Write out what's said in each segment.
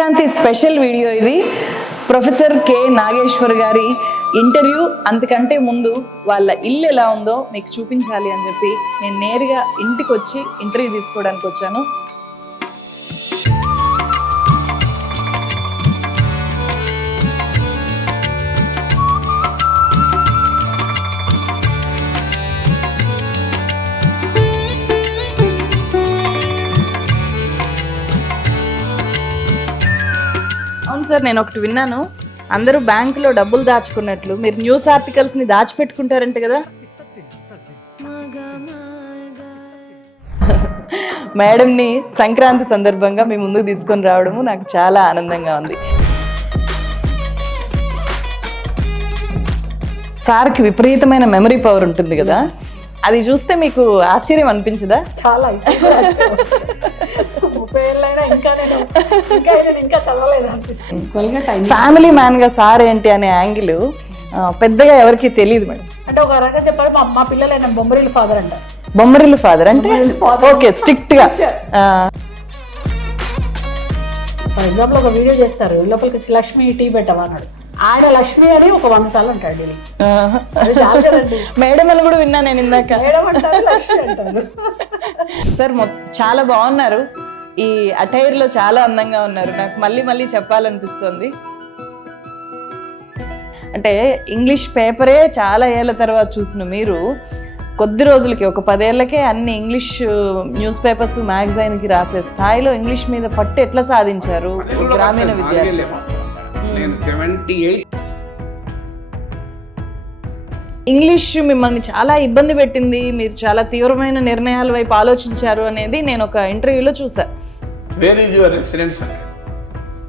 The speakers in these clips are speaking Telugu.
సంక్రాంతి స్పెషల్ వీడియో ఇది. ప్రొఫెసర్ కె నాగేశ్వర్ గారి ఇంటర్వ్యూ. అంతకంటే ముందు వాళ్ళ ఇల్లు ఎలా ఉందో మీకు చూపించాలి అని చెప్పి నేను నేరుగా ఇంటికి వచ్చి ఇంటర్వ్యూ తీసుకోవడానికి వచ్చాను. అవును సార్, నేను ఒకటి విన్నాను, అందరూ బ్యాంకులో డబ్బులు దాచుకున్నట్లు మీరు న్యూస్ ఆర్టికల్స్ ని దాచిపెట్టుకుంటారంట కదా. మేడంని సంక్రాంతి సందర్భంగా మీ ముందుకు తీసుకొని రావడము నాకు చాలా ఆనందంగా ఉంది. సార్కి విపరీతమైన మెమరీ పవర్ ఉంటుంది కదా, అది చూస్తే మీకు ఆశ్చర్యం అనిపించదా? చాలా 30 ఏళ్ళైనా ఇంకా చదవలేదు అనిపిస్తుంది. ఫ్యామిలీ మ్యాన్ గా సార్ ఏంటి అనే యాంగిల్ పెద్దగా ఎవరికి తెలియదు మేడం. అంటే ఒక రకంగా చెప్పాలి, మా పిల్లలైన బొమ్మరిల్లు ఫాదర్ అంట. బొమ్మరిల్లు ఫాదర్ అంటే ఓకే, స్ట్రిక్ట్ గా. ఫర్ ఎగ్జాంపుల్ ఒక వీడియో చేస్తారు, లోపలికి వచ్చి లక్ష్మి టీ పెట్టమన్నాడు, ఆయన లక్ష్మి అని ఒక 100 సార్లు అంటాడు. మేడం అని కూడా విన్నా నేను ఇందాక. సార్ చాలా బాగున్నారు, ఈ అటైర్ లో చాలా అందంగా ఉన్నారు. నాకు మళ్ళీ మళ్ళీ చెప్పాలనిపిస్తుంది. అంటే ఇంగ్లీష్ పేపరే చాలా ఏళ్ళ తర్వాత చూసిన మీరు కొద్ది రోజులకి, ఒక 10 ఏళ్ళకే అన్ని ఇంగ్లీష్ న్యూస్ పేపర్స్ మ్యాగజైన్కి రాసే స్థాయిలో ఇంగ్లీష్ మీద పట్టు ఎట్లా సాధించారు గ్రామీణ విద్యార్థి? ఇంగ్లీష్ మిమ్మల్ని చాలా ఇబ్బంది పెట్టింది, మీరు చాలా తీవ్రమైన నిర్ణయాల వైపు ఆలోచించారు అనేది నేను ఒక ఇంటర్వ్యూలో చూసా. వేర్ ఈజ్ యువర్ రెసిడెన్స్ అని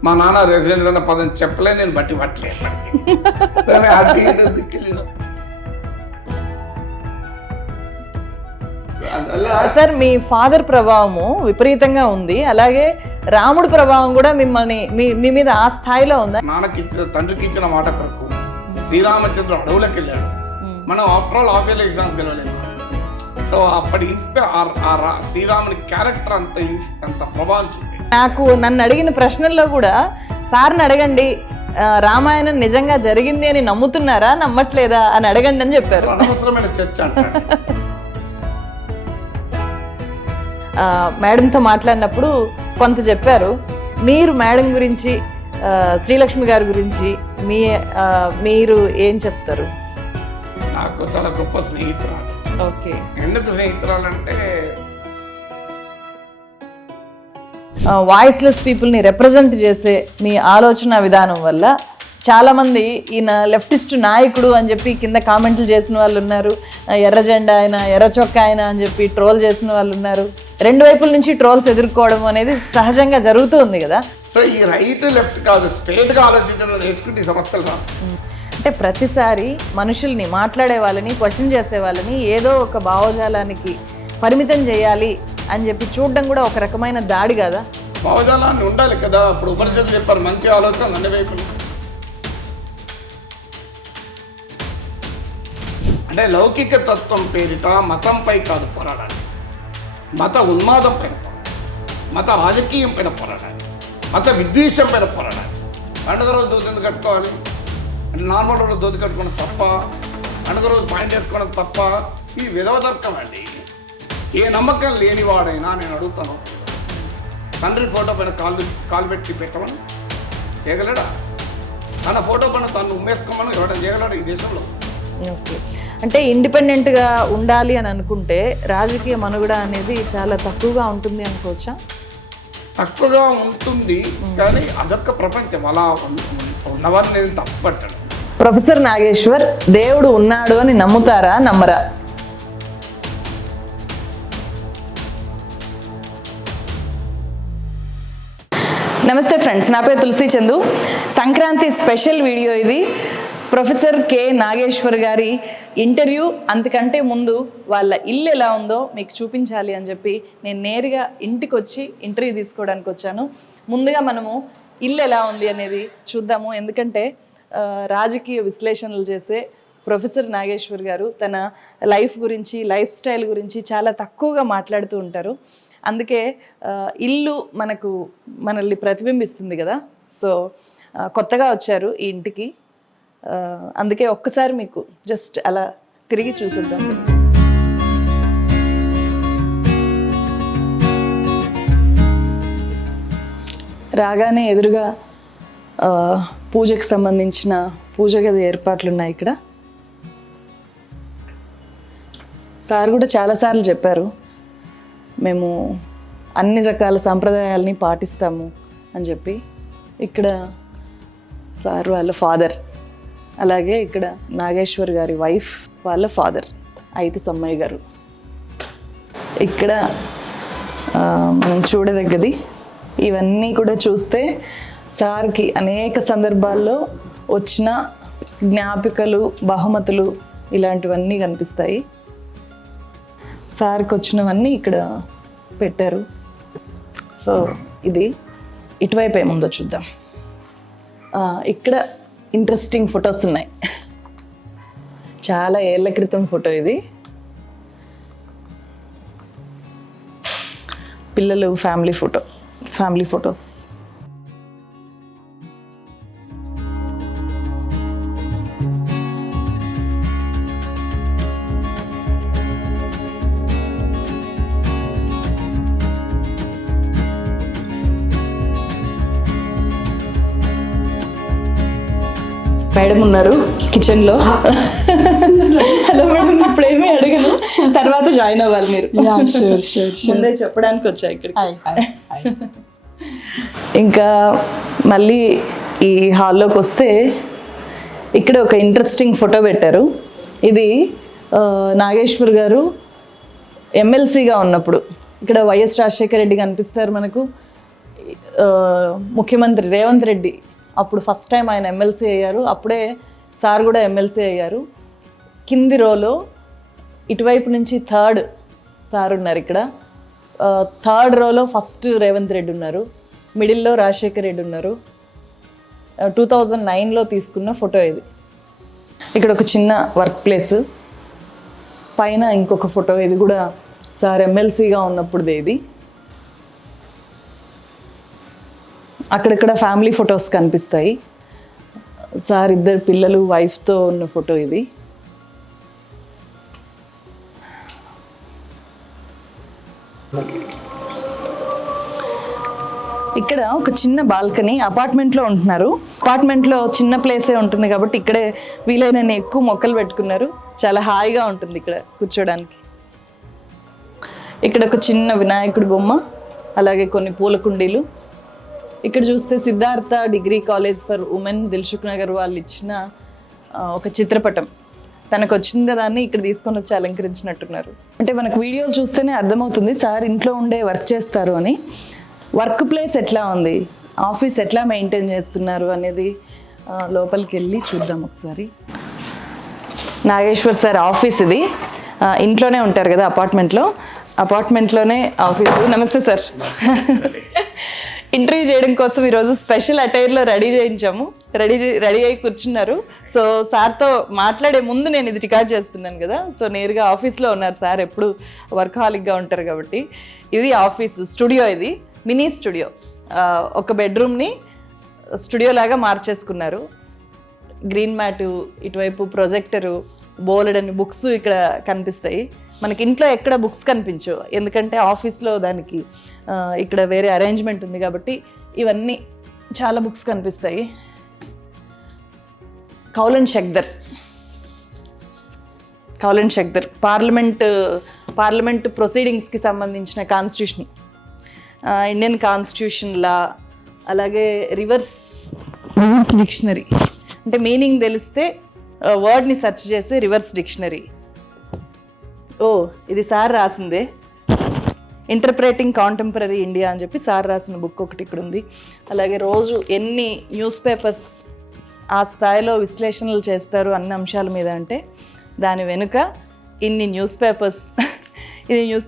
మా నాన్న రెసిడెన్స్ అన్న పదం చెప్పలే, నేను బట్టి పట్టలేదు. సార్ మీ ఫాదర్ ప్రభావము విపరీతంగా ఉంది, అలాగే రాముడు ప్రభావం కూడా మిమ్మల్ని మీ మీద ఆ స్థాయిలో ఉందా? నాన్నకి ఇచ్చిన, తండ్రికి ఇచ్చిన మాట కొరకు శ్రీరామచంద్రుడు అడవులకు వెళ్ళాడు. మనం ఆఫ్టర్ ఆల్ హాఫ్ ఇయర్లీ ఎగ్జామ్కి వెళ్ళలేదు. సో అప్పటి శ్రీరాముని క్యారెక్టర్ అంత ప్రభావం చూపి. నాకు నన్ను అడిగిన ప్రశ్నల్లో కూడా సార్ని అడగండి, రామాయణం నిజంగా జరిగింది అని నమ్ముతున్నారా నమ్మట్లేదా అని అడగండి అని చెప్పారు. అనవసరమైన చర్చ. మేడంతో మాట్లాడినప్పుడు కొంత చెప్పారు. మీరు మేడం గురించి, శ్రీలక్ష్మి గారి గురించి మీరు ఏం చెప్తారు? నాకు చాలా గొప్ప స్నేహితురాలు. ఓకే, ఎందుకు స్నేహితురాలు అంటే వాయిస్లెస్ పీపుల్ని రిప్రజెంట్ చేసే మీ ఆలోచన విధానం వల్ల చాలామంది ఈయన లెఫ్టిస్ట్ నాయకుడు అని చెప్పి కింద కామెంట్లు చేసిన వాళ్ళు ఉన్నారు, ఎర్ర జెండా ఆయన, ఎర్ర చొక్కా ఆయన అని చెప్పి ట్రోల్ చేసిన వాళ్ళు ఉన్నారు. రెండు వైపుల నుంచి ట్రోల్స్ ఎదుర్కోవడం అనేది సహజంగా జరుగుతూ ఉంది కదా. సో ఈ రైట్ లెఫ్ట్ కాదు, స్ట్రేట్గా ఆలోచించడం నేర్చుకుంటే ఈ సమస్యలు రావు. అంటే ప్రతిసారి మనుషుల్ని, మాట్లాడే వాళ్ళని, క్వశ్చన్ చేసే వాళ్ళని ఏదో ఒక భావజాలానికి పరిమితం చేయాలి అని చెప్పి చూడడం కూడా ఒక రకమైన దాడి కదా. భావజాలాన్ని ఉండాలి కదా. ఇప్పుడు ఉపనిషత్తులు చెప్పారు, మంచి ఆలోచన అన్ని వైపులు. అంటే లౌకిక తత్వం పేరిట మతంపై కాదు పోరాడాలి, మత ఉన్మాదం పైన పోరాడాలి, మత రాజకీయం పైన పోరాడాలి, మత విద్వేషం పైన పోరాడాలి. పండుగ రోజు దోతి ఎందుకు కట్టుకోవాలి అంటే నార్మల్ రోజు దోతి కట్టుకోవడం తప్ప, పండుగ రోజు పాయింట్ వేసుకోవడం తప్ప. ఈ విధవతర్కం అండి. ఏ నమ్మకం లేనివాడైనా నేను అడుగుతాను, తండ్రి ఫోటో పైన కాలు పెట్టి పెట్టమని చేయగలడా? తన ఫోటో పైన తను ఉమ్మేసుకోమని ఎవరైనా చేయగలడా ఈ దేశంలో? ఓకే, అంటే ఇండిపెండెంట్గా ఉండాలి అని అనుకుంటే రాజకీయ మనుగడ అనేది చాలా తక్కువగా ఉంటుంది అనుకోవచ్చా? తక్కువగా ఉంటుంది, కానీ అదొక్క ప్రపంచం. అలా ఉన్నవారిని నేను తప్పుపట్టాను. ప్రొఫెసర్ నాగేశ్వర్ దేవుడు ఉన్నాడు అని నమ్ముతారా, నమ్మరా? నమస్తే ఫ్రెండ్స్, నా పేరు తులసి చందు. సంక్రాంతి స్పెషల్ వీడియో ఇది. ప్రొఫెసర్ కె నాగేశ్వర్ గారి ఇంటర్వ్యూ. అంతకంటే ముందు వాళ్ళ ఇల్లు ఎలా ఉందో మీకు చూపించాలి అని చెప్పి నేను నేరుగా ఇంటికి వచ్చి ఇంటర్వ్యూ తీసుకోవడానికి వచ్చాను. ముందుగా మనము ఇల్లు ఎలా ఉంది అనేది చూద్దాము. ఎందుకంటే రాజకీయ విశ్లేషణలు చేసే ప్రొఫెసర్ నాగేశ్వర్ గారు తన లైఫ్ గురించి, లైఫ్ స్టైల్ గురించి చాలా తక్కువగా మాట్లాడుతూ ఉంటారు. అందుకే ఇల్లు మనల్ని ప్రతిబింబిస్తుంది కదా. సో కొత్తగా వచ్చారు ఈ ఇంటికి, అందుకే ఒక్కసారి మీకు జస్ట్ అలా తిరిగి చూసిద్దాం. రాగానే ఎదురుగా పూజకు సంబంధించిన పూజ గది ఏర్పాట్లు ఉన్నాయి ఇక్కడ. సార్ కూడా చాలాసార్లు చెప్పారు, మేము అన్ని రకాల సాంప్రదాయాలని పాటిస్తాము అని చెప్పి. ఇక్కడ సార్ వాళ్ళ ఫాదర్, అలాగే ఇక్కడ నాగేశ్వర్ గారి వైఫ్ వాళ్ళ ఫాదర్ ఐతు సమ్మయ్య గారు. ఇక్కడ మనం చూడదగ్గది. ఇవన్నీ కూడా చూస్తే సార్కి అనేక సందర్భాల్లో వచ్చిన జ్ఞాపికలు, బహుమతులు ఇలాంటివన్నీ కనిపిస్తాయి. సార్కి వచ్చినవన్నీ ఇక్కడ పెట్టారు. సో ఇది ఇటువైపు ఏముందో చూద్దాం. ఇక్కడ ఇంట్రెస్టింగ్ ఫొటోస్ ఉన్నాయి. చాలా ఏళ్ల క్రితం ఫోటో ఇది. పిల్లలు ఫ్యామిలీ ఫొటోస్. మేడం ఉన్నారు కిచెన్లో. హలో మేడం, ఇప్పుడేమీ అడగను, తర్వాత జాయిన్ అవ్వాలి మీరు. ముందే చెప్పడానికి వచ్చా ఇక్కడ. ఇంకా మళ్ళీ ఈ హాల్లోకి వస్తే ఇక్కడ ఒక ఇంట్రెస్టింగ్ ఫోటో పెట్టారు. ఇది నాగేశ్వర్ గారు ఎమ్మెల్సీగా ఉన్నప్పుడు. ఇక్కడ వైఎస్ రాజశేఖర రెడ్డి కనిపిస్తారు మనకు, ముఖ్యమంత్రి రేవంత్ రెడ్డి అప్పుడు ఫస్ట్ టైం ఆయన ఎమ్మెల్సీ అయ్యారు. అప్పుడే సార్ కూడా ఎమ్మెల్సీ అయ్యారు. కింది రోలో ఇటువైపు నుంచి థర్డ్ సార్ ఉన్నారు. ఇక్కడ థర్డ్ రోలో ఫస్ట్ రేవంత్ రెడ్డి ఉన్నారు, మిడిల్లో రాజశేఖర్ రెడ్డి ఉన్నారు. 2009లో తీసుకున్న ఫోటో ఇది. ఇక్కడ ఒక చిన్న వర్క్ ప్లేస్, పైన ఇంకొక ఫోటో, ఇది కూడా సార్ ఎమ్మెల్సీగా ఉన్నప్పుడుదే. ఇది అక్కడక్కడ ఫ్యామిలీ ఫొటోస్ కనిపిస్తాయి. సార్ ఇద్దరు పిల్లలు, వైఫ్తో ఉన్న ఫోటో ఇది. ఇక్కడ ఒక చిన్న బాల్కనీ, అపార్ట్మెంట్లో ఉంటున్నారు. అపార్ట్మెంట్లో చిన్న ప్లేసే ఉంటుంది కాబట్టి ఇక్కడే వీలైనన్ని ఎక్కువ మొక్కలు పెట్టుకున్నారు. చాలా హాయిగా ఉంటుంది ఇక్కడ కూర్చోడానికి. ఇక్కడ ఒక చిన్న వినాయకుడి బొమ్మ, అలాగే కొన్ని పూల కుండీలు. ఇక్కడ చూస్తే Siddhartha degree college for women Dilsukh Nagar వాళ్ళు ఇచ్చిన ఒక చిత్రపటం, తనకు వచ్చింది దాన్ని ఇక్కడ తీసుకొని వచ్చి అలంకరించినట్టున్నారు. అంటే మనకు వీడియోలు చూస్తేనే అర్థమవుతుంది సార్ ఇంట్లో ఉండే వర్క్ చేస్తారు అని. వర్క్ ప్లేస్ ఎట్లా ఉంది, ఆఫీస్ ఎట్లా మెయింటైన్ చేస్తున్నారు అనేది లోపలికి వెళ్ళి చూద్దాం ఒకసారి. నాగేశ్వర్ సార్ ఆఫీస్ ఇది. ఇంట్లోనే ఉంటారు కదా అపార్ట్మెంట్లోనే ఆఫీసు. నమస్తే సార్. ఇంటర్వ్యూ చేయడం కోసం ఈరోజు స్పెషల్ అటైర్లో రెడీ చేయించాము. రెడీ అయి కూర్చున్నారు. సో సార్తో మాట్లాడే ముందు నేను ఇది రికార్డ్ చేస్తున్నాను కదా, సో నేరుగా ఆఫీస్లో ఉన్నారు సార్. ఎప్పుడు వర్కహాలిక్గా ఉంటారు కాబట్టి. ఇది ఆఫీస్ స్టూడియో, ఇది మినీ స్టూడియో. ఒక బెడ్రూమ్ని స్టూడియో లాగా మార్చేసుకున్నారు. గ్రీన్ మ్యాటు, ఇటువైపు ప్రొజెక్టరు, బోలెడన్ని బుక్స్ ఇక్కడ కనిపిస్తాయి. మనకి ఇంట్లో ఎక్కడ బుక్స్ కనిపించవు, ఎందుకంటే ఆఫీస్లో దానికి ఇక్కడ వేరే అరేంజ్మెంట్ ఉంది కాబట్టి ఇవన్నీ చాలా బుక్స్ కనిపిస్తాయి. కౌలన్ షక్దర్ పార్లమెంట్ ప్రొసీడింగ్స్కి సంబంధించిన కాన్స్టిట్యూషన్, ఇండియన్ కాన్స్టిట్యూషన్ లా, అలాగే రివర్స్ డిక్షనరీ, అంటే మీనింగ్ తెలిస్తే వర్డ్ని సెర్చ్ చేసి రివర్స్ డిక్షనరీ. ఓ, ఇది సార్ రాసిందే, ఇంటర్ప్రేటింగ్ కాంటెంపరీ ఇండియా అని చెప్పి సార్ రాసిన బుక్ ఒకటి ఇక్కడ ఉంది. అలాగే రోజు ఎన్ని న్యూస్ పేపర్స్ ఆ స్థాయిలో విశ్లేషణలు చేస్తారు అన్ని అంశాల మీద అంటే దాని వెనుక ఇన్ని న్యూస్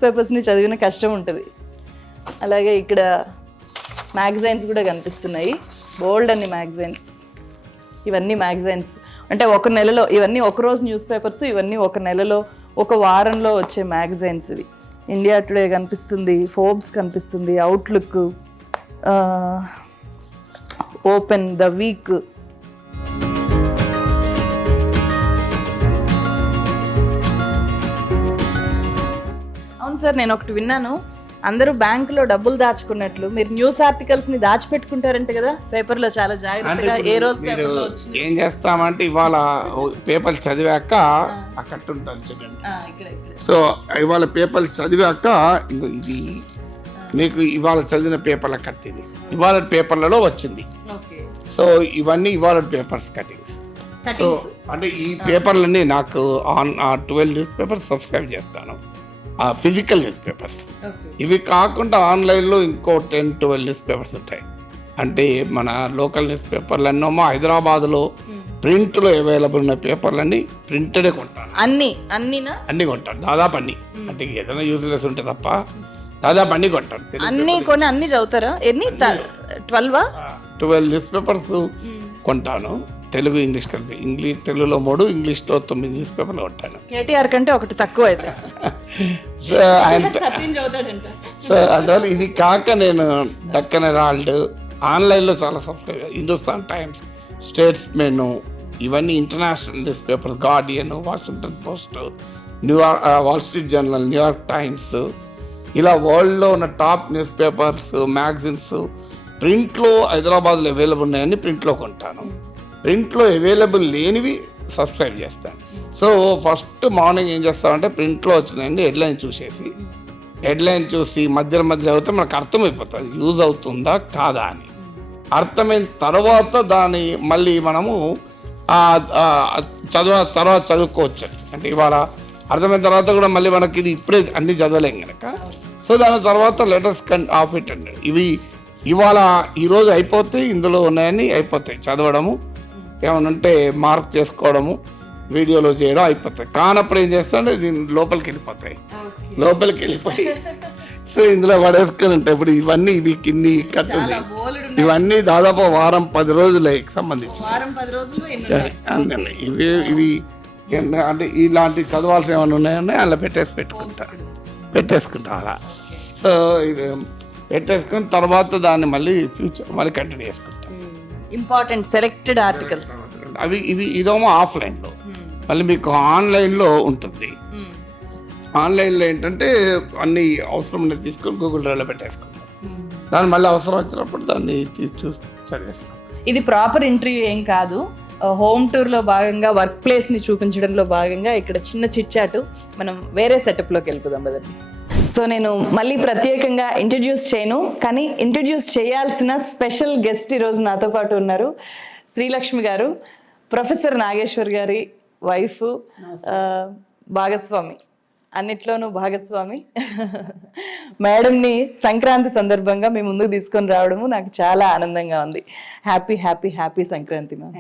పేపర్స్ని చదివిన కష్టం ఉంటుంది. అలాగే ఇక్కడ మ్యాగజైన్స్ కూడా కనిపిస్తున్నాయి, బోల్డ్ అన్ని మ్యాగజైన్స్. ఇవన్నీ మ్యాగజైన్స్ అంటే ఒక నెలలో, ఇవన్నీ ఒకరోజు న్యూస్ పేపర్స్, ఇవన్నీ ఒక నెలలో ఒక వారంలో వచ్చే మ్యాగజైన్స్. ఇండియా టుడే కనిపిస్తుంది, ఫోర్బ్స్ కనిపిస్తుంది, అవుట్లుక్, ఓపెన్, ద వీక్. అవును సార్, నేను ఒకటి విన్నాను, అందరూ బ్యాంకులో డబ్బులు దాచుకున్నట్లు మీరు న్యూస్ ఆర్టికల్స్ ని దాచిపెట్టుకుంటారంట కదా పేపర్లో చాలా జాగ్రత్తగా, ఏ రోజు మీరు ఏం చేస్తామంటే ఇవాళ పేపర్లు చదివాక అక్కడ ఉంటుంది చూడండి. సో ఇవాళ పేపర్లు చదివాక ఇగో ఇది మీకు ఇవాళ చదివిన పేపర్ల కట్, ఇది ఇవాళ పేపర్లలో వచ్చింది. సో ఇవన్నీ ఇవాళ పేపర్స్ కటింగ్స్. సో అంటే ఈ పేపర్లన్నీ నాకు 12 న్యూస్ పేపర్స్ సబ్స్క్రైబ్ చేస్తాను, ఫిజికల్ న్యూస్ పేపర్స్. ఇవి కాకుండా ఆన్లైన్లో ఇంకో 10-12 న్యూస్ పేపర్స్ ఉంటాయి. అంటే మన లోకల్ న్యూస్ పేపర్లు అన్నమో హైదరాబాద్లో ప్రింట్లో అవైలబుల్ ఉన్న పేపర్లన్నీ ప్రింటెడే కొంటాను. అన్ని కొంటాను, దాదాపు అన్ని. అంటే ఏదైనా యూజ్లెస్ ఉంటే తప్ప దాదాపు అన్ని కొంటాను. అన్ని చదువుతారా? ఎన్ని? 12 న్యూస్ పేపర్స్ కొంటాను, తెలుగు ఇంగ్లీష్ కలిపి. తెలుగులో 3, ఇంగ్లీష్లో 9 న్యూస్ పేపర్లు కొంటాను. కేటీఆర్ కంటే ఒకటి తక్కువ అయితే. సో అందువల్ల ఇది కాక నేను డక్కన్ హెరాల్డ్ ఆన్లైన్లో చాలా సబ్స్క్రైబ్, హిందుస్థాన్ టైమ్స్, స్టేట్స్మెన్, ఇవన్నీ international news papers, Guardian, Washington post, New York, wall street journal, New York times, ఇలా వరల్డ్లో ఉన్న టాప్ న్యూస్ పేపర్స్, మ్యాగజైన్స్ ప్రింట్లో హైదరాబాద్లో అవైలబుల్ ఉన్నాయని ప్రింట్లో కొంటాను. ప్రింట్లో అవైలబుల్ లేనివి సబ్స్క్రైబ్ చేస్తాను. సో ఫస్ట్ మార్నింగ్ ఏం చేస్తామంటే ప్రింట్లో వచ్చినాయండి హెడ్లైన్ చూసేసి, హెడ్లైన్ చూసి మధ్యలో చదివితే మనకు అర్థమైపోతుంది యూజ్ అవుతుందా కాదా అని. అర్థమైన తర్వాత దాన్ని మళ్ళీ మనము తర్వాత చదువుకోవచ్చు. అంటే ఇవాళ అర్థమైన తర్వాత కూడా మళ్ళీ మనకి ఇది ఇప్పుడే అన్ని చదవలేం కనుక, సో దాని తర్వాత లెటర్స్ ఆఫ్ ఇట్ అండి. ఇవి ఇవాళ ఈరోజు అయిపోతాయి, ఇందులో ఉన్నాయని అయిపోతాయి చదవడము, ఏమనంటే మార్క్ చేసుకోవడము, వీడియోలో చేయడం అయిపోతాయి. కానప్పుడు ఏం చేస్తానంటే దీని లోపలికి వెళ్ళిపోయి సో ఇందులో పడేసుకొని ఉంటాయి. ఇప్పుడు ఇవన్నీ ఇన్ని కట్టుంది, ఇవన్నీ దాదాపు వారం 10 రోజులకి సంబంధించి. ఇవి అంటే ఇలాంటి చదవాల్సి ఏమైనా ఉన్నాయన్నా అలా పెట్టేసుకుంటా అలా. సో ఇది పెట్టేసుకుని తర్వాత దాన్ని మళ్ళీ కంటిన్యూ చేసుకుంటాం. ఇంపార్టెంట్ సెలెక్టెడ్ ఆర్టికల్స్ ఇదేమో ఆఫ్లైన్లో. మళ్ళీ మీకు ఆన్లైన్లో ఉంటుంది. ఆన్లైన్లో ఏంటంటే అన్ని అవసరం తీసుకొని గూగుల్ డ్రైవ్లో పెట్టేసుకుంటాం. దాన్ని మళ్ళీ అవసరం వచ్చినప్పుడు దాన్ని చూసి చదివేస్తాం. ఇది ప్రాపర్ ఇంటర్వ్యూ ఏం కాదు, హోమ్ టూర్లో భాగంగా వర్క్ ప్లేస్ని చూపించడంలో భాగంగా ఇక్కడ చిన్న చిట్చాటు మనం వేరే సెటప్లోకి వెళ్ళిపోదాం కదండి. సో నేను మళ్ళీ ప్రత్యేకంగా ఇంట్రడ్యూస్ చేయను, కానీ ఇంట్రడ్యూస్ చేయాల్సిన స్పెషల్ గెస్ట్ ఈరోజు నాతో పాటు ఉన్నారు. శ్రీలక్ష్మి గారు, ప్రొఫెసర్ నాగేశ్వర్ గారి వైఫ్, భాగస్వామి, అన్నిట్లోనూ భాగస్వామి. మేడంని సంక్రాంతి సందర్భంగా మీ ముందుకు తీసుకొని రావడము నాకు చాలా ఆనందంగా ఉంది. Happy happy happy Sankranti ma'am.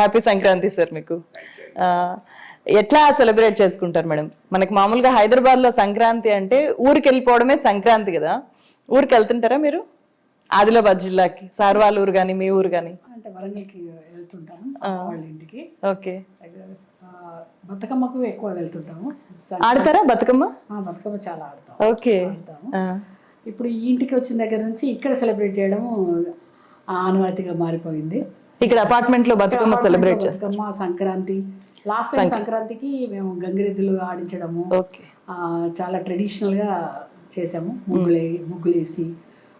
Happy Sankranti sir మీకు. ఎట్లా సెలబ్రేట్ చేసుకుంటారు మేడం? మనకి మామూలుగా హైదరాబాద్లో సంక్రాంతి అంటే ఊరికి వెళ్ళిపోవడమే సంక్రాంతి కదా. ఊరికి వెళ్తుంటారా మీరు? ఆదిలాబాద్ జిల్లాకి సార్ వాళ్ళ ఊరు కానీ మీ ఊరు కానీ? అంటే వరంగల్కి వెళ్తుంటాము వాళ్ళ ఇంటికి. ఓకే. బతుకమ్మకు ఎక్కువ వెళ్తుంటాము. ఆడతారా బతుకమ్మ? బతుకమ్మ చాలా ఆడతాం. ఓకే. ఇప్పుడు ఈ ఇంటికి వచ్చిన దగ్గర నుంచి ఇక్కడ సెలబ్రేట్ చేయడం ఆనవాయితీగా మారిపోయింది. ఇక్కడ అపార్ట్మెంట్ లో బతుకమ్మ సెలబ్రేట్ చేస్తాం. సంక్రాంతి లాస్ట్ టైం సంక్రాంతికి మేము గంగిరెద్దులు ఆడించడము చాలా ట్రెడిషనల్ గా చేసాము. ముగ్గులు వేసి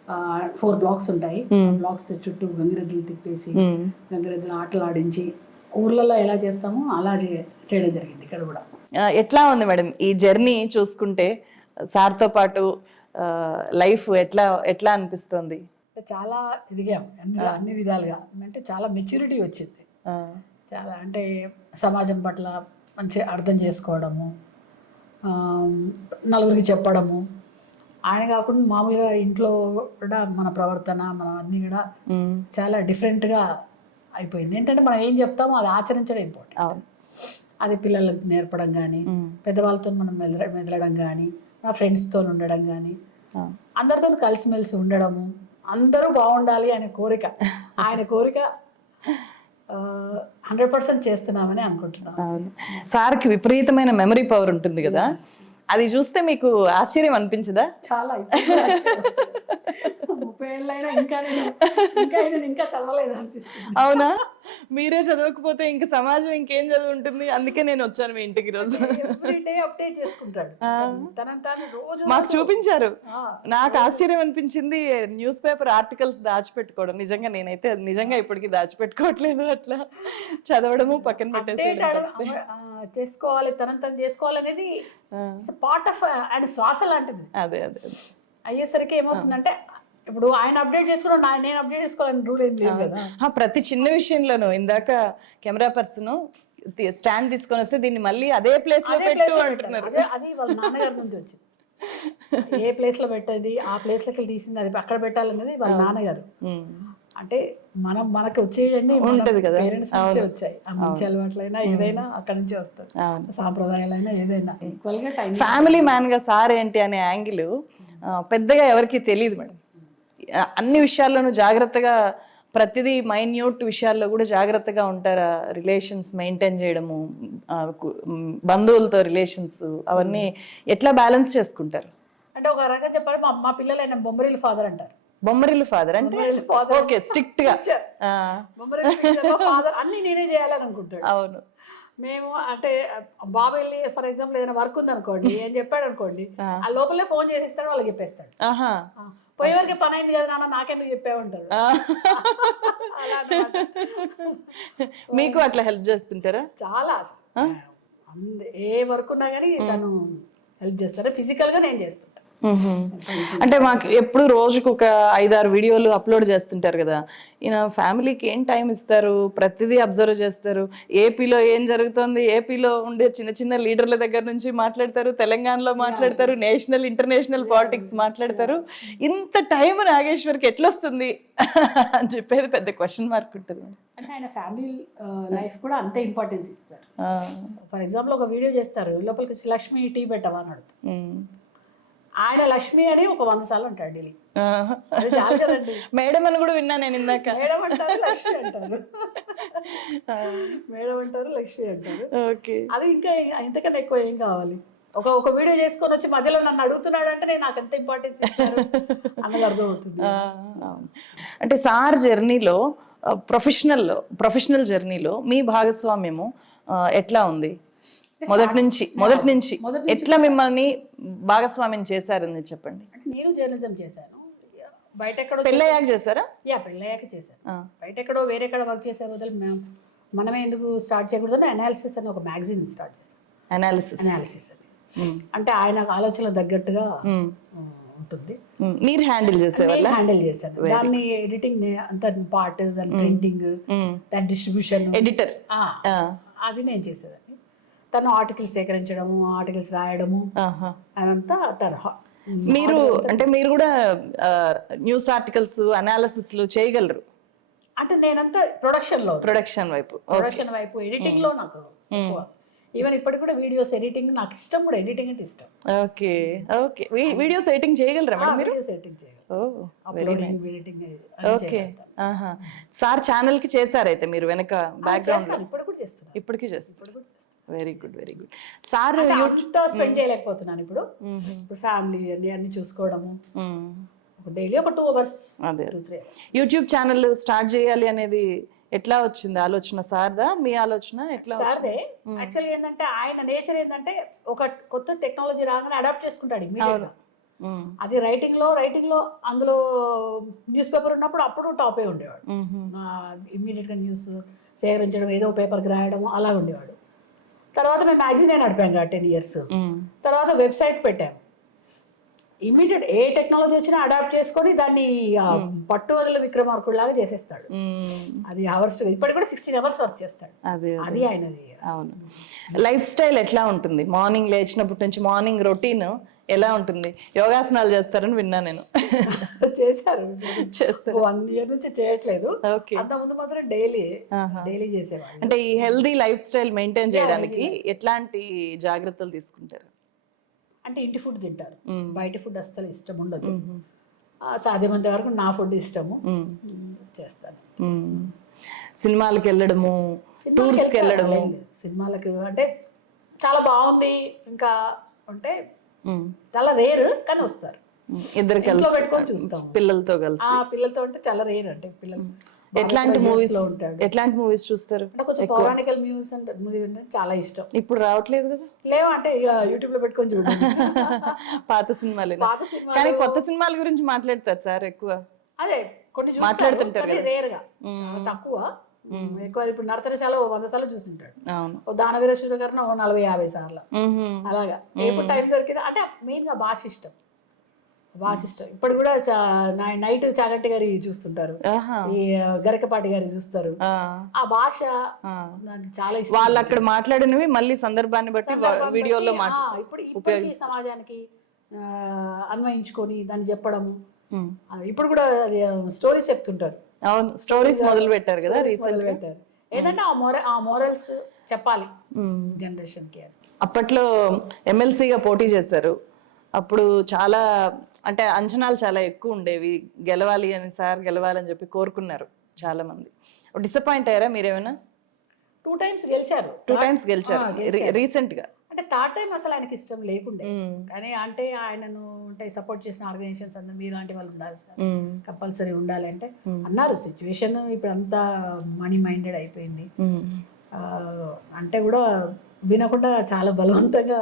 4 బ్లాక్స్ ఉంటాయి. బ్లాక్స్ చుట్టూ గంగిరెద్దులు తిప్పేసి గంగిరెద్దులు ఆటలు ఆడించి ఊర్లలో ఎలా చేస్తామో అలా చేయడం జరిగింది ఇక్కడ కూడా. ఎట్లా ఉంది మేడం ఈ జర్నీ చూసుకుంటే? సార్తో పాటు లైఫ్ ఎట్లా అనిపిస్తుంది? చాలా ఎదిగాము అన్ని విధాలుగా. అంటే చాలా మెచ్యూరిటీ వచ్చింది. చాలా అంటే సమాజం పట్ల మంచి అర్థం చేసుకోవడము, నలుగురికి చెప్పడము. ఆయన కాకుండా మామూలుగా ఇంట్లో కూడా మన ప్రవర్తన మనం అన్నీ కూడా చాలా డిఫరెంట్గా అయిపోయింది. ఏంటంటే మనం ఏం చెప్తామో అది ఆచరించడం ఇంపార్టెంట్. అది పిల్లలకు నేర్పడం కానీ, పెద్దవాళ్ళతో మనం మెదలడం కానీ, నా ఫ్రెండ్స్తో ఉండడం కానీ, అందరితో కలిసిమెలిసి ఉండడము, అందరూ బాగుండాలి అనే కోరిక. ఆయన కోరిక 100% చేస్తున్నామని అనుకుంటున్నాను. సార్కి విపరీతమైన మెమరీ పవర్ ఉంటుంది కదా, అది చూస్తే మీకు ఆశ్చర్యం అనిపించదా? చాలా 30 ఏళ్ళైనా ఇంకా నేను ఇంకా చదవలేదు అనిపిస్తుంది. అవునా? మీరే చదవకపోతే ఇంకా సమాజం ఇంకేం చదువు ఉంటుంది. అందుకే నేను వచ్చాను మీ ఇంటికి రోజు. ఎవ్రీడే అప్డేట్ చేసుకుంటాడు తనని తాను రోజు. మాకు చూపించారు. నాకు ఆశ్చర్యం అనిపించింది న్యూస్ పేపర్ ఆర్టికల్స్ దాచిపెట్టుకోవడం. నిజంగా నేనైతే నిజంగా ఇప్పటికీ దాచిపెట్టుకోవట్లేదు. అట్లా చదవడము పక్కన పెట్టేసేయడం చేసుకోవాలి, తనని తను చేసుకోవాలనేది పార్ట్ ఆఫ్ ఆయన శ్వాస లాంటిది. అదే అదే అయ్యేసరికి ఏమవుతుందంటే ఇప్పుడు ఆయన అప్డేట్ చేసుకోవడం నేను అప్డేట్ చేసుకోవాలని రూల్ ఏం లేదు కదా. ప్రతి చిన్న విషయంలోనూ ఇందాక కెమెరా పర్సన్ స్టాండ్ తీసుకొని వస్తే దీన్ని మళ్ళీ అదే ప్లేస్ లో పెట్టు అంటున్నారు. అది వాళ్ళ నాన్నగారి నుంచి వచ్చింది. ఏ ప్లేస్ లో పెట్టేది ఆ ప్లేస్ లోకి తీసింది అది అక్కడ పెట్టాలనేది వాళ్ళ నాన్నగారు. అంటే మనకి వచ్చేయండి ఉంటది కదా, పేరెంట్స్ నుంచే వచ్చాయి. ఆ మంచి అలవాట్లైనా ఏదైనా అక్కడ నుంచే వస్తుంది, సాంప్రదాయాలైనా ఏదైనా ఈక్వల్ గా టైం. ఫ్యామిలీ మ్యాన్ గా సార్ ఏంటి అనే యాంగిల్ పెద్దగా ఎవరికి తెలియదు మేడం. అన్ని విషయాల్లోనూ జాగ్రత్తగా, ప్రతిదీ మైన్యూట్ విషయాల్లో కూడా జాగ్రత్తగా ఉంటారా? రిలేషన్స్ మెయింటైన్ చేయడము, బంధువులతో రిలేషన్స్, అవన్నీ ఎట్లా బ్యాలెన్స్ చేసుకుంటారు? అంటే ఒక రకంగా చెప్పాలి, మా పిల్లలు ఆయన బొమ్మరిల్లు ఫాదర్ అంటారు. బొమ్మరిల్లు ఫాదర్ అంటే ఓకే, స్ట్రిక్ట్ గా బొమ్మరిల్లు ఫాదర్ అన్ని నేనే చేయాలని అనుకుంటాడు. అవును. మేము అంటే బాబు వెళ్ళి ఫర్ ఎగ్జాంపుల్ ఏదైనా వర్క్ ఉంది అనుకోండి, ఏం చెప్పాడు అనుకోండి, ఆ లోపలే ఫోన్ చేసేస్తాడు, వాళ్ళకి చెప్పేస్తాడు. పోయేవరకు పని అయింది కదా నాన్న నాకెందుకు చెప్పామంటారు. మీకు అట్లా హెల్ప్ చేస్తుంటారా? చాలా. ఏ వర్క్ ఉన్నా కానీ తను హెల్ప్ చేస్తాడు. ఫిజికల్ గా నేను చేస్తాను. అంటే మాకు ఎప్పుడు రోజుకు ఒక 5-6 వీడియోలు అప్లోడ్ చేస్తుంటారు కదా, ఈయన ఫ్యామిలీకి ఏం టైం ఇస్తారు? ప్రతిదీ అబ్జర్వ్ చేస్తారు. ఏపీలో ఏం జరుగుతుంది, ఏపీలో ఉండే చిన్న చిన్న లీడర్ల దగ్గర నుంచి మాట్లాడతారు, తెలంగాణలో మాట్లాడతారు, నేషనల్ ఇంటర్నేషనల్ పాలిటిక్స్ మాట్లాడతారు. ఇంత టైం నాగేశ్వర్కి ఎట్లా వస్తుంది అని చెప్పేది పెద్ద క్వశ్చన్ మార్క్ ఉంటుంది. అంటే ఆయన ఫ్యామిలీ లైఫ్ కూడా అంతే ఇంపార్టెన్స్ ఇస్తారు. ఫర్ ఎగ్జాంపుల్ ఒక వీడియో చేస్తారు, లోపలికి వచ్చి లక్ష్మి టీ పెట్టవా అని అడుగుతారు. ఆయన లక్ష్మి అని ఒక 100 సార్లు అంటాడు ఢిల్లీ. అది చాలు కదండి. మేడం అని కూడా విన్నా నేను ఇందాక. మేడం అంటారు, లక్ష్మి అంటారు. మేడం అంటారు, లక్ష్మి అంటారు. ఓకే, అది ఇంకా ఇంతకన్నా ఎక్కువ ఏం కావాలి? ఒక వీడియో చేసుకొని వచ్చి మధ్యలో నన్ను అడుగుతున్నాడు అంటే నేను నాకు ఎంత ఇంపార్టెన్స్ ఇస్తారు అన్నది అర్థమవుతుంది. అంటే సార్ జర్నీలో, ప్రొఫెషనల్ జర్నీలో మీ భాగస్వామ్యము ఎట్లా ఉంది? మొదటి నుంచి ఎట్లా మిమ్మల్ని భాగస్వామ్యం చేశారని చెప్పండి. అంటే నేను జర్నలిజం చేశాను. బయట ఎక్కడో పెళ్ళయ్యాక చేశారా? పెళ్ళయ్యాక చేశాను. బయట ఎక్కడో వేరెక్కడ వర్క్ చేసే బదులు మనమే ఎందుకు స్టార్ట్ చేయకూడదని అనాలిసిస్ అని ఒక మ్యాగజైన్ స్టార్ట్ చేశాను. అనాలిసిస్ అని అంటే ఆయన ఆలోచనలు తగ్గట్టుగా ఉంటుంది. మీరు హ్యాండిల్ చేసేవాళ్ళ? హ్యాండిల్ చేశాను. దాన్ని ఎడిటింగ్ అంత పార్ట్, దాని ప్రింటింగ్, దాని డిస్ట్రిబ్యూషన్, ఎడిటర్ అది నేను చేసేదాన్ని. తను ఆర్టికల్స్ సేకరించడము, ఆర్టికల్స్ రాయడము అదంతా తరహా. మీరు కూడా న్యూస్ ఆర్టికల్స్ అనాలిసిస్ చేయగలరు? అంటే నేనంతా ప్రొడక్షన్ వైపు ఎడిటింగ్ లో నాకు ఈవెన్ ఇప్పటికి కూడా వీడియోస్ ఎడిటింగ్ నాకు ఇష్టం. కూడా ఎడిటింగ్ అంటే ఇష్టం. ఓకే ఓకే, వీడియోస్ ఎడిటింగ్ చేయగలరా మేడం మీరు? Editing okay. సార్ ఛానల్ కి చేశారైతే మీరు వెనక బ్యాక్గ్రౌండ్? ఇప్పటికీ చేస్తారు. Very good, very good. Sir spend చేయలేకపోతున్నాను ఇప్పుడు. ఫ్యామిలీ అన్ని చూసుకోవడము, డైలీ ఒక 2 hours. అదే, యూట్యూబ్ ఛానల్ స్టార్ట్ చేయాలి అనేది ఎట్లా వచ్చింది ఆలోచన? సార్దా మీ ఆలోచన? ఎట్లా? సార్దే. యాక్చువల్గా ఏంటంటే ఆయన నేచర్ ఏంటంటే ఒక కొత్త టెక్నాలజీ రాగానే అడాప్ట్ చేసుకుంటాడు ఇమ్మీడియట్ గా. అది రైటింగ్ లో అందులో న్యూస్ పేపర్ ఉన్నప్పుడు అప్పుడు టాప్ అయి ఉండేవాడు. ఇమ్మీడియట్ గా న్యూస్ సేకరించడం, ఏదో పేపర్కి రాయడం అలా ఉండేవాడు. తర్వాత మేము మ్యాగజైన్ నడిపాం 10 years. తర్వాత వెబ్సైట్ పెట్టాము. ఇమ్మీడియట్ ఏ టెక్నాలజీ వచ్చినా అడాప్ట్ చేసుకొని దాన్ని పట్టు వదల విక్రమార్కుడు లాగా చేసేస్తాడు. అది అవర్స్, ఇప్పటికి కూడా 16 hours వర్క్ చేస్తాడు. అది ఆయనది. అవును. లైఫ్ స్టైల్ ఎట్లా ఉంటుంది? మార్నింగ్ లేచినప్పటి నుంచి మార్నింగ్ రొటీన్ ఎలా ఉంటుంది? యోగాసనాలు చేస్తారని విన్నా నేను. చేస్తారు 1 year నుంచి చేయట్లేదు. అంత ముందు మాత్రం డైలీ చేసేవాళ్ళు. అంటే ఈ హెల్దీ లైఫ్ స్టైల్ మెయింటైన్ చేయడానికి ఎట్లాంటి జాగ్రత్తలు తీసుకుంటారు? అంటే ఇంటి ఫుడ్ తింటారు, బయట ఫుడ్ అస్సలు ఇష్టం ఉండదు. సాధ్యమంత వరకు నా ఫుడ్ ఇష్టము చేస్తాను. సినిమాలకు వెళ్ళడము, టూర్స్కి వెళ్ళడము? సినిమాలకు అంటే చాలా బాగుంది ఇంకా అంటే చాలా రేర్ కానీ వస్తారు. ఇద్దరు ఇంట్లో కలిసి పెట్టుకొని చూస్తాం. పిల్లలతో కలిసి. ఆ పిల్లలతో అంటే చాలా రేర్ అంటే పిల్లలు. ఎట్లాంటి బాగా మూవీస్ లో ఉంటాడు. ఎట్లాంటి మూవీస్ చూస్తారు? అంటే కొంచెం పౌరాణికల్ మ్యూజిక్ అంటే మూవీ అంటే చాలా ఇష్టం. ఇప్పుడు రావట్లేదు కదా లేవు అంటే ఇక యూట్యూబ్ లో పెట్టుకొని చూడండి. పాత సినిమాలు. పాత సినిమాలు కానీ కొత్త సినిమాల గురించి మాట్లాడతారు సార్ ఎక్కువ. అదే కొన్ని మాట్లాడుతుంటారు చూస్తారు రేర్ గా, చాలా తక్కువ. ఎక్కువ ఇప్పుడు నర్తనశాల 100 సార్లు చూస్తుంటాడు. అవును. ఓ దానవీర శూరకర్ణ 40-50 సార్లు అలాగా. ఎప్పుడు టైం దొరికినా అంటే మెయిన్ గా భాష ఇష్టం. ఇప్పుడు కూడా నైట్ చాగంటి గారి చూస్తుంటారు, ఈ గరికపాటి గారి చూస్తారు. ఆ భాష నాకు చాలా ఇష్టం. వాళ్ళు అక్కడ మాట్లాడినవి మళ్ళీ సందర్భాన్ని బట్టి వీడియోలో ఇప్పుడు సమాజానికి అన్వయించుకొని దాన్ని చెప్పడము. ఇప్పుడు కూడా స్టోరీస్ చెప్తుంటారు. అవును, స్టోరీస్ మొదలు పెట్టారు కదా రీసెంట్ గా. ఏదంటే ఆ మోరల్స్ చెప్పాలి జనరేషన్ కి. అప్పట్లో ఎమ్మెల్సీగా పోటీ చేశారు. అప్పుడు చాలా అంటే అంచనాలు చాలా ఎక్కువ ఉండేవి, గెలవాలి అని, సార్ గెలవాలని చెప్పి కోరుకున్నారు చాలా మంది. డిసప్పాయింట్ అయ్యారా మీరేమైనా? 2 times గెలిచారు. 2 times గెలిచారు రీసెంట్ గా. అంటే థర్డ్ టైం అసలు ఆయనకి ఇష్టం లేకుండే, కానీ అంటే ఆయనను అంటే సపోర్ట్ చేసిన ఆర్గనైజేషన్స్ అందరూ మీలాంటి వాళ్ళు ఉండాలి సార్, కంపల్సరీ ఉండాలి అంటే అన్నారు. సిచ్యువేషన్ ఇప్పుడు అంతా మనీ మైండెడ్ అయిపోయింది అంటే కూడా వినకుండా చాలా బలవంతంగా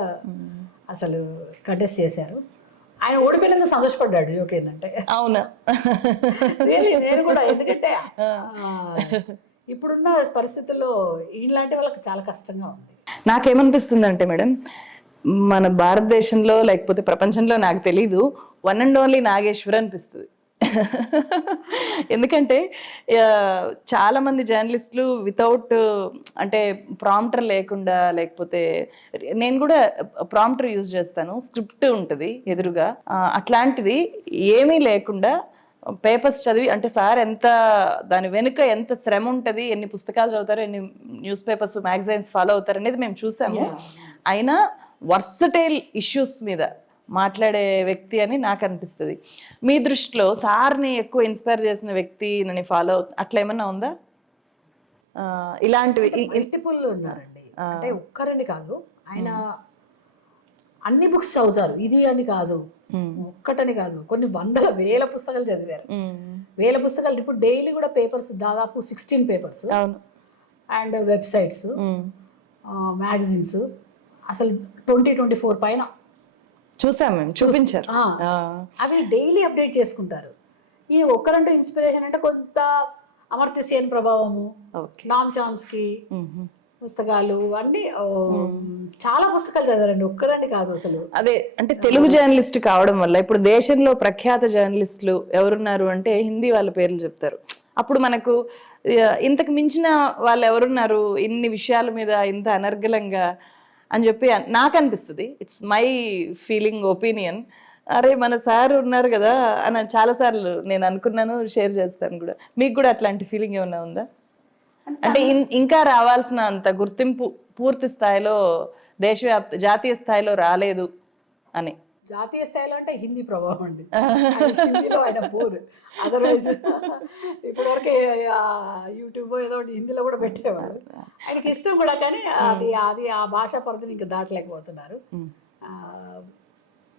అసలు కంటెస్ట్ చేశారు. ఆయన ఓడిపోయినందుకు సంతోషపడ్డాడు. జోక్ ఏంటంటే అవునా, నేను కూడా, ఎందుకంటే ఇప్పుడున్న పరిస్థితుల్లో ఇలాంటి వాళ్ళకి చాలా కష్టంగా ఉంది. నాకేమనిపిస్తుంది అంటే మేడం, మన భారతదేశంలో లేకపోతే ప్రపంచంలో నాకు తెలీదు, వన్ అండ్ ఓన్లీ నాగేశ్వర్ అనిపిస్తుంది. ఎందుకంటే చాలా మంది జర్నలిస్టులు వితౌట్ అంటే ప్రాంప్టర్ లేకుండా, లేకపోతే నేను కూడా ప్రాంప్టర్ యూజ్ చేస్తాను, స్క్రిప్ట్ ఉంటుంది ఎదురుగా, అట్లాంటిది ఏమీ లేకుండా పేపర్స్ చదివి, అంటే సార్ ఎంత దాని వెనుక ఎంత శ్రమ ఉంటుంది, ఎన్ని పుస్తకాలు చదువుతారు, ఎన్ని న్యూస్ పేపర్స్ మ్యాగజైన్స్ ఫాలో అవుతారు అనేది మేము చూసాము. అయినా వర్సటైల్ ఇష్యూస్ మీద మాట్లాడే వ్యక్తి అని నాకు అనిపిస్తుంది. మీ దృష్టిలో సార్ని ఎక్కువ ఇన్స్పైర్ చేసిన వ్యక్తి నన్ను ఫాలో అట్లా ఏమన్నా ఉందా? ఇలాంటివి మల్టిపుల్ ఉన్నారండి, అంటే ఒక్కరని కాదు. ఆయన అన్ని బుక్స్ చదువుతారు, ఇది అని కాదు, ఒక్కటని కాదు, కొన్ని 100,000 పుస్తకాలు చదివారు. 1000 పుస్తకాలు. ఇప్పుడు డైలీ కూడా పేపర్స్ దాదాపు 16 పేపర్స్ అండ్ వెబ్సైట్స్, మ్యాగజైన్స్ అసలు 20-24 పైన చూసాం మేము, చూపించారు. అవి డైలీ అప్డేట్ చేసుకుంటారు. ఈ ఒక్కరంటూ ఇన్స్పిరేషన్ అంటే కొంత అమర్త్య సేన్ ప్రభావము, నామ్ చామ్స్కీ పుస్తకాలు అన్ని చాలా పుస్తకాలు చదివారండి, ఒక్కరండి కాదు అసలు. అదే అంటే తెలుగు జర్నలిస్ట్ కావడం వల్ల ఇప్పుడు దేశంలో ప్రఖ్యాత జర్నలిస్టులు ఎవరున్నారు అంటే హిందీ వాళ్ళ పేర్లు చెప్తారు. అప్పుడు మనకు ఇంతకు మించిన వాళ్ళు ఎవరున్నారు ఇన్ని విషయాల మీద ఇంత అనర్గళంగా అని చెప్పి నాకు అనిపిస్తుంది. It's my feeling, opinion. అరే మన సార్ ఉన్నారు కదా అని చాలాసార్లు నేను అనుకున్నాను, షేర్ చేస్తాను కూడా. మీకు కూడా అట్లాంటి ఫీలింగ్ ఏమైనా ఉందా? అంటే ఇంకా రావాల్సిన అంత గుర్తింపు పూర్తి స్థాయిలో జాతీయ స్థాయిలో రాలేదు అని. జాతీయ స్థాయిలో అంటే హిందీ ప్రభావం అండి, హిందీలో ఆయన పూర్. అదర్వైజ్ ఇప్పటివరకే యూట్యూబ్ ఏదో ఒకటి హిందీలో కూడా పెట్టేవాడు, ఆయనకి ఇష్టం కూడా, కానీ అది ఆ భాషా పరిధిని ఇంకా దాటలేకపోతున్నారు.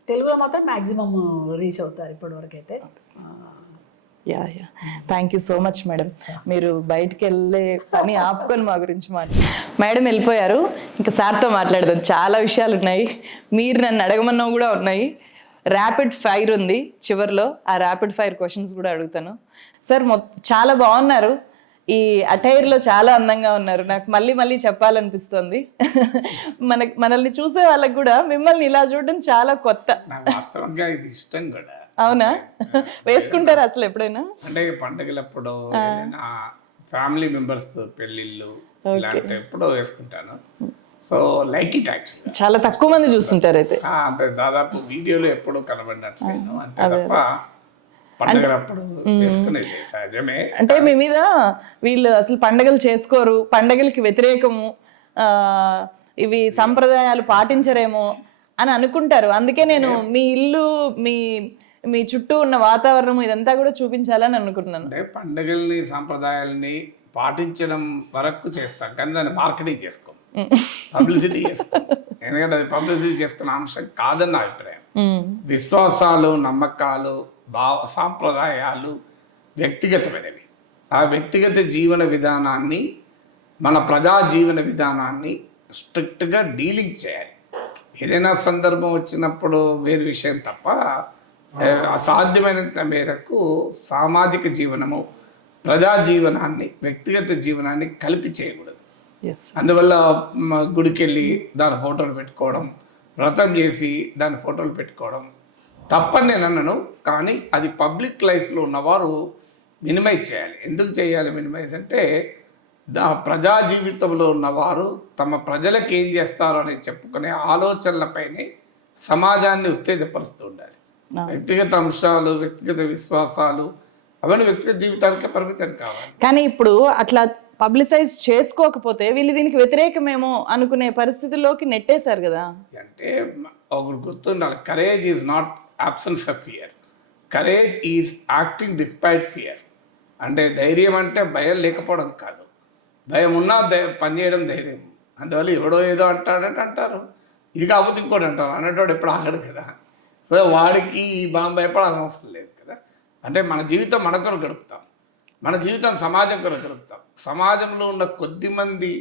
తెలుగులో మాత్రం మ్యాక్సిమం రీచ్ అవుతారు ఇప్పటివరకు అయితే. Thank you so much madam. మీరు బయటికి వెళ్ళే పని ఆపుకొని మా గురించి మేడం వెళ్ళిపోయారు. ఇంకా సార్తో మాట్లాడదాం, చాలా విషయాలు ఉన్నాయి, మీరు నన్ను అడగమన్నవి కూడా ఉన్నాయి. ర్యాపిడ్ ఫైర్ ఉంది చివరిలో, ఆ ర్యాపిడ్ ఫైర్ క్వశ్చన్స్ కూడా అడుగుతాను. సార్ చాలా బాగున్నారు, ఈ అటైర్లో చాలా అందంగా ఉన్నారు. నాకు మళ్ళీ మళ్ళీ చెప్పాలనిపిస్తుంది. మనల్ని చూసే వాళ్ళకి కూడా మిమ్మల్ని ఇలా చూడడం చాలా కొత్త. ఇది ఇష్టం కూడా. అవునా, వేసుకుంటారా అసలు ఎప్పుడైనా? అంటే పండుగలప్పుడు, ఫ్యామిలీ మెంబర్స్ పెళ్ళిళ్ళు ఇలాంటి ఎప్పుడో వేసుకుంటాను. So like it actually. చాలా తక్కువ మంది చూస్తుంటారు అయితే. అంటే దాదాపు వీడియోలో ఎప్పుడు కనబడినట్లేదు, అంతే తప్ప పండుగలప్పుడు వేసుకునేది సహజమే. అంటే మీ మీద వీళ్ళు అసలు పండుగలు చేసుకోరు, పండుగలకి వ్యతిరేకము, ఇవి సంప్రదాయాలు పాటించరేమో అని అనుకుంటారు. అందుకే నేను మీ ఇల్లు, మీ చుట్టూ ఉన్న వాతావరణం ఇదంతా కూడా చూపించాలని అనుకుంటున్నాను. అంటే పండుగల్ని సాంప్రదాయాలని పాటించడం వరకు చేస్తాం, కానీ దాన్ని మార్కెటింగ్ చేసుకోం, పబ్లిసిటీ చేసుకోం. ఎందుకంటే అది పబ్లిసిటీ చేసుకున్న అంశం కాదని నా అభిప్రాయం. మ్మ్. విశ్వాసాలు, నమ్మకాలు, సాంప్రదాయాలు వ్యక్తిగతమైనవి. ఆ వ్యక్తిగత జీవన విధానాన్ని, మన ప్రజా జీవన విధానాన్ని స్ట్రిక్ట్గా డీలింగ్ చేయాలి. ఏదైనా సందర్భం వచ్చినప్పుడు వేరు విషయం తప్ప అసాధ్యమైనంత మేరకు సామాజిక జీవనము, ప్రజా జీవనాన్ని, వ్యక్తిగత జీవనాన్ని కలిపి చేయకూడదు. Yes. అందువల్ల గుడికి వెళ్ళి దాని ఫోటోలు పెట్టుకోవడం, వ్రతం చేసి దాని ఫోటోలు పెట్టుకోవడం తప్పని నేను అన్నాను. కానీ అది పబ్లిక్ లైఫ్లో ఉన్నవారు మినిమైజ్ చేయాలి. ఎందుకు చేయాలి మినిమైజ్ అంటే, ప్రజా జీవితంలో ఉన్నవారు తమ ప్రజలకు ఏం చేస్తారో అని చెప్పుకునే ఆలోచనలపైనే సమాజాన్ని ఉత్తేజపరుస్తూ ఉండాలి. వ్యక్తిగత అంశాలు, వ్యక్తిగత విశ్వాసాలు అవన్నీ వ్యక్తిగత జీవితానికి పరిమితం కావాలి. కానీ ఇప్పుడు అట్లా పబ్లిసైజ్ చేసుకోకపోతే వీళ్ళు దీనికి వ్యతిరేకమేమో అనుకునే పరిస్థితుల్లోకి నెట్టేశారు కదా. అంటే ఒకటి గుర్తుండాలి, courage is not absence of fear, courage is acting despite fear. అంటే ధైర్యం అంటే భయం లేకపోవడం కాదు, భయం ఉన్నా పనిచేయడం ధైర్యం. అందువల్ల ఎవడో ఏదో అంటాడంటే అంటారు, ఇది కాకపోతే ఇంకోటి అంటారు, అనేటోడు ఎప్పుడు ఆగడు కదా. సో వాడికి ఈ భయపడాల్సిన అవసరం లేదు కదా. అంటే మన జీవితం మన కొరకు గడుపుతాం, మన జీవితం సమాజం కొరకు గడుపుతాం. సమాజంలో ఉన్న కొద్దిమంది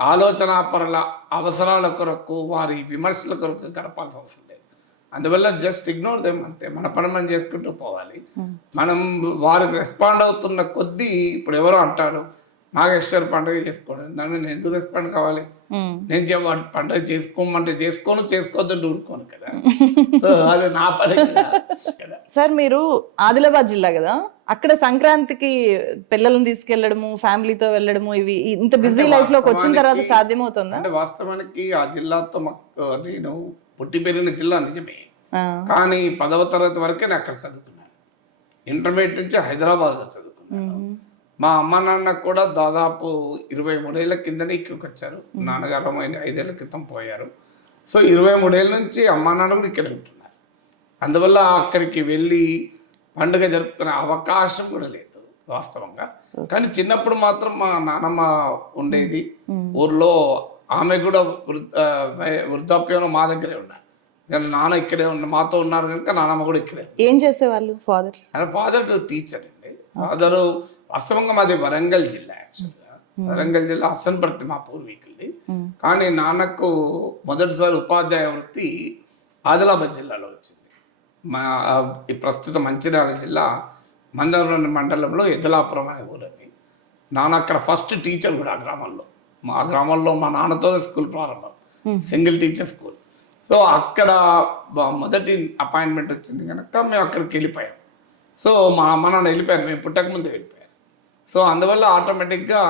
ఆలోచనాపరుల అవసరాల కొరకు, వారి విమర్శల కొరకు గడపాల్సిన అవసరం లేదు. అందువల్ల జస్ట్ ఇగ్నోర్ దెమ్, అంతే. మన పని మనం చేసుకుంటూ పోవాలి. మనం వారికి రెస్పాండ్ అవుతున్న కొద్దీ, ఇప్పుడు ఎవరో అంటాడు నాగేశ్వర్ పండుగ చేసుకోవడం, దాన్ని నేను ఎందుకు రెస్పాండ్ కావాలి? నేను వాడి పండుగ చేసుకోమంటే చేసుకోవద్దని ఊరుకోను కదా. అది నా పని కదా. సార్ మీరు ఆదిలాబాద్ జిల్లా కదా, అక్కడ సంక్రాంతికి పిల్లలను తీసుకెళ్లడము, ఫ్యామిలీతో వెళ్ళడము, ఇవి ఇంత బిజీ లైఫ్ లోకి వచ్చిన తర్వాత సాధ్యమవుతుందా? అంటే వాస్తవానికి ఆ జిల్లాతో నేను పుట్టి పెరిగిన జిల్లా నిజమే, కానీ 10వ తరగతి వరకే నేను అక్కడ చదువుకున్నాను. ఇంటర్మీడియట్ నుంచి హైదరాబాద్లో చదువుకున్నాను. మా అమ్మ నాన్న కూడా దాదాపు 23 ఏళ్ల కిందనే ఇక్కడికి వచ్చారు. నాన్నగారు 5 ఏళ్ల క్రితం పోయారు. సో 23 ఏళ్ళ నుంచి అమ్మ నాన్న కూడా ఇక్కడ ఉంటున్నారు. అందువల్ల అక్కడికి వెళ్ళి పండుగ జరుపుకునే అవకాశం కూడా లేదు వాస్తవంగా. కానీ చిన్నప్పుడు మాత్రం మా నాన్నమ్మ ఉండేది ఊర్లో, ఆమె కూడా వృద్ధాప్యంలో మా దగ్గరే ఉన్నారు. కానీ నాన్న ఇక్కడే మాతో ఉన్నారు కనుక నాన్నమ్మ కూడా ఇక్కడే. ఏం చేసేవాళ్ళు ఫాదర్? ఫాదర్ టీచర్ అండి. ఫాదరు వాస్తవంగా మాది వరంగల్ జిల్లా. యాక్చువల్గా వరంగల్ జిల్లా అసన్పర్తి మా పూర్వీకులది. కానీ నాన్నకు మొదటిసారి ఉపాధ్యాయ వృత్తి ఆదిలాబాద్ జిల్లాలో వచ్చింది. ఈ ప్రస్తుత మంచిర్యాల జిల్లా మందవరం మండలంలో ఎద్దలాపురం అనే ఊరని. నాన్న అక్కడ ఫస్ట్ టీచర్ కూడా ఆ గ్రామంలో. మా గ్రామంలో మా నాన్నతో స్కూల్ ప్రారంభం, సింగిల్ టీచర్ స్కూల్. సో అక్కడ మొదటి అపాయింట్మెంట్ వచ్చింది కనుక మేము అక్కడికి వెళ్ళిపోయాం. సో మా అమ్మ నాన్న వెళ్ళిపోయారు, మేము పుట్టకముందే వెళ్ళిపోయారు. సో అందువల్ల ఆటోమేటిక్గా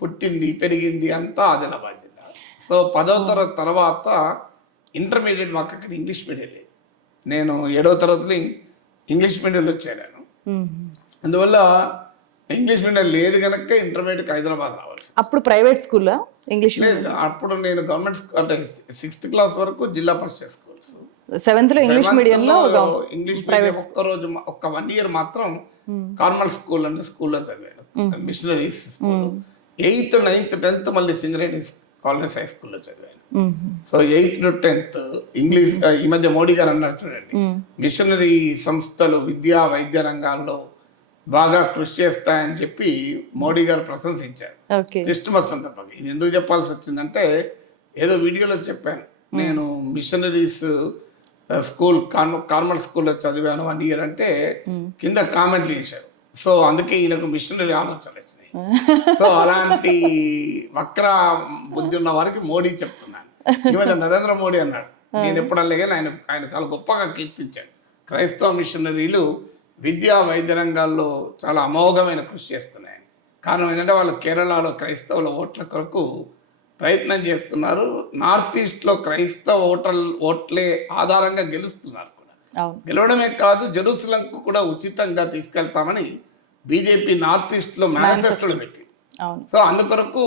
పుట్టింది పెరిగింది అంతా ఆదిలాబాద్ జిల్లా. సో 10వ తరగతి తర్వాత ఇంటర్మీడియట్ మాకు అక్కడ ఇంగ్లీష్ మీడియం లేదు. నేను 7వ తరగతిలో ఇంగ్లీష్ మీడియంలో చేరాను. అందువల్ల ఇంగ్లీష్ మీడియం లేదు కనుక ఇంటర్మీడియట్కి హైదరాబాద్ రావాల్సి. అప్పుడు ప్రైవేట్ స్కూల్ ఇంగ్లీష్ లేదు, అప్పుడు నేను గవర్నమెంట్ అంటే 6th క్లాస్ వరకు జిల్లా పరిషత్ స్కూల్స్. 7th లో ఇంగ్లీష్ మీడియంలో ఇంగ్లీష్ మీడియం ఒక్క 1 year మాత్రం కార్మల్ స్కూల్ అనే స్కూల్లో చదివాను, machineries school. 8th, 9th, 10th మళ్ళీ సింగరేణి కాలేజ్ హై స్కూల్లో చదివాను. So 8th to 10th English. ఈ మధ్య మోడీ గారు అన్నారు చూడండి, మిషనరీ సంస్థలు విద్యా వైద్య రంగాల్లో బాగా కృషి చేస్తాయని చెప్పి మోడీ గారు ప్రశంసించారు క్రిస్టమస్ సందర్భంగా. ఇది ఎందుకు చెప్పాల్సి వచ్చిందంటే, ఏదో వీడియోలో చెప్పాను, నేను మిషనరీస్ స్కూల్ కార్మల్ స్కూల్లో చదివాను 1 year అంటే కింద కామెంట్లు చేశారు. సో అందుకే ఈయనకు మిషనరీ ఆలోచనలు వచ్చినాయి. సో అలాంటి వక్ర బుద్ధి ఉన్న వారికి మోడీ చెప్తున్నాను. ఈవెన్ నరేంద్ర మోడీ అన్నాడు, నేను ఎప్పుడు అలాగే ఆయన చాలా గొప్పగా కీర్తించాడు. క్రైస్తవ మిషనరీలు విద్యా వైద్య రంగాల్లో చాలా అమోఘమైన కృషి చేస్తున్నాయని. కారణం ఏంటంటే వాళ్ళు కేరళలో క్రైస్తవుల ఓట్ల కొరకు ప్రయత్నం చేస్తున్నారు. నార్త్ ఈస్ట్లో క్రైస్తవ ఓట్లే ఆధారంగా గెలుస్తున్నారు కూడా. గెలవడమే కాదు, జెరూసలంకు కూడా ఉచితంగా తీసుకెళ్తామని బీజేపీ నార్త్ ఈస్ట్లో మేనిఫెస్టోలో పెట్టి. సో అందుకొరకు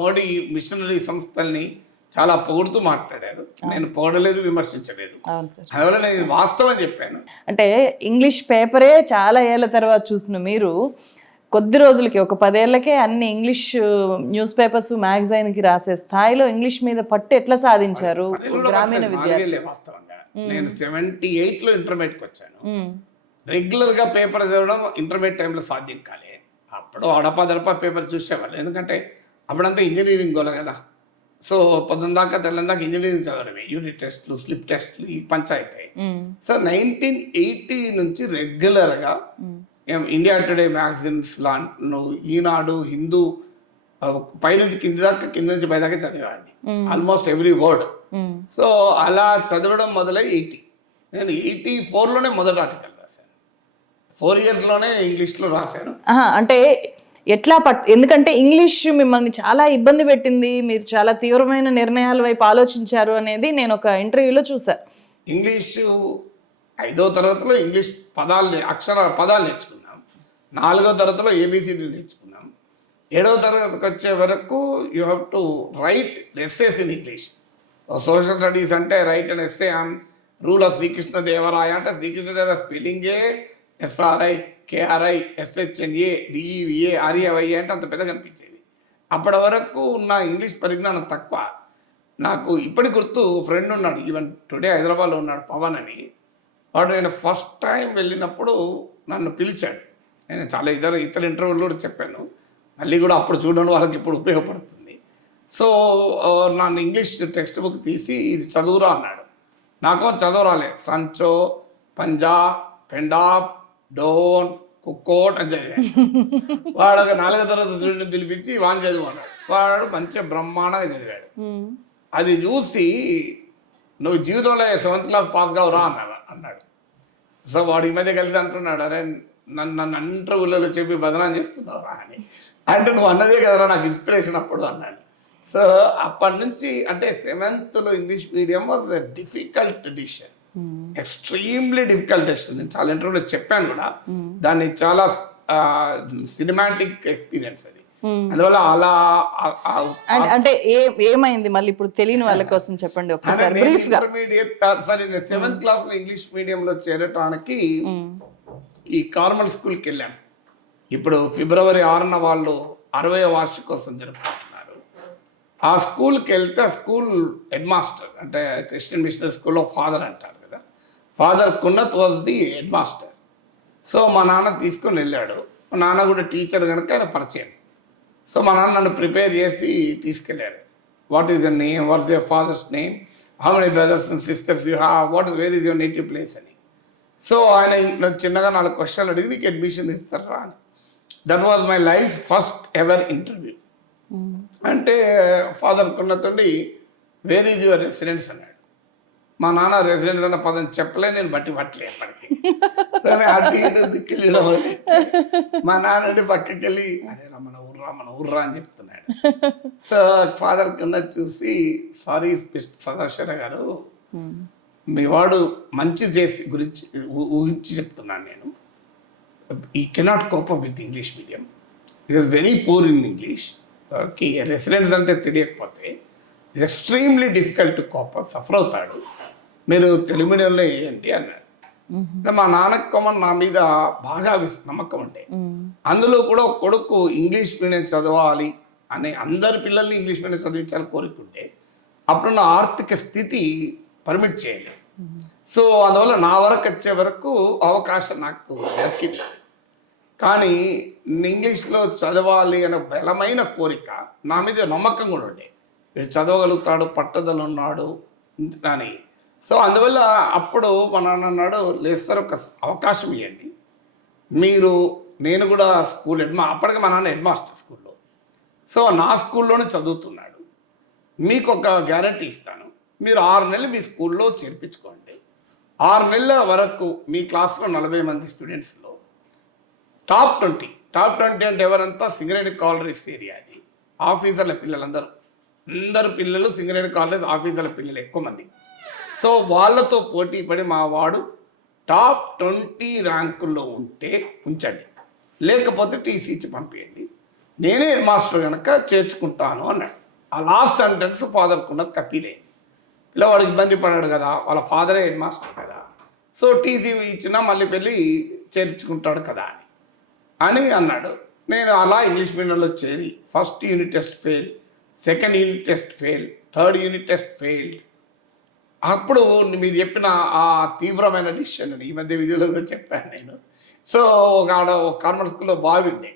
మోడీ మిషనరీ సంస్థల్ని చాలా పొగుడుతూ మాట్లాడారు. నేను పొగడలేదు, విమర్శించలేదు. అందువల్ల నేను వాస్తవం చెప్పాను. అంటే ఇంగ్లీష్ పేపరే చాలా ఏళ్ళ తర్వాత చూసిన మీరు కొద్ది రోజులకి ఒక 10 ఏళ్లకే అన్ని ఇంగ్లీష్ న్యూస్ పేపర్స్ మ్యాగజైన్కి రాసే స్థాయిలో ఇంగ్లీష్ మీద పట్టు ఎట్లా సాధించారు గ్రామీణ విద్యార్థి? నాలుగేళ్లే వాస్తవంగా. నేను 78లో ఇంటర్మీడియట్కి వచ్చాను. రెగ్యులర్గా పేపర్ చదవడం ఇంటర్మీడియట్ టైంలో సాధ్యం కాలే. అప్పుడు అడపా పేపర్ చూసేవాళ్ళు, ఎందుకంటే అప్పుడంతా ఇంజనీరింగ్ గోల కదా. సో పొద్దున్న దాకా తెల్లని దాకా ఇంజనీరింగ్ చదవడమే, యూనిట్ టెస్ట్లు, స్లిప్ టెస్ట్లు, ఈ పంచాయతీ. సో 1980 నుంచి రెగ్యులర్గా ఇండియా టుడే మ్యాగజైన్స్ ఈనాడు, హిందూ పైనుంచి కింది దాకా, కింద నుంచి పై దాకా చదివేవాడిని, ఆల్మోస్ట్ ఎవ్రీ వర్డ్. సో అలా చదవడం మొదలై 80. నేను 84లోనే మొదటి ఆర్టికల్ రాశాను. 4 ఇయర్స్లోనే ఇంగ్లీష్లో రాశాను. అంటే ఎట్లా ఎందుకంటే ఇంగ్లీష్ మిమ్మల్ని చాలా ఇబ్బంది పెట్టింది, మీరు చాలా తీవ్రమైన నిర్ణయాల వైపు ఆలోచించారు అనేది నేను ఒక ఇంటర్వ్యూలో చూసాను. ఇంగ్లీషు 5వ తరగతిలో ఇంగ్లీష్ పదాలు నేర్చుకున్నాం. 4వ తరగతిలో ఏబిసిడి నేర్చుకున్నాం. 7వ తరగతికి వచ్చే వరకు you have to write essays in English. Social studies అంటే write and essay on rule of Srikrishnadevaraya అంటే శ్రీకృష్ణదేవరాయ స్పెల్లింగే S R I K R I S H N A D E V A R A Y అంటే అంత పెద్దగా కనిపించేది. అప్పటి వరకు ఉన్న ఇంగ్లీష్ పరిజ్ఞానం తక్కువ. నాకు ఇప్పటి గుర్తు ఫ్రెండ్ ఉన్నాడు, ఈవెన్ టుడే హైదరాబాద్లో ఉన్నాడు, పవన్ అని. వాడు నేను ఫస్ట్ టైం వెళ్ళినప్పుడు నన్ను పిలిచాడు. నేను చాలా ఇతర ఇంటర్వ్యూలో కూడా చెప్పాను, మళ్ళీ కూడా అప్పుడు చూడడం వాళ్ళకి ఇప్పుడు ఉపయోగపడుతుంది. సో నన్ను ఇంగ్లీష్ టెక్స్ట్ బుక్ తీసి ఇది చదువురా అన్నాడు. నాకు చదువు రాలే. సంచో, పంజా, పెండాప్, డోన్, కుక్కోట్ అని చదివాడు. వాడు ఒక 4వ తరగతి స్టూడెంట్ని పిలిపించి వాడిని చదువుకున్నాడు. వాడు మంచిగా బ్రహ్మాండంగా చదివాడు. అది చూసి నువ్వు జీవితంలో 7th క్లాస్ పాస్ కావురా అన్నాడు. సో వాడు ఈ మధ్య కలిసి అంటున్నాడు, అరే నన్ను ఇంటర్వ్యూలలో చెప్పి బదనాం చేస్తున్నావురా అని. అంటే నువ్వు అన్నదే కదరా నాకు ఇన్స్పిరేషన్ అప్పుడు అన్నాడు. సో అప్పటి నుంచి అంటే 7thలో English medium was a difficult decision, extremely difficult decision. నేను చాలా ఇంటర్వ్యూలో చెప్పాను కూడా దాన్ని, చాలా సినిమాటిక్ ఎక్స్పీరియన్స్ అది. అందువల్ల అలా అంటే ఏమైంది మళ్ళీ ఇప్పుడు తెలియని వాళ్ళ కోసం చెప్పండి ఒకసారి బ్రీఫ్ గా. ఇంటర్మీడియట్ 7th క్లాస్లో ఇంగ్లీష్ మీడియంలో చేరటానికి ఈ కార్మల్ స్కూల్కి వెళ్ళాను. ఇప్పుడు ఫిబ్రవరి 6న వాళ్ళు 60వ వార్షికోత్సవం జరుపుకుంటున్నారు. ఆ స్కూల్కి వెళ్తే ఆ స్కూల్ హెడ్ మాస్టర్ అంటే క్రిస్టియన్ మిషనరీ స్కూల్లో ఫాదర్ అంటారు కదా, father Kunnath was the head master. So మా నాన్న తీసుకొని వెళ్ళాడు. మా నాన్న కూడా టీచర్ కనుక ఆయన పరిచయం. సో మా నాన్న నన్ను ప్రిపేర్ చేసి తీసుకెళ్ళాడు. What is your name, what is your father's name, how many brothers and sisters you have, where is your native place అని. సో ఆయన చిన్నగా 4 క్వశ్చన్లు అడిగి నీకు అడ్మిషన్ ఇస్తారా అని. That was my life first ever interview. అంటే ఫాదర్ కున్నతుండి వేర్ ఈజ్ యువర్ రెసిడెన్స్ అన్నాడు. మా నాన్న రెసిడెన్స్ అన్న పదం చెప్పలే, నేను పట్టలే ఎప్పటికీ. సరే అటు ఇటు దిక్కెళ్ళడం మా నాన్న పక్కకి వెళ్ళి అదే మన ఊర్రా అని చెప్తున్నాడు. సో ఫాదర్ కింద చూసి, సారీ సదాశివ గారు, మీ వాడు మంచి చేసి గురించి ఊహించి చెప్తున్నాను నేను. ఈ cannot cope up with English medium, it is very poor in English. Residence అంటే తెలియకపోతే it's extremely difficult to cope up, suffer అవుతాడు, మీరు తెలుగు మీడియంలో వేయండి అన్నాడు. మా నాన్నకు నా మీద బాగా నమ్మకం ఉండే. అందులో కూడా ఒక కొడుకు ఇంగ్లీష్ మీడియం చదవాలి అనే, అందరి పిల్లల్ని ఇంగ్లీష్ మీడియం చదివించాలని కోరుకుంటే అప్పుడున్న ఆర్థిక స్థితి పర్మిట్ చేయలేదు. సో అందువల్ల నా వరకు వచ్చే వరకు అవకాశం నాకు దక్కింది. కానీ ఇంగ్లీష్లో చదవాలి అనే బలమైన కోరిక, నా మీద నమ్మకం కూడా ఉండే, వీడు చదవగలుగుతాడు, పట్టుదల ఉన్నాడు అని. సో అందువల్ల అప్పుడు మా నాన్న అన్నాడు, లేదు సార్ ఒక అవకాశం ఇవ్వండి మీరు. నేను కూడా స్కూల్ అప్పటికి మా నాన్న హెడ్ మాస్టర్ స్కూల్లో. సో నా స్కూల్లోనే చదువుతున్నాడు, మీకు ఒక గ్యారంటీ ఇస్తాను, మీరు 6 నెలలు మీ స్కూల్లో చేర్పించుకోండి. 6 నెలల వరకు మీ క్లాస్లో 40 మంది స్టూడెంట్స్లో టాప్ 20 అంటే ఎవరంతా సింగరేణి కాలరీస్ ఏరియా, అది ఆఫీసర్ల అందరు పిల్లలు సింగరేణి కాలరీస్ ఆఫీసర్ల పిల్లలు ఎక్కువ మంది. సో వాళ్ళతో పోటీ పడి మా వాడు టాప్ 20 ర్యాంకుల్లో ఉంటే ఉంచండి, లేకపోతే టీసీ ఇచ్చి పంపించండి, నేనే హెడ్ మాస్టర్ కనుక చేర్చుకుంటాను అన్నాడు. ఆ లాస్ట్ సెంటెన్స్ ఫాదర్కు ఉన్నది కప్పిలేదు. పిల్లవాడు ఇబ్బంది పడాడు కదా, వాళ్ళ ఫాదరే హెడ్ మాస్టర్ కదా, సో టీసీ ఇచ్చినా మళ్ళీ పెళ్ళి చేర్చుకుంటాడు కదా అని అన్నాడు. నేను అలా ఇంగ్లీష్ మీడియంలో చేరి first unit test fail, second unit test fail, third unit test fail. అప్పుడు మీరు చెప్పిన ఆ తీవ్రమైన డిసిషన్ ఈ మధ్య వీడియోలో కూడా చెప్పాను నేను. సో ఒక కాన్వెంట్ స్కూల్లో బావి ఉండే,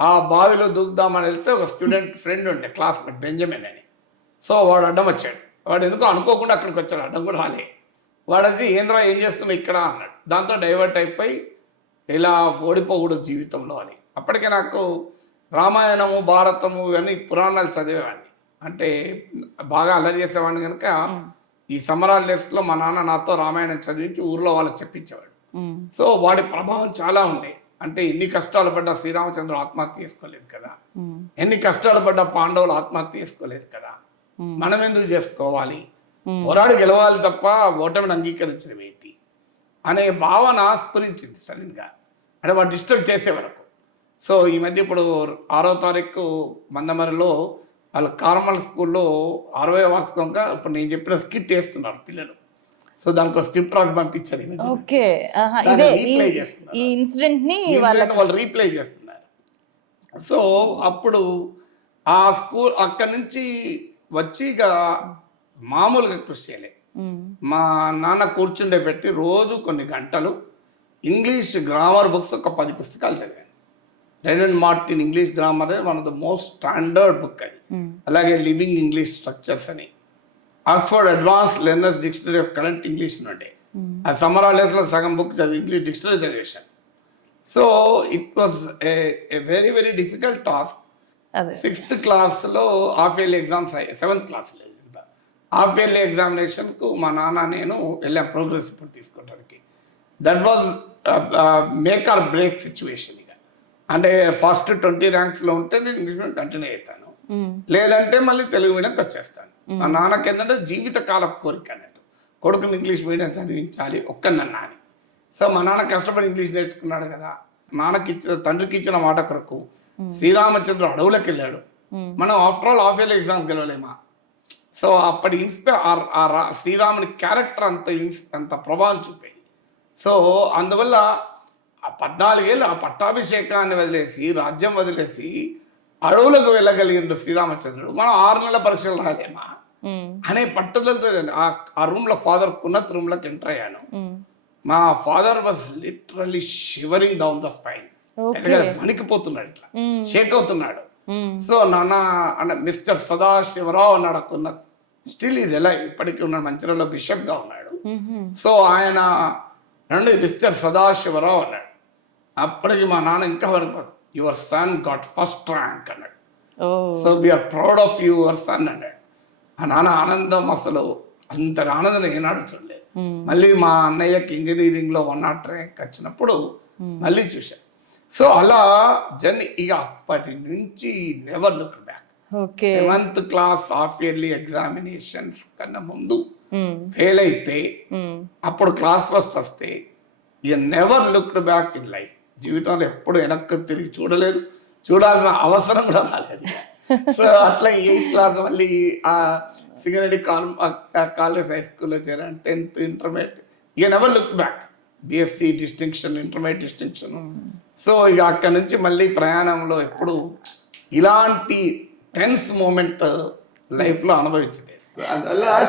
ఆ బావిలో దూకుదామని వెళ్తే ఒక స్టూడెంట్ ఫ్రెండ్ ఉండే క్లాస్మేట్ బెంజమిన్ అని. సో వాడు అడ్డం వచ్చాడు. వాడు ఎందుకో అనుకోకుండా అక్కడికి వచ్చాడు, అడ్డం కూడా రాలే. వాడు వచ్చి ఏంద్రా ఏం చేస్తున్నావు ఇక్కడ అన్నాడు. దాంతో డైవర్ట్ అయిపోయి ఇలా ఓడిపోకూడదు జీవితంలో అని. అప్పటికే నాకు రామాయణము భారతము ఇవన్నీ పురాణాలు చదివేవాడిని, అంటే బాగా అల్లరి చేసేవాడిని కనుక ఈ సమ్మర్ డేస్లో మా నాన్న నాతో రామాయణం చదివించి ఊర్లో వాళ్ళకి చెప్పించేవాడు. సో వాడి ప్రభావం చాలా ఉండే. అంటే ఎన్ని కష్టాలు పడ్డా శ్రీరామచంద్రుడు ఆత్మహత్య చేసుకోలేదు కదా, ఎన్ని కష్టాలు పడ్డా పాండవులు ఆత్మహత్య చేసుకోలేదు కదా, మనం ఎందుకు చేసుకోవాలి, పోరాడి గెలవాలి తప్ప ఓటమిని అంగీకరించడం ఏంటి అనే భావన స్ఫురించింది సడన్గా. అంటే వాడు డిస్టర్బ్ చేసే వరకు. సో ఈ మధ్య ఇప్పుడు 6వ తారీఖు మందమరిలో వాళ్ళ కార్మల్ స్కూల్లో 60వ వార్షికంగా ఇప్పుడు నేను చెప్పిన స్కిట్ వేస్తున్నారు పిల్లలు. సో దానికి స్క్రిప్ట్ రాసి పంపించారు. ఓకే, ఇదే ఈ ఇన్సిడెంట్ ని వాళ్ళు రీప్లే చేస్తున్నారు. సో అప్పుడు ఆ స్కూల్ అక్కడి నుంచి వచ్చి ఇక మామూలుగా కృషి చేయలే. మా నాన్న కూర్చుండే పెట్టి రోజు కొన్ని గంటలు ఇంగ్లీష్ గ్రామర్ బుక్స్ ఒక 10 పుస్తకాలు చదివాను. Raymond Martin English grammar one of the most standard book అది. అలాగే లివింగ్ ఇంగ్లీష్ స్ట్రక్చర్స్ అని, Oxford advanced learners dictionary of current English నుండి ఆ సమ్మర్ హాలిడేస్లో సగం బుక్ చదివి ఇంగ్లీష్ డిక్షనరీ చదివేశాను. So it was a very very difficult task. 6th క్లాస్లో హాఫ్ ఇయర్లీ ఎగ్జామ్స్ అయ్యాయి. 7th క్లాస్లో హాఫ్ ఇయర్లీ ఎగ్జామినేషన్కు మా నాన్న నేను వెళ్ళాం ప్రోగ్రెస్ రిపోర్ట్ తీసుకోవడానికి. That was make or break situation. ఇక అంటే ఫస్ట్ 20 ర్యాంక్స్లో ఉంటే నేను ఇంగ్లీష్ మీడియం కంటిన్యూ అవుతాను, లేదంటే మళ్ళీ తెలుగు మీడియంకి వచ్చేస్తాను. మా నాన్నకి ఏంటంటే జీవితకాల కోరిక అన్నట్టు, కొడుకుని ఇంగ్లీష్ మీడియం చదివించాలి ఒక్కనన్నా అని. సో మా నాన్న కష్టపడి ఇంగ్లీష్ నేర్చుకున్నాడు కదా, తండ్రికి ఇచ్చిన మాట కొరకు శ్రీరామచంద్రుడు అడవులకు వెళ్ళాడు. మనం ఆఫ్టర్ ఆల్ హాఫ్ ఇయర్లీ ఎగ్జామ్కి వెళ్ళలేమా? సో అప్పటి శ్రీరాముని క్యారెక్టర్ అంత ప్రభావం చూపేది. సో అందువల్ల ఆ 14 ఏళ్ళు ఆ పట్టాభిషేకాన్ని వదిలేసి రాజ్యం వదిలేసి అడవులకు వెళ్ళగలిగిండు శ్రీరామచంద్రుడు. మనం 6 నెలల పరీక్షలు రాలేమా అనే పట్టుదలతో ఆ రూమ్ లో ఫాదర్ పునత్ రూమ్ లోకి ఎంటర్ అయ్యాను. మా father was literally shivering down the spine. వణికిపోతున్నాడు, ఇట్లా షేక్ అవుతున్నాడు. సో నాన్న అన్న మిస్టర్ సదాశివరావు అన్నాడు అక్కడ, స్టిల్ ఈజ్ ఎలా ఇప్పటికీ ఉన్నాడు, మంచిర్యాలలో బిషప్ గా ఉన్నాడు. సో ఆయన రండి మిస్టర్ సదాశివరావు అన్నాడు. అప్పటికి మా నాన్న ఇంకా వణికిపోతాడు. Your son got first rank అన్నాడు. So we are proud of your son అన్నాడు. ఆ నాన్న ఆనందం అసలు అంత ఆనందం ఏనాడు చూడలేదు. మళ్ళీ మా అన్నయ్యకి ఇంజనీరింగ్ లో 100 ర్యాంక్ వచ్చినప్పుడు మళ్ళీ చూశాను. సో అలా జర్నీ ఇక అప్పటి నుంచి never look back. 7th class half yearly examinations కన్నా ముందు ఫెయిల్ అయితే అప్పుడు క్లాస్ ఫస్ట్ వస్తే ఇక never looked back in life. జీవితంలో ఎప్పుడు వెనక్కి తిరిగి చూడలేదు, చూడాల్సిన అవసరం కూడా రాలేదు. సో అట్లా 8th క్లాస్ మళ్ళీ ఆ సింగరెడ్డి కాలేజ్ హై స్కూల్లో చేరాను. 10th ఇంటర్మీడియట్ ఇక never look back. BSc distinction, intermediate distinction. So ఇక అక్కడి నుంచి మళ్ళీ ప్రయాణంలో ఎప్పుడు ఇలాంటి టెన్స్ మూమెంట్ లైఫ్లో అనుభవించలేదు.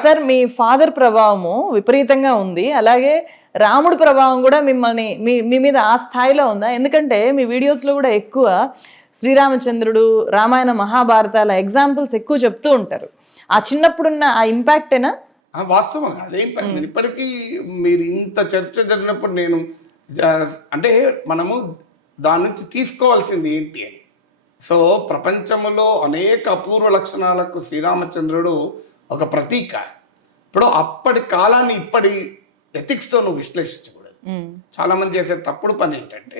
సార్ మీ ఫాదర్ ప్రభావము విపరీతంగా ఉంది, అలాగే రాముడి ప్రభావం కూడా మిమ్మల్ని మీ మీద ఆ స్థాయిలో ఉందా? ఎందుకంటే మీ వీడియోస్లో కూడా ఎక్కువ శ్రీరామచంద్రుడు, రామాయణ, మహాభారతాల ఎగ్జాంపుల్స్ ఎక్కువ చెప్తూ ఉంటారు. ఆ చిన్నప్పుడున్న ఆ ఇంపాక్టేనా? వాస్తవంగా అదే ఇంపాక్ట్. నేను ఇప్పటికీ మీరు ఇంత చర్చ జరిగినప్పుడు నేను అంటే మనము దాని నుంచి తీసుకోవాల్సింది ఏంటి అని. సో ప్రపంచంలో అనేక అపూర్వ లక్షణాలకు శ్రీరామచంద్రుడు ఒక ప్రతీక. ఇప్పుడు అప్పటి కాలాన్ని ఇప్పటి ఎథిక్స్తో నువ్వు విశ్లేషించకూడదు. చాలా మంది చేసే తప్పుడు పని ఏంటంటే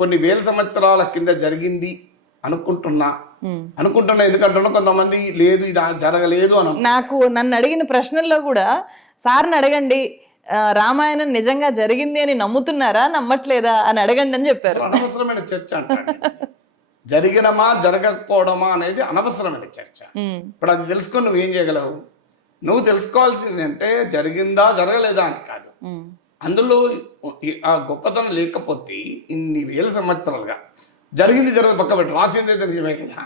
కొన్ని వేల సంవత్సరాల కింద జరిగింది అనుకుంటున్నా ఎందుకంటున్నా, కొంతమంది లేదు ఇది జరగలేదు అని. నన్ను అడిగిన ప్రశ్నల్లో కూడా సార్ని అడగండి, రామాయణం నిజంగా జరిగింది అని నమ్ముతున్నారా నమ్మట్లేదా అని అడగండి అని చెప్పారు. అనవసరమైన చర్చ అంటాడు. జరిగినమా జరగకపోవడమా అనేది అనవసరమైన చర్చ. ఇప్పుడు అది తెలుసుకొని నువ్వేం చేయగలవు? నువ్వు తెలుసుకోవాల్సింది అంటే జరిగిందా జరగలేదా అని కాదు. అందులో ఆ గొప్పతనం లేకపోతే ఇన్ని వేల సంవత్సరాలుగా జరిగింది జరగదు పక్క పెట్టి రాసిందైతే నిజమే కదా,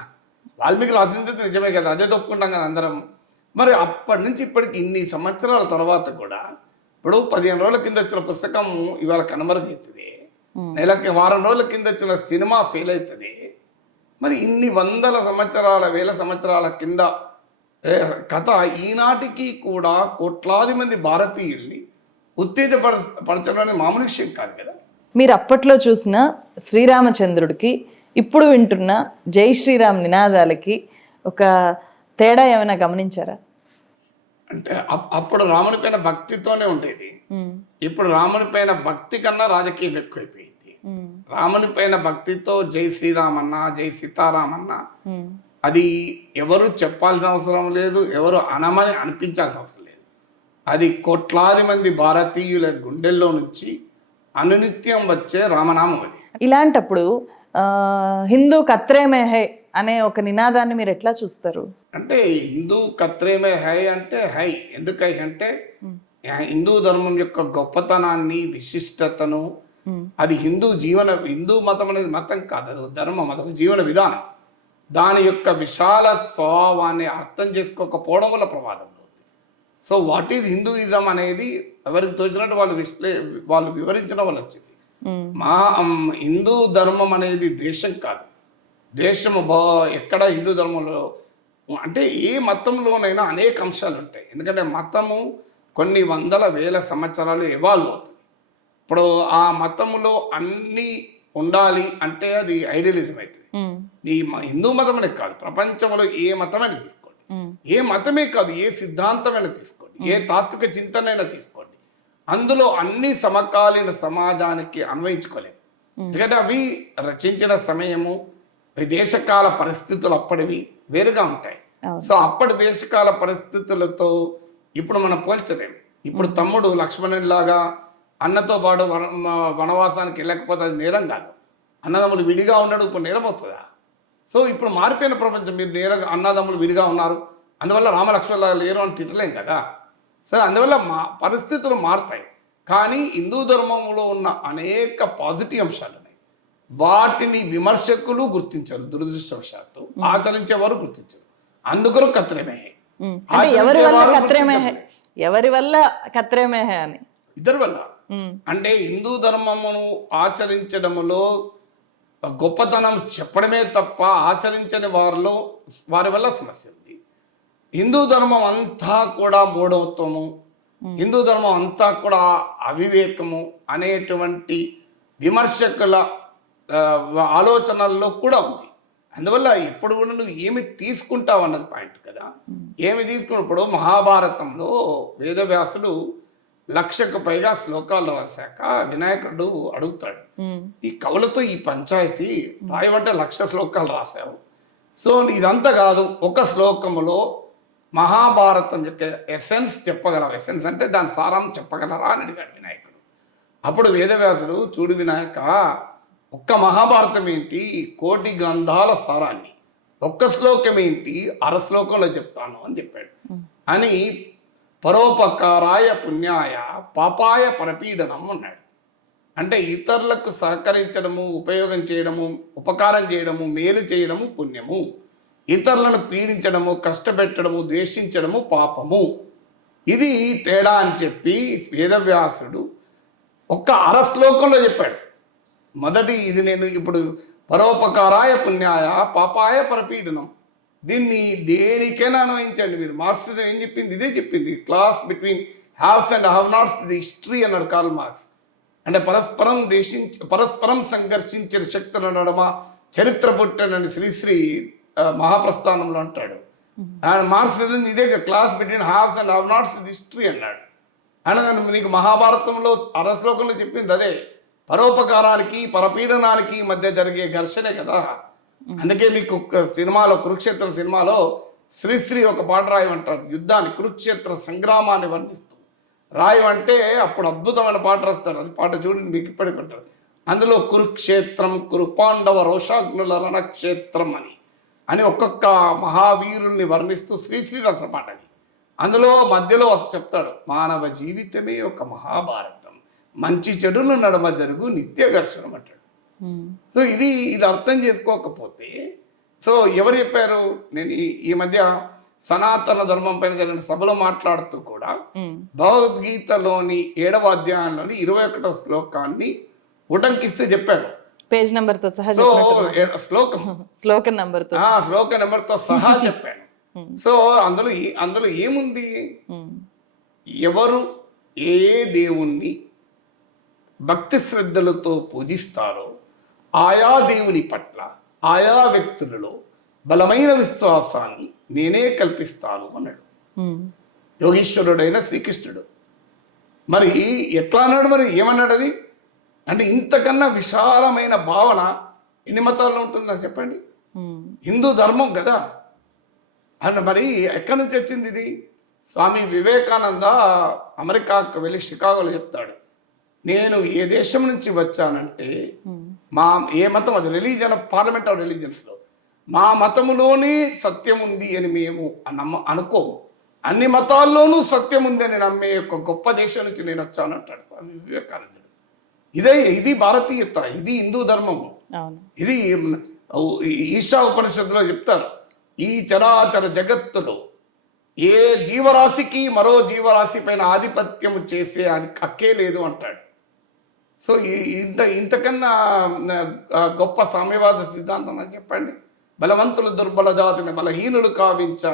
వాల్మీకి రాసిందైతే నిజమే కదా, అదే తప్పుకుంటాం కదా అందరం. మరి అప్పటి నుంచి ఇప్పటికి ఇన్ని సంవత్సరాల తర్వాత కూడా ఇప్పుడు 15 రోజుల కింద వచ్చిన పుస్తకం ఇవాళ కనుమరుగవుతుంది, నెలకి వారం రోజుల కింద వచ్చిన సినిమా ఫెయిల్ అవుతుంది. మరి ఇన్ని వందల సంవత్సరాల వేల సంవత్సరాల కింద కథ ఈనాటికి కూడా కోట్లాది మంది భారతీయుల్ని ఉత్తేజపరచడం అనేది మామూలు విషయం కాదు కదా. మీరు అప్పట్లో చూసిన శ్రీరామచంద్రుడికి ఇప్పుడు వింటున్న జై శ్రీరామ్ నినాదాలకి ఒక తేడా ఏమైనా గమనించారా? అంటే అప్పుడు రాముని పైన భక్తితోనే ఉండేది, ఇప్పుడు రాముని పైన భక్తి కన్నా రాజకీయం ఎక్కువైపోయింది. రాముని పైన భక్తితో జై శ్రీరామ్ అన్నా జై సీతారాం అన్నా అది ఎవరు చెప్పాల్సిన అవసరం లేదు, ఎవరు అనమని అనిపించాల్సిన అవసరం లేదు. అది కోట్లాది మంది భారతీయుల గుండెల్లో నుంచి అనునిత్యం వచ్చే రామనామం అది. ఇలాంటప్పుడు హిందూ కత్రే మే హై అనే ఒక నినాదాన్ని మీరు ఎట్లా చూస్తారు? అంటే హిందూ కత్రే మే హై అంటే హై ఎందుకై అంటే హిందూ ధర్మం యొక్క గొప్పతనాన్ని విశిష్టతను, అది హిందూ మతం అనేది మతం కాదు, అది ధర్మం, అదొక జీవన విధానం. దాని యొక్క విశాల స్వభావాన్ని అర్థం చేసుకోకపోవడం వల్ల ప్రమాదం ఉంది. సో వాట్ ఈజ్ హిందూయిజం అనేది ఎవరికి తోచినట్టు వాళ్ళు వివరించడం వల్ల వచ్చింది. మా హిందూ ధర్మం అనేది దేశం కాదు, దేశము ఎక్కడ హిందూ ధర్మంలో అంటే ఏ మతంలోనైనా అనేక అంశాలు ఉంటాయి. ఎందుకంటే మతము కొన్ని వందల వేల సంవత్సరాలు ఎవాల్వ్ అవుతుంది. ఇప్పుడు ఆ మతంలో అన్నీ ఉండాలి అంటే అది ఐడియలిజం అవుతుంది. ఈ హిందూ మతం అనేది కాదు, ప్రపంచంలో ఏ మతమైనా తీసుకోండి, ఏ మతమే కాదు ఏ సిద్ధాంతమైనా తీసుకోండి, ఏ తాత్విక చింతనైనా తీసుకోండి, అందులో అన్ని సమకాలీన సమాజానికి అన్వయించుకోలేదు. ఎందుకంటే అవి రచించిన సమయము దేశకాల పరిస్థితులు అప్పటివి వేరుగా ఉంటాయి. సో అప్పటి దేశకాల పరిస్థితులతో ఇప్పుడు మనం పోల్చలేము. ఇప్పుడు తమ్ముడు లక్ష్మణునిలాగా అన్నతో పాటు వనవాసానికి వెళ్ళకపోతే అది నేరం కాదు. అన్నదమ్ములు విడిగా ఉన్నాడు, ఇప్పుడు నేరం అవుతుందా? సో ఇప్పుడు మారిపోయిన ప్రపంచం, మీరు అన్నదమ్ములు విడిగా ఉన్నారు అందువల్ల రామలక్ష్మణులాగా లేరు అని తిట్టలేం కదా. సో అందువల్ల పరిస్థితులు మారుతాయి. కానీ హిందూ ధర్మంలో ఉన్న అనేక పాజిటివ్ అంశాలు ఉన్నాయి, వాటిని విమర్శకులు గుర్తించరు, దురదృష్టవశాత్తు ఆచరించేవారు గుర్తించరు. అందుకు కత్రేమే ఎవరి వల్ల కత్రేమే అని ఇద్దరి వల్ల. అంటే హిందూ ధర్మమును ఆచరించడంలో గొప్పతనం చెప్పడమే తప్ప ఆచరించని వారి వల్ల సమస్య ఉంది. హిందూ ధర్మం అంతా కూడా మూఢత్వము, హిందూ ధర్మం అంతా కూడా అవివేకము అనేటువంటి విమర్శకుల ఆలోచనల్లో కూడా ఉంది. అందువల్ల ఎప్పుడు కూడా నువ్వు ఏమి తీసుకుంటావు అన్నది పాయింట్ కదా. ఏమి తీసుకున్నప్పుడు మహాభారతంలో వేదవ్యాసుడు 1,00,000కు పైగా శ్లోకాలు రాశాక వినాయకుడు అడుగుతాడు, ఈ కవులతో ఈ పంచాయతీ రాయమంటే 1,00,000 శ్లోకాలు రాశావు, సో ఇదంతా కాదు, ఒక శ్లోకములో మహాభారతం యొక్క ఎసెన్స్ చెప్పగలరా, ఎసెన్స్ అంటే దాని సారం చెప్పగలరా అని అడిగాడు వినాయకుడు. అప్పుడు వేదవ్యాసుడు, చూడు వినాయక, ఒక్క మహాభారతం ఏంటి 1,000,000 గ్రంథాల సారాన్ని ఒక్క శ్లోకం ఏంటి 1/2 శ్లోకంలో చెప్తాను అని చెప్పాడు. అని పరోపకారాయ పుణ్యాయ పాపాయ పరపీడనం అన్నాడు. అంటే ఇతరులకు సహకరించడము, ఉపయోగం చేయడము, ఉపకారం చేయడము, మేలు చేయడము పుణ్యము, ఇతరులను పీడించడము, కష్టపెట్టడము, ద్వేషించడము పాపము. ఇది తేడా అని చెప్పి వేదవ్యాసుడు ఒక్క 1/2 శ్లోకంలో చెప్పాడు. మొదటి ఇది నేను ఇప్పుడు పరోపకారాయ పుణ్యాయ పాపాయ పరపీడనం, దీన్ని దేనికైనా అన్వయించండి. మీరు మార్క్సిజం ఏం చెప్పింది ఇదే చెప్పింది, class between haves and have nots the history అన్నాడు కార్ల్ మార్క్స్. అంటే పరస్పరం సంఘర్షించిన శక్తుల నడమ చరిత్ర పుట్టనని శ్రీశ్రీ మహాప్రస్థానంలో అంటాడు. ఆయన మార్క్సిజం ఇదే class between haves and have nots the history అన్నాడు. అనగా నీకు మహాభారతంలో 1/2 శ్లోకంలో చెప్పింది అదే, పరోపకారానికి పరపీడనానికి మధ్య జరిగే ఘర్షణే కదా. అందుకే మీకు సినిమాలో కురుక్షేత్రం సినిమాలో శ్రీశ్రీ ఒక పాట రాయమంటారు, యుద్ధాన్ని కురుక్షేత్ర సంగ్రామాన్ని వర్ణిస్తూ రాయమంటే అప్పుడు అద్భుతమైన పాట రాస్తారు. అది పాట చూడండి మీకు ఇప్పటికి ఉంటుంది. అందులో కురుక్షేత్రం కురు పాండవ రోషాగ్నుల రణక్షేత్రం అని ఒక్కొక్క మహావీరుల్ని వర్ణిస్తూ శ్రీశ్రీ రాసిన పాట అది. అందులో మధ్యలో చెప్తాడు, మానవ జీవితమే ఒక మహాభారతం, మంచి చెడుల నడుమ జరుగు నిత్య ఘర్షణం అంటాడు. సో ఇది అర్థం చేసుకోకపోతే, సో ఎవరు చెప్పారు? నేను ఈ మధ్య సనాతన ధర్మం పైన జరిగిన సభలో మాట్లాడుతూ కూడా భగవద్గీతలోని 7వ అధ్యాయంలోని 21వ శ్లోకాన్ని ఉటంకిస్తూ చెప్పాను. పేజ్ నెంబర్ తో సహా సో శ్లోకం నెంబర్ తో శ్లోక నెంబర్తో సహా చెప్పాను. సో అందులో ఏముంది? ఎవరు ఏ దేవుణ్ణి భక్తి శ్రద్ధలతో పూజిస్తారో ఆయా దేవుని పట్ల ఆయా వ్యక్తులలో బలమైన విశ్వాసాన్ని నేనే కల్పిస్తాను అన్నాడు యోగీశ్వరుడైన శ్రీకృష్ణుడు. మరి ఎట్లా అన్నాడు? మరి ఏమన్నాడు అది? అంటే ఇంతకన్నా విశాలమైన భావన ఎన్ని మతాల్లో ఉంటుందో చెప్పండి. హిందూ ధర్మం కదా. అండ్ మరి ఎక్కడి నుంచి వచ్చింది ఇది? స్వామి వివేకానంద అమెరికాకు వెళ్ళి షికాగోలో చెప్తాడు, నేను ఏ దేశం నుంచి వచ్చానంటే ఏ మతం, అది రిలీజన్ ఆఫ్ పార్లమెంట్ ఆఫ్ రిలీజన్స్లో, మా మతములోనే సత్యం ఉంది అని మేము అనుకోము, అన్ని మతాల్లోనూ సత్యం ఉంది అని నమ్మే ఒక గొప్ప దేశం నుంచి నేను వచ్చానంటాడు స్వామి వివేకానందుడు. ఇది భారతీయత, ఇది హిందూ ధర్మము. ఇది ఈశా ఉపనిషత్తులో చెప్తారు, ఈ చరాచర జగత్తులో ఏ జీవరాశికి మరో జీవరాశి పైన ఆధిపత్యం చేసే అది హక్కే లేదు అంటాడు. సో ఇంతకన్నా గొప్ప సామ్యవాద సిద్ధాంతం అని చెప్పండి. బలవంతులు దుర్బల జాతిని బలహీనులు కావించ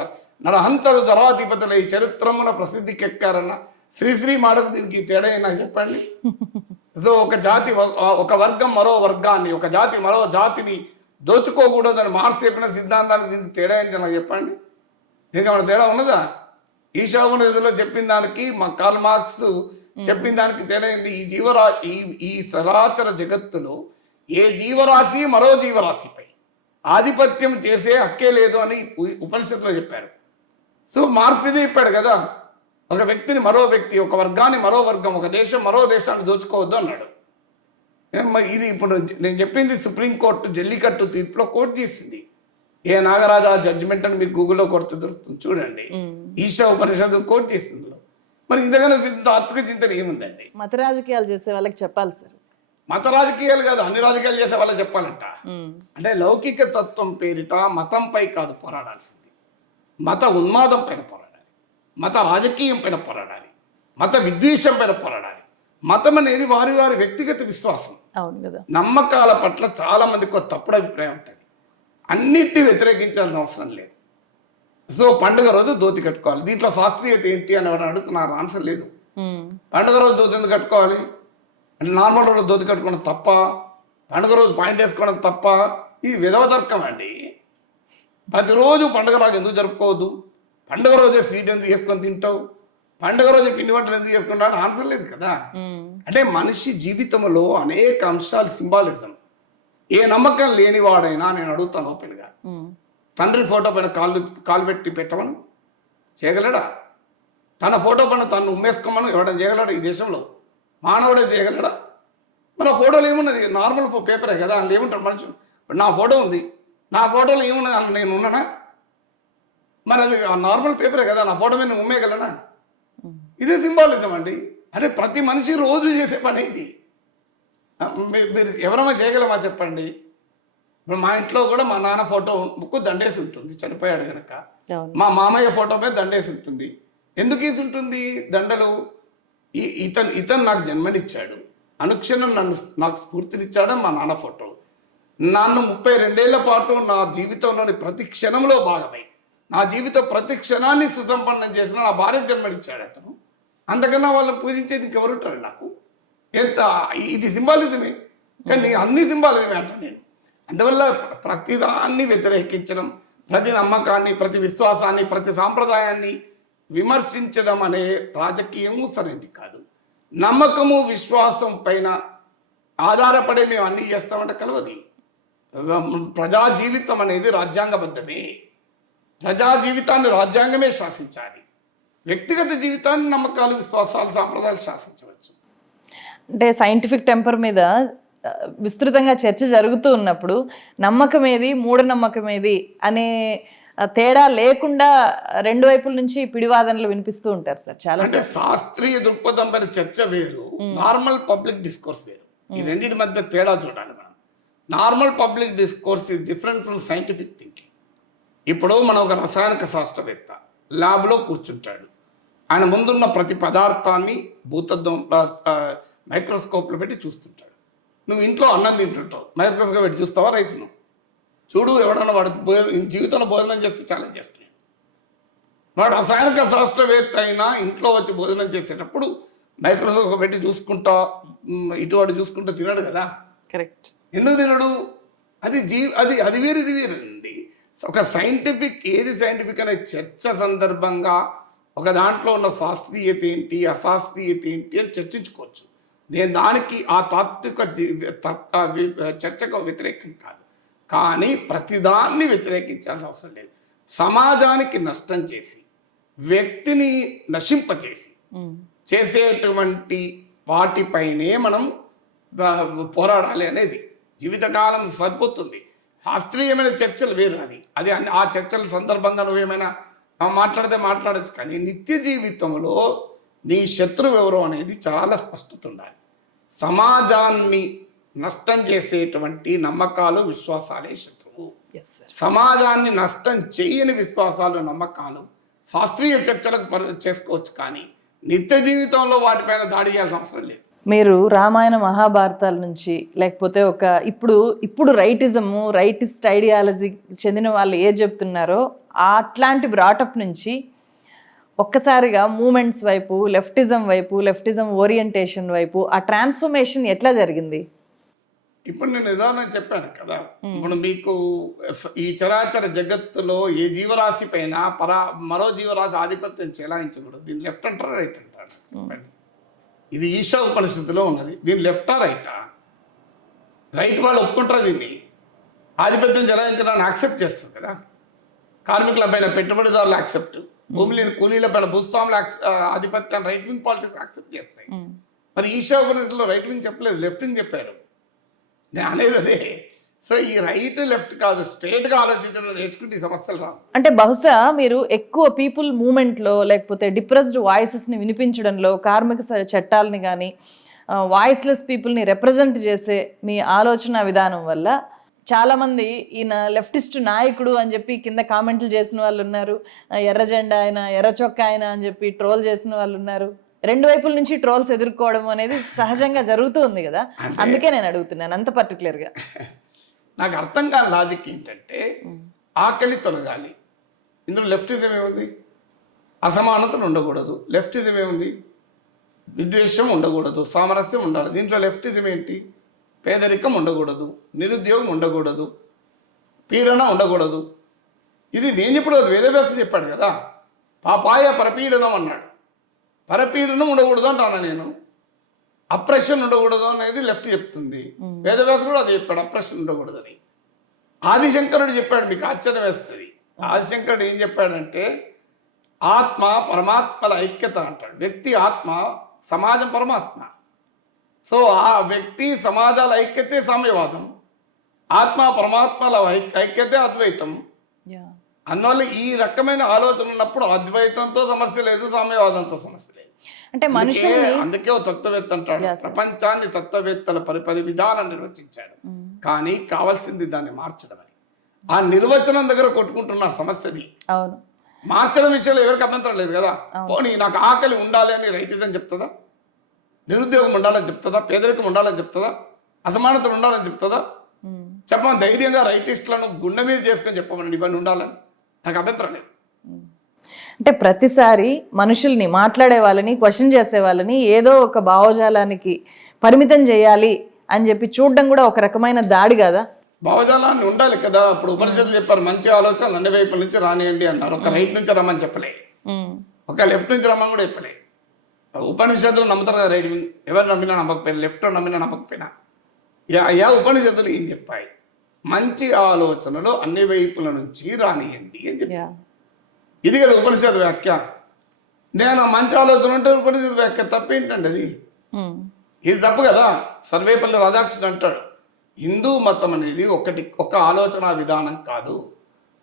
నరహంతలు జరాధిపతులు ఈ చరిత్రమున ప్రసిద్ధికెక్కారన్న శ్రీశ్రీ మాటకు దీనికి తేడా అయినా చెప్పండి. సో ఒక జాతి, ఒక వర్గం మరో వర్గాన్ని, ఒక జాతి మరో జాతిని దోచుకోకూడదని మార్క్స్ చెప్పిన సిద్ధాంతానికి దీనికి తేడా ఏంటి నాకు చెప్పండి. ఇంకేమైనా తేడా ఉన్నదా? ఈశా ఉపనిషత్తులో చెప్పిన దానికి మా కార్ల్ మార్క్స్ చెప్పిన దానికి తేడా ఏంటి? ఈ సరాచర జగత్తులో ఏ జీవరాశి మరో జీవరాశిపై ఆధిపత్యం చేసే హక్కే లేదు అని ఉపనిషత్తులో చెప్పారు. సో మార్క్స్ ఇదే చెప్పాడు కదా, ఒక వ్యక్తిని మరో వ్యక్తి, ఒక వర్గాన్ని మరో వర్గం, ఒక దేశం మరో దేశాన్ని దోచుకోవద్దు అన్నాడు. ఇది ఇప్పుడు నేను చెప్పింది సుప్రీంకోర్టు జల్లికట్టు తీర్పులో కోర్టు చేసింది. ఏ నాగరాజు ఆ జడ్జిమెంట్ అని మీరు గూగుల్లో కొడుతూ దొరుకుతుంది చూడండి. ఈశా ఉపనిషత్తు కోర్టు చేసింది. మరి ఇంతకన్నా ఆత్మిక చింతన ఏముందండి? మత రాజకీయాలు చేసే వాళ్ళకి చెప్పాలి సార్. మత రాజకీయాలు కాదు, అన్ని రాజకీయాలు చేసే వాళ్ళకి చెప్పాలంట. అంటే లౌకిక తత్వం పేరిట మతంపై కాదు పోరాడాల్సింది, మత ఉన్మాదం పైన పోరాడాలి, మత రాజకీయం పైన పోరాడాలి, మత విద్వేషం పైన పోరాడాలి. మతం అనేది వారి వారి వ్యక్తిగత విశ్వాసం, నమ్మకాల పట్ల చాలా మందికి ఒక తప్పుడు అభిప్రాయం ఉంటుంది. అన్నిటిని వ్యతిరేకించాల్సిన అవసరం లేదు. సో పండుగ రోజు ధోతి కట్టుకోవాలి, దీంట్లో శాస్త్రీయత ఏంటి అని ఎవరైనా అడుగుతున్నారు, ఆన్సర్ లేదు. పండుగ రోజు ధోతి ఎందుకు కట్టుకోవాలి అంటే నార్మల్ రోజు ధోతి కట్టుకోవడం తప్ప, పండుగ రోజు పాయింట్ వేసుకోవడం తప్ప? ఇది విధవతర్కం అండి. ప్రతిరోజు పండుగ రోజు ఎందుకు జరుపుకోవద్దు? పండుగ రోజే స్వీట్ ఎందుకు చేసుకొని తింటావు? పండుగ రోజు పిండి వంటలు ఎందుకు చేసుకుంటావు? ఆన్సర్ లేదు కదా. అంటే మనిషి జీవితంలో అనేక అంశాలు సింబాలిజం. ఏ నమ్మకం లేనివాడైనా నేను అడుగుతాను ఓపెన్గా, తండ్రి ఫోటో పైన కాలు పెట్టి పెట్టమను చేయగలడా? తన ఫోటో పైన తను ఉమ్మేసుకోమను ఎవడని చేయగలడా? ఈ దేశంలో మానవుడే చేయగలడా? మరి ఆ ఫోటోలో ఏమున్నది? నార్మల్ పేపరే కదా, అందులో ఏముంటాడు మనిషి. నా ఫోటో ఉంది, నా ఫోటోలో ఏమున్నది? అందులో నేను ఉన్నానా? మరి అది నార్మల్ పేపరే కదా, నా ఫోటో మీద నేను ఉమ్మేయగలనా? ఇదే సింబాలిజం అండి. అంటే ప్రతి మనిషి రోజు చేసే పని ఇది. మీరు ఎవరైనా చేయగలమా చెప్పండి? ఇప్పుడు మా ఇంట్లో కూడా మా నాన్న ఫోటో బుక్ దండేసి ఉంటుంది, చనిపోయాడు కనుక. మా మామయ్య ఫోటో మీద దండేసి ఉంటుంది. ఎందుకు వేసి ఉంటుంది దండలు? ఇతను నాకు జన్మనిచ్చాడు, అనుక్షణం నాకు స్ఫూర్తినిచ్చాడు మా నాన్న ఫోటో. నన్ను 32 ఏళ్ల పాటు నా జీవితంలోని ప్రతి క్షణంలో భాగమై నా జీవిత ప్రతి క్షణాన్ని సుసంపన్నం చేసిన నా భార్య జన్మనిచ్చాడు అతను. అంతకన్నా వాళ్ళని పూజించేది ఇంకెవరుంటారు నాకు? ఇది సింబాలిజమే. కానీ అన్ని సింబాలిజమే అంట నేను. అందువల్ల ప్రతిదాన్ని వ్యతిరేకించడం, ప్రతి నమ్మకాన్ని, ప్రతి విశ్వాసాన్ని, ప్రతి సాంప్రదాయాన్ని విమర్శించడం అనే రాజకీయము సరైనది కాదు. నమ్మకము విశ్వాసం పైన ఆధారపడే మేము అన్నీ చేస్తామంటే కలవది. ప్రజా జీవితం అనేది రాజ్యాంగబద్ధమే. ప్రజా జీవితాన్ని రాజ్యాంగమే శాసించాలి. వ్యక్తిగత జీవితాన్ని నమ్మకాలు, విశ్వాసాలు, సాంప్రదాయాలు శాసించవచ్చు. అంటే సైంటిఫిక్ టెంపర్ మీద విస్తృతంగా చర్చ జరుగుతూ ఉన్నప్పుడు నమ్మకం ఏది, మూఢనమ్మకం ఏది అనే తేడా లేకుండా రెండు వైపుల నుంచి పిడివాదనలు వినిపిస్తూ ఉంటారు సార్. చాలా అంటే శాస్త్రీయ దృక్పథం పైన చర్చ వేరు, నార్మల్ పబ్లిక్ డిస్కోర్స్ వేరు. ఈ రెండింటి మధ్య తేడా చూడాలి మనం. Normal public discourse is different from scientific thinking. ఇప్పుడు మనం ఒక రసాయనిక శాస్త్రవేత్త ల్యాబ్లో కూర్చుంటాడు, ఆయన ముందున్న ప్రతి పదార్థాన్ని భూతద్దం మైక్రోస్కోప్లో పెట్టి చూస్తుంటాడు. నువ్వు ఇంట్లో అన్నం తింటుంటావు, మైక్రోస్కోప్ పెట్టి చూస్తావా రైస్ను? చూడు, ఎవడన్నా వాడు జీవితంలో భోజనం చేస్తే ఛాలెంజ్ చేస్తున్నాడు. వాడు రసాయనిక శాస్త్రవేత్త అయినా ఇంట్లో వచ్చి భోజనం చేసేటప్పుడు మైక్రోస్కోప్ పెట్టి చూసుకుంటా ఇటువంటి చూసుకుంటూ తినడు కదా. కరెక్ట్. ఎందుకు తినడు? అది అది వేరు ఇది వేరండి. ఒక సైంటిఫిక్ ఏది సైంటిఫిక్ అనే చర్చ సందర్భంగా ఒక దాంట్లో ఉన్న శాస్త్రీయత ఏంటి అశాస్త్రీయత ఏంటి అని చర్చించుకోవచ్చు. నేను దానికి ఆ తాత్విక చర్చకు వ్యతిరేకం కాదు, కానీ ప్రతిదాన్ని వ్యతిరేకించాల్సిన అవసరం లేదు. సమాజానికి నష్టం చేసి వ్యక్తిని నశింపచేసి చేసేటువంటి వాటిపైనే మనం పోరాడాలి అనేది జీవితకాలం సరిపోతుంది. శాస్త్రీయమైన చర్చలు వేరు, అది ఆ చర్చల సందర్భంగా నువ్వేమైనా మాట్లాడితే మాట్లాడచ్చు, కానీ నిత్య జీవితంలో నీ శత్రువు ఎవరో అనేది చాలా స్పష్టత ఉండాలి. సమాజాన్ని నష్టం చేసేటువంటి నమ్మకాలు విశ్వాసాలే శత్రువు. సమాజాన్ని నష్టం చేయని విశ్వాసాలు నమ్మకాలు శాస్త్రీయ చర్చలకు చేసుకోవచ్చు, కానీ నిత్య జీవితంలో వాటిపైన దాడి చేయాల్సిన అవసరం లేదు. మీరు రామాయణ మహాభారతాల నుంచి లేకపోతే ఒక ఇప్పుడు రైటిస్ట్ ఐడియాలజీకి చెందిన వాళ్ళు ఏది చెప్తున్నారో అట్లాంటి బ్రాటప్ నుంచి ఒక్కసారిగా మూమెంట్స్ వైపు, లెఫ్టిజం ఓరియంటేషన్ వైపు ఆ ట్రాన్స్ఫర్మేషన్ ఎట్లా జరిగింది? ఇప్పుడు నేను ఉదాహరణ చెప్పాను కదా, ఇప్పుడు మీకు ఈ చరాచర జగత్తులో ఏ జీవరాశి పైన మరో జీవరాశి ఆధిపత్యం చెలాయించకూడదు. దీన్ని లెఫ్ట్ అంటారా రైట్ అంటారు? ఇది ఈశా ఉపనిషత్తులో ఉన్నది. దీన్ని లెఫ్టా రైటా? రైట్ వాళ్ళు ఒప్పుకుంటారు, దీన్ని ఆధిపత్యం చెలాయించడానికి యాక్సెప్ట్ చేస్తారు కదా. కార్మికుల పైన పెట్టుబడిదారులు యాక్సెప్ట్, భూమి లేని కూలీల పైన భూస్వాముల ఆధిపత్యాన్ని రైట్ వింగ్ పాలిటిక్స్ యాక్సెప్ట్ చేస్తాయి. మరి ఈశా ఉపనిషత్తులో రైట్ వింగ్ చెప్పలేదు, లెఫ్ట్ వింగ్ చెప్పారు. నేను అనేది అదే. సో ఈ రైట్ లెఫ్ట్ కాదు, స్ట్రేట్గా ఆలోచించడం నేర్చుకుంటే ఈ సమస్యలు రావు. అంటే బహుశా మీరు ఎక్కువ పీపుల్ మూమెంట్లో లేకపోతే డిప్రెస్డ్ వాయిసెస్ని వినిపించడంలో, కార్మిక చట్టాలని కానీ వాయిస్లెస్ పీపుల్ని రిప్రజెంట్ చేసే మీ ఆలోచన విధానం వల్ల చాలామంది ఈయన లెఫ్టిస్ట్ నాయకుడు అని చెప్పి కింద కామెంట్లు చేసిన వాళ్ళు ఉన్నారు, ఎర్ర జెండా ఆయన, ఎర్ర చొక్కా ఆయన అని చెప్పి ట్రోల్ చేసిన వాళ్ళు ఉన్నారు. రెండు వైపుల నుంచి ట్రోల్స్ ఎదుర్కోవడం అనేది సహజంగా జరుగుతూ ఉంది కదా, అందుకే నేను అడుగుతున్నాను అంత పర్టికులర్గా. నాకు అర్థం కాని లాజిక్ ఏంటంటే ఆకలి తొలగాలి, ఇందులో లెఫ్టిజం ఏముంది? అసమానతలు ఉండకూడదు, లెఫ్టిజం ఏముంది? విద్వేషం ఉండకూడదు, సామరస్యం ఉండాలి, దీంట్లో లెఫ్టిజం ఏంటి? పేదరికం ఉండకూడదు, నిరుద్యోగం ఉండకూడదు, పీడన ఉండకూడదు. ఇది నేను ఇప్పుడు వేదవ్యాసుడు చెప్పాడు కదా, పాపాయ పరపీడనం అన్నాడు. పరపీడనం ఉండకూడదు అంటాను నేను, అప్రెషన్ ఉండకూడదు అనేది లెఫ్ట్ చెప్తుంది. వేదవ్యాసుడు కూడా అది చెప్పాడు, అప్రెషన్ ఉండకూడదని. ఆదిశంకరుడు చెప్పాడు, మీకు ఆశ్చర్యం వేస్తుంది. ఆదిశంకరుడు ఏం చెప్పాడంటే ఆత్మ పరమాత్మల ఐక్యత అంటాడు. వ్యక్తి ఆత్మ, సమాజం పరమాత్మ. సో ఆ వ్యక్తి సమాజాల ఐక్యతే సామ్యవాదం, ఆత్మ పరమాత్మల ఐక్యతే అద్వైతం. అందువల్ల ఈ రకమైన ఆలోచన ఉన్నప్పుడు అద్వైతంతో సమస్య లేదు, సామ్యవాదంతో సమస్య లేదు. అంటే అందుకే ఓ తత్వవేత్త అంటాడు, ప్రపంచాన్ని తత్వవేత్తల పరి విధానం నిర్వచించాడు, కానీ కావాల్సింది దాన్ని మార్చడం అని. ఆ నిర్వచనం దగ్గర కొట్టుకుంటున్నారు సమస్యది. అవును, మార్చడం విషయంలో ఎవరికి అభ్యంతరం లేదు కదా. పోనీ నాకు ఆకలి ఉండాలి అని రైటిజం చెప్తుందా? నిరుద్యోగం ఉండాలని చెప్తుందా? పేదరికం ఉండాలని చెప్తుందా? అసమానతలు ఉండాలని చెప్తుందా? చెప్పమని ధైర్యంగా రైటిస్టులను గుండె మీద చేసుకొని చెప్పమని ఇవన్నీ ఉండాలని నాకు అభ్యంతరం లేదు. అంటే ప్రతిసారి మనుషుల్ని, మాట్లాడే వాళ్ళని, క్వశ్చన్ చేసే వాళ్ళని ఏదో ఒక భావజాలానికి పరిమితం చేయాలి అని చెప్పి చూడడం కూడా ఒక రకమైన దాడి కదా. భావజాలాన్ని ఉండాలి కదా. ఇప్పుడు ఉపనిషత్తులు చెప్పారు, మంచి ఆలోచనలు అన్ని వైపుల నుంచి రానియండి అన్నారు. ఒక రైట్ నుంచి రమ్మని చెప్పలే, ఒక లెఫ్ట్ నుంచి రమ్మని కూడా చెప్పలే. ఉపనిషత్తులు నమ్ముతారు కదా రైట్ వింగ్, ఎవరు నమ్మినా నమ్మకపోయినా, లెఫ్ట్ నమ్మినా నమ్మకపోయినా. ఉపనిషత్తులు ఏం చెప్పాయి? మంచి ఆలోచనలు అన్ని వైపుల నుంచి రానియండి అని చెప్పి. ఇది కదా ఉపనిషత్తు వ్యాఖ్య. నేను మంచి ఆలోచన ఉంటే ఉపనిషత్తు వ్యాఖ్య తప్పేంటండి అది? ఇది తప్పు కదా. సర్వేపల్లి రాధాకృష్ణ అంటాడు, హిందూ మతం అనేది ఒక ఆలోచన విధానం కాదు,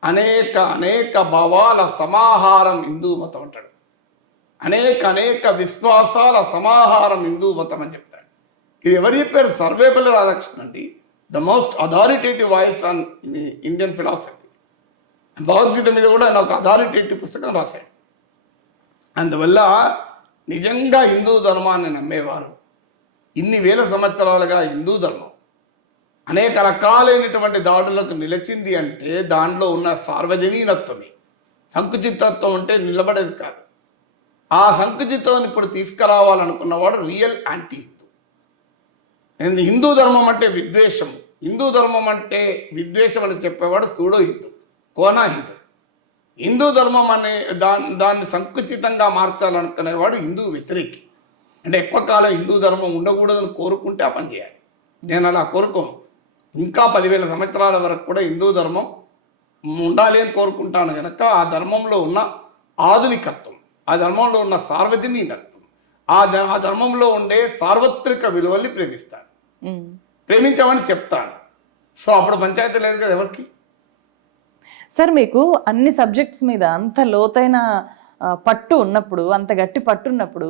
అనేక భావాల సమాహారం హిందూ మతం అంటాడు. అనేక విశ్వాసాల సమాహారం హిందూ మతం అని చెప్తాడు. ఇది ఎవరు చెప్పారు? సర్వేపల్లి రాధాకృష్ణ అండి. The most authoritative voice on Indian philosophy. Bhagavad Gita మీద కూడా ఆయన ఒక అథారిటేటివ్ పుస్తకం రాశాడు. అందువల్ల నిజంగా హిందూ ధర్మాన్ని నమ్మేవారు, ఇన్ని వేల సంవత్సరాలుగా హిందూ ధర్మం అనేక రకాలైనటువంటి దాడులకు నిలిచింది అంటే దాంట్లో ఉన్న సార్వజనీనత్వమే. సంకుచితత్వం అంటే నిలబడేది కాదు. ఆ సంకుచితాన్ని ఇప్పుడు తీసుకురావాలనుకున్నవాడు రియల్ యాంటీ హిందూ. హిందూ ధర్మం అంటే విద్వేషము, హిందూ ధర్మం అంటే విద్వేషం అని చెప్పేవాడు సూడో హిందూ, కోనా హిందూ. హిందూ ధర్మం అనే దాన్ని సంకుచితంగా మార్చాలనుకునేవాడు హిందూ వ్యతిరేకి. అంటే ఎక్కువ కాలం హిందూ ధర్మం ఉండకూడదని కోరుకుంటే ఆ పని చేయాలి. నేను అలా కోరుకోను. ఇంకా 10,000 సంవత్సరాల వరకు కూడా హిందూ ధర్మం ఉండాలి అని కోరుకుంటాను కనుక ఆ ధర్మంలో ఉన్న ఆధునికత్వం, ఆ ధర్మంలో ఉన్న సార్వజనీనత్వం, ఆ ధర్మంలో ఉండే సార్వత్రిక విలువల్ని ప్రేమిస్తాను, ప్రేమించామని చెప్తాను. సో అప్పుడు పంచాయతీ లేదు కదా ఎవరికి. సార్ మీకు అన్ని సబ్జెక్ట్స్ మీద అంత లోతైన పట్టు ఉన్నప్పుడు, అంత గట్టి పట్టు ఉన్నప్పుడు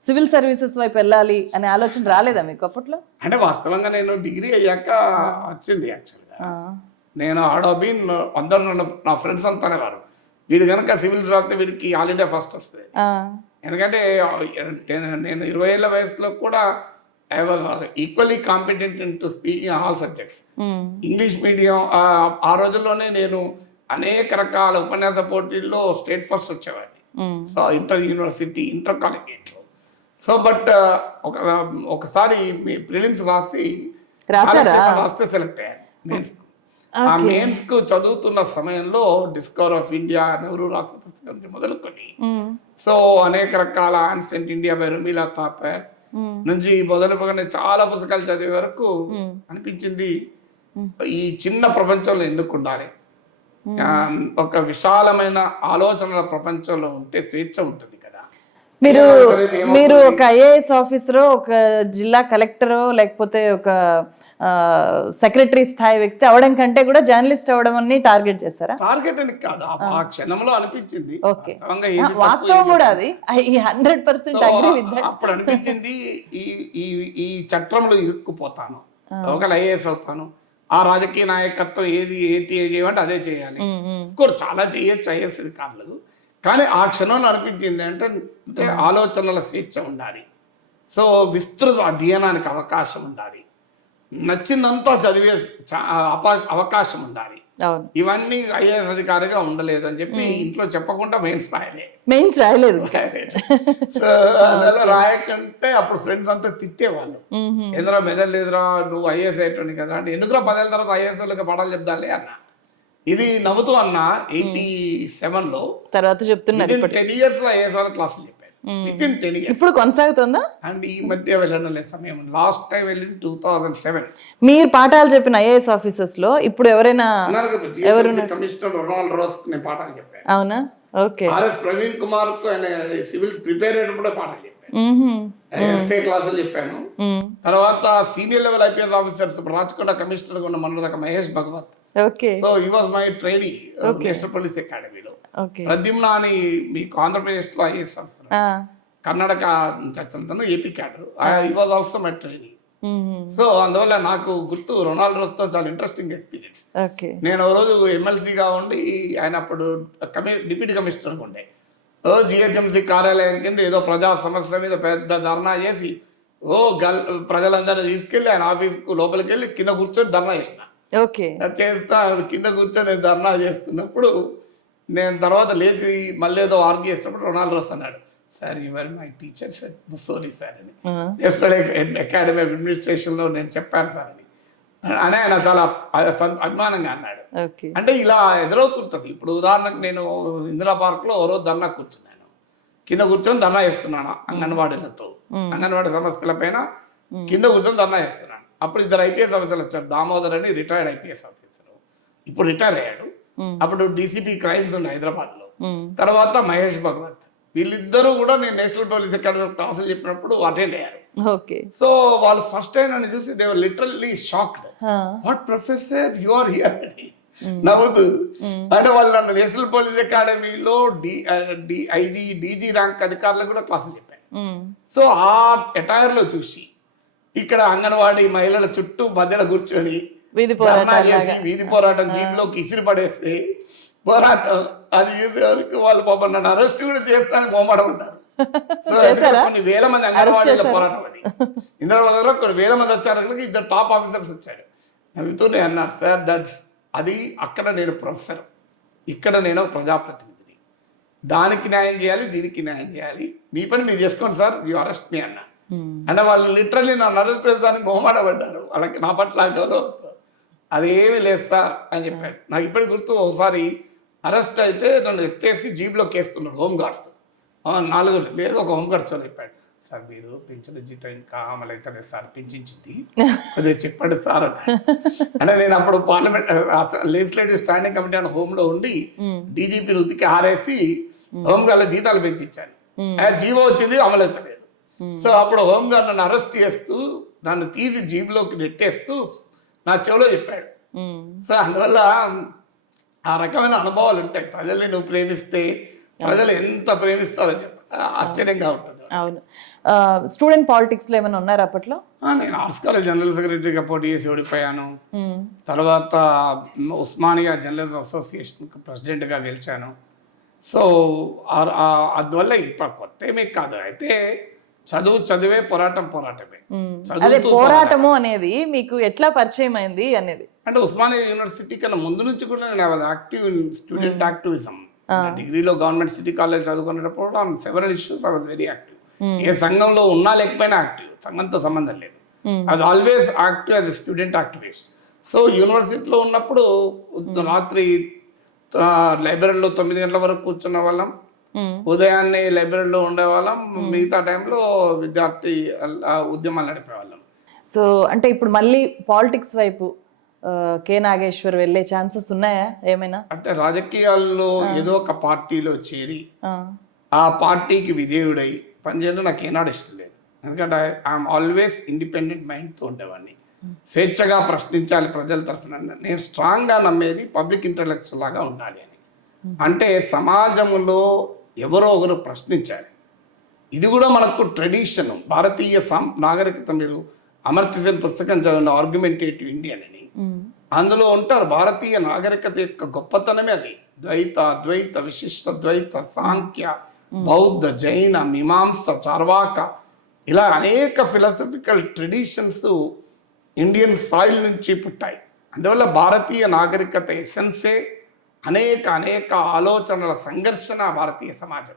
సివిల్ సర్వీసెస్ వైపు వెళ్ళాలి అనే ఆలోచన రాలేదా మీకు అప్పట్లో? అంటే వాస్తవంగా నేను డిగ్రీ అయ్యాక వచ్చింది. యాక్చువల్గా నేను ఆడోబీన్ అందరూ నా ఫ్రెండ్స్ అంతానే వారు, వీడు కనుక సివిల్ చదివితే వీడికి ఆల్ ఇండియా ఫస్ట్ వస్తుంది. ఎందుకంటే నేను 20 ఏళ్ళ వయసులో కూడా I was equally competent in to speaking all subjects. English medium ఆ రోజుల్లోనే నేను అనేక రకాల ఉపన్యాస పోటీల్లో స్టేట్ ఫస్ట్ వచ్చేవాడిని. సో ఇంటర్ యూనివర్సిటీ, ఇంటర్ కాలేజీలో. సో బట్ ఒకసారి ప్రిలిమ్స్ రాస్తే సెలెక్ట్ అయ్యాను మెయిన్స్. ఆ మెయిన్స్ కు చదువుతున్న సమయంలో డిస్కవర్ ఆఫ్ ఇండియా, నెహ్రూ రాసిన పుస్తకం నుంచి మొదలుకొని సో అనేక రకాల ఆన్సెంట్ ఇండియా బై రమీలా థాపర్ నుంచి మొదలుకొని చాలా పుస్తకాలు చదివే వరకు అనిపించింది ఈ చిన్న ప్రపంచంలో ఎందుకు ఉండాలి, ఒక విశాలమైన ఆలోచనల ప్రపంచంలో ఉంటే స్వేచ్ఛ ఉంటుంది కదా. మీరు ఒక ఐఏఎస్ ఆఫీసరో, ఒక జిల్లా కలెక్టరో, లేకపోతే ఒక సెక్రటరీ స్థాయి వ్యక్తి అవడం కంటే కూడా జర్నలిస్ట్ అవడం అని టార్గెట్ చేస్తారా? టార్గెట్ అని కాదు, ఆ క్షణంలో అనిపించింది. వాస్తవం కూడా అది 100% అగ్రీ విత్ దట్. అప్పుడు అనిపించింది ఈ చట్రంలో ఇరుక్కుపోతాను, ఒకవేళ ఐఏఎస్ అవుతాను, ఆ రాజకీయ నాయకత్వం ఏది చేయమంటే అదే చేయాలి. కోర్స్ చాలా చేయొచ్చు ఐఏఎస్ కాదు, కానీ ఆ క్షణంలో అనిపించింది అంటే ఆలోచనల స్వేచ్ఛ ఉండాలి. సో విస్తృత అధ్యయనానికి అవకాశం ఉండాలి, నచ్చిందంతా చదివే అవకాశం ఉండాలి. ఇవన్నీ ఐఏఎస్ అధికారిగా ఉండలేదు అని చెప్పి ఇంట్లో చెప్పకుండా మెయిన్స్ రాయలేదు. రాయకంటే అప్పుడు ఫ్రెండ్స్ అంతా తిట్టేవాళ్ళు, ఎదురా మెదడు లేదురా నువ్వు ఐఏఎస్ అయ్యేటోని కదా అంటే, ఎందుకురా 10 ఏళ్ళ తర్వాత ఐఏఎస్ వాళ్ళకి పాఠాలు చెప్దాలే అన్న. ఇది నవ్వుతూ అన్న 87లో తర్వాత చెప్తున్నారు 10 years లో ఐఏఎస్ వాళ్ళ క్లాసులు చెప్పాను. Within 10 years. ఇప్పుడు కొనసాగుతుందా? అండ్ ఈ మధ్య వెళ్ళడం లేదు సమయం. లాస్ట్ టైం వెళ్ళింది 2007. మీరు పాఠాలు చెప్పిన ఐఏఎస్ ఆఫీసర్స్ లో ఇప్పుడు ఎవరైనా కమిషనర్ రొనాల్డ్ రోస్ నేను పాఠాలు చెప్పాను. అవునా? ఓకే. ఆర్ఎస్ ప్రవీణ్ కుమార్ కు ఆయన సివిల్స్ ప్రిపేర్ అయ్యేటప్పుడు పాఠాలు చెప్పాను, ఎస్ఏ క్లాసులు చెప్పాను. తర్వాత senior level IPS officers Rachakonda commissioner ఉన్న మన Mahesh Bhagwat. So he was my trainee national police అకాడమీలో. ప్రద్యుమ్న అని మీకు ఆంధ్రప్రదేశ్ లో ఐఏఎస్ ఆఫీసర్, కర్ణాటక చచ్చిన AP cadre, he was also my trainee. So అందువల్ల నాకు గుర్తు రొనాల్డ్ రోస్ తో చాలా ఇంట్రెస్టింగ్ ఎక్స్పీరియన్స్. నేను ఒక రోజు ఎమ్మెల్సీగా ఉండి ఆయన అప్పుడు డిప్యూటీ కమిషనర్ ఉండే, జిహెచ్ఎంసీ కార్యాలయం కింద ఏదో ప్రజా సమస్య మీద పెద్ద ధర్నా చేసి ప్రజలందరినీ తీసుకెళ్లి ఆయన ఆఫీస్కు లోపలికి వెళ్ళి కింద కూర్చొని ధర్నా చేసిన. చేస్తా కింద కూర్చొని ధర్నా చేస్తున్నప్పుడు నేను తర్వాత లేచి మళ్ళీ ఏదో ఆర్గ్యూ చేసినప్పుడు రొనాల్డ్ రోస్ అన్నాడు, sir your my teacher sir, sorry sir అని, ఎస్టర్డే అకాడమీ ఆఫ్ అడ్మినిస్ట్రేషన్ లో నేను చెప్పాను సార్ అని ఆయన చాలా అభిమానంగా అన్నాడు. అంటే ఇలా ఎదురవుతుంటది. ఇప్పుడు ఉదాహరణకు నేను ఇందిరా పార్క్ లో ఓ రోజు ధర్నా కూర్చున్నాను, కింద కూర్చొని ధర్నా చేస్తున్నాను అంగన్వాడీలతో, అంగన్వాడీ సమస్యల పైన కింద కూర్చొని ధర్నా చేస్తున్నాను. అప్పుడు 2 ఐపీఎస్ ఆఫీసర్లు వచ్చారు, దామోదర్ అని రిటైర్డ్ ఐపీఎస్ ఆఫీసర్, ఇప్పుడు రిటైర్ అయ్యాడు. అప్పుడు డీసీపీ క్రైమ్స్ ఉన్నాయి హైదరాబాద్ లో. తర్వాత మహేష్ భగవత్, వీళ్ళిద్దరూ కూడా నేను నేషనల్ పోలీస్ అకాడమీ క్లాసులు చెప్పినప్పుడు అటెండ్ అయ్యారు. సో వాళ్ళు ఫస్ట్ టైం నన్ను చూసి they were literally shocked, what professor you are here అని నవ్వుతూ. అంటే వాళ్ళు నన్ను నేషనల్ పోలీస్ అకాడమీలో ఐజీ డీజీ ర్యాంక్ అధికారులకు కూడా క్లాసులు చెప్పారు. సో ఆ అటైర్ లో చూసి ఇక్కడ అంగన్వాడీ మహిళల చుట్టూ మధ్యలో కూర్చొని వీధి ధర్నా చేసి వీధి పోరాటం జీప్లోకి ఇసిరి పడేస్తే పోరాటం అది ఇది వరకు వాళ్ళు పాపం నన్ను అరెస్ట్ కూడా చేస్తానికి పోమాడమంటారు. కొన్ని వేల మంది అంగన్వాడీల పోరాటం అది. ఇంద్రవదలో కొన్ని వేల మంది వచ్చారు, ఇద్దరు టాప్ ఆఫీసర్స్ వచ్చారు. నవ్వుతూనే అన్నారు, సార్ దట్స్ అది అక్కడ నేను ప్రొఫెసర్, ఇక్కడ నేను ప్రజాప్రతినిధిని, దానికి న్యాయం చేయాలి, దీనికి న్యాయం చేయాలి, మీ పని మీరు చేసుకోండి సార్, యూ అరెస్ట్ మీ అన్న. అంటే వాళ్ళు లిటరల్లీ నన్ను అరెస్ట్ చేస్తానికి మొహమాటపడ్డారు. వాళ్ళకి నా పట్ల అదేమి లేదు సార్ అని చెప్పాడు. నాకు ఇప్పటికి గుర్తు, ఒకసారి అరెస్ట్ అయితే నన్ను ఎత్తేసి జీప్లోకి వేస్తున్నాడు హోంగార్డ్స్. 4 లేదు ఒక హోంగార్డ్ చోలు చెప్పాడు, సార్ మీరు పెంచిన జీతం ఇంకా అమలు అవుతుంది సార్, పెంచింది అదే చెప్పండి సార్ అంటే నేను అప్పుడు పార్లమెంట్ లెజిస్లేటివ్ స్టాండింగ్ కమిటీ అని హోంలో ఉండి డీజీపీని ఉతికి ఆరేసి హోంగార్డ్ల జీతాలు పెంచిచ్చాను. జీవో వచ్చింది, అమలు అవుతలేదు. సో అప్పుడు హోంగార్డ్ నన్ను అరెస్ట్ చేస్తూ నన్ను తీసి జీబులోకి నెట్టేస్తూ నా చెవిలో చెప్పాడు. సో అందువల్ల ఆ రకమైన అనుభవాలు ఉంటాయి. ప్రజల్ని నువ్వు ప్రేమిస్తే ప్రజలు ఎంత ప్రేమిస్తారో చెప్పి ఆశ్చర్యంగా ఉంటుంది. అవును. స్టూడెంట్ పాలిటిక్స్ లో ఏమైనా ఉన్నారు అప్పట్లో? నేను ఆర్ట్స్ కాలేజ్ జనరల్ సెక్రటరీగా పోటీ చేసి ఓడిపోయాను. తర్వాత ఉస్మానియా జర్నలిస్ట్ అసోసియేషన్ ప్రెసిడెంట్గా గెలిచాను. సో అందువల్ల ఇప్పుడు కొత్త ఏమీ కాదు. అయితే చదివే పోరాటమే. అదే పోరాటము అనేది మీకు ఎట్లా పరిచయం అయింది అనేది? అంటే ఉస్మానియా యూనివర్సిటీ కన్నా ముందు నుంచి కూడా నేను యాక్టివ్ ఇన్ స్టూడెంట్ యాక్టివిజం. డిగ్రీలో గవర్నమెంట్ సిటీ కాలేజ్ చదువుకునేటప్పుడు on several issues I was very active. ఏ సంఘంలో ఉన్నా లేకపోయినా యాక్టివ్, సంఘంతో సంబంధం లేదు. అది always active as a student activist. So యూనివర్సిటీలో ఉన్నప్పుడు రాత్రి లైబ్రరీలో 9 గంటల వరకు కూర్చున్న వాళ్ళం, ఉదయాన్నే లైబ్రరీలో ఉండేవాళ్ళం, మిగతా టైంలో విద్యార్థి ఉద్యమాలు నడిపేవాళ్ళం. సో అంటే ఇప్పుడు మళ్ళీ పాలిటిక్స్ వైపు కె నాగేశ్వర్ వెళ్ళే ఛాన్సెస్ ఉన్నాయా ఏమైనా? అంటే రాజకీయాల్లో ఏదో ఒక పార్టీలో చేరి ఆ పార్టీకి విధేయుడై పనిచేయడం నాకు ఏనాడు ఇష్టం లేదు. ఎందుకంటే ఐఎమ్ ఆల్వేస్ ఇండిపెండెంట్ మైండ్తో ఉండేవాడిని. స్వేచ్ఛగా ప్రశ్నించాలి ప్రజల తరఫున. నేను స్ట్రాంగ్గా నమ్మేది పబ్లిక్ ఇంటలెక్చువల్ లాగా ఉండాలి అని. అంటే సమాజంలో ఎవరో ఒకరు ప్రశ్నించాలి. ఇది కూడా మనకు ట్రెడిషన్, భారతీయ నాగరికత. మీరు అమర్త్య సేన్ పుస్తకం చదివిన ఆర్గ్యుమెంటేటివ్ ఇండియన్ అని, అందులో ఉంటారు భారతీయ నాగరికత యొక్క గొప్పతనమే అది. ద్వైత, అద్వైత, విశిష్ట ద్వైత, సాంఖ్య, బౌద్ధ, జైన, మీమాంస, చార్వాక, ఇలా అనేక ఫిలాసఫికల్ ట్రెడిషన్స్ ఇండియన్ సాయిల్ నుంచి పుట్టాయి. అందువల్ల భారతీయ నాగరికత ఎసెన్సే అనేక ఆలోచనల సంఘర్షణ భారతీయ సమాజం.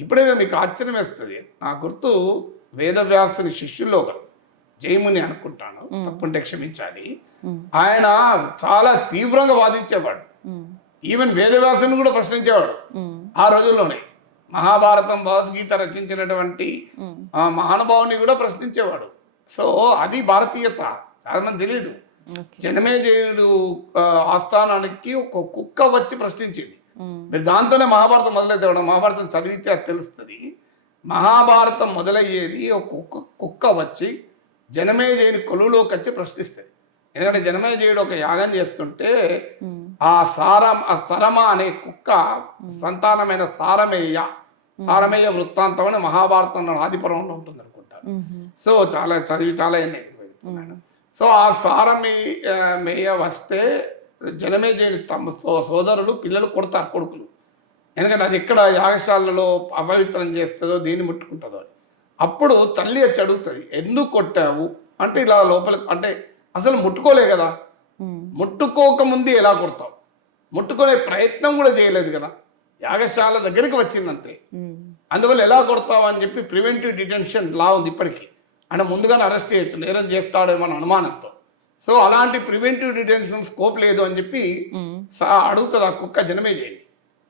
ఇప్పుడే మీకు ఆశ్చర్యం వేస్తుంది. నా గుర్తు వేదవ్యాసుని శిష్యుల్లో ఒకరు, జైముని అనుకుంటాను, తప్పుంటే క్షమించాలి. ఆయన చాలా తీవ్రంగా వాదించేవాడు. ఈవెన్ వేదవ్యాసుని కూడా ప్రశ్నించేవాడు. ఆ రోజుల్లోనే మహాభారతం, భగవద్గీత రచించినటువంటి మహానుభావుని కూడా ప్రశ్నించేవాడు. సో అది భారతీయత, చాలా మంది తెలియదు. జనమేజయుడు ఆస్థానానికి ఒక కుక్క వచ్చి ప్రశ్నించింది. మీరు దాంతోనే మహాభారతం మొదలైతే, మహాభారతం చదివితే అది తెలుస్తుంది. మహాభారతం మొదలయ్యేది ఒక కుక్క వచ్చి జనమేజయుని కొలువులోకి వచ్చి ప్రశ్నిస్తుంది. ఎందుకంటే జనమేజయుడు ఒక యాగం చేస్తుంటే ఆ సరమ అనే కుక్క సంతానమైన సారమేయ వృత్తాంతం అని మహాభారతంలో ఆదిపర్వంలో ఉంటుంది అనుకుంటారు. సో చాలా చదివి చాలా ఎన్నైపోయింది. సో ఆ సారమేయ వస్తే జనమేజయుని తమ సోదరులు పిల్లలు కొడతారు, కొడుకులు. ఎందుకంటే అది ఎక్కడ యాగశాలలో అపవిత్రం చేస్తుందో, దీన్ని ముట్టుకుంటుందో అని. అప్పుడు తల్లి వచ్చి అడుగుతుంది, ఎందుకు కొట్టావు అంటే, ఇలా లోపలికి అంటే అసలు ముట్టుకోలే కదా, ముట్టుకోకముందు ఎలా కొడతావు, ముట్టుకునే ప్రయత్నం కూడా చేయలేదు కదా, యాగశాల దగ్గరికి వచ్చిందంటే అందువల్ల ఎలా కొడతావు అని చెప్పి ప్రివెంటివ్ డిటెన్షన్ లా ఉంది ఇప్పటికీ. అంటే ముందుగానే అరెస్ట్ చేయొచ్చు, నేరం చేస్తాడేమో అని అనుమానంతో. సో అలాంటి ప్రివెంటివ్ డిటెన్షన్ స్కోప్ లేదు అని చెప్పి అడుగుతుంది ఆ కుక్క జనమేజయుని.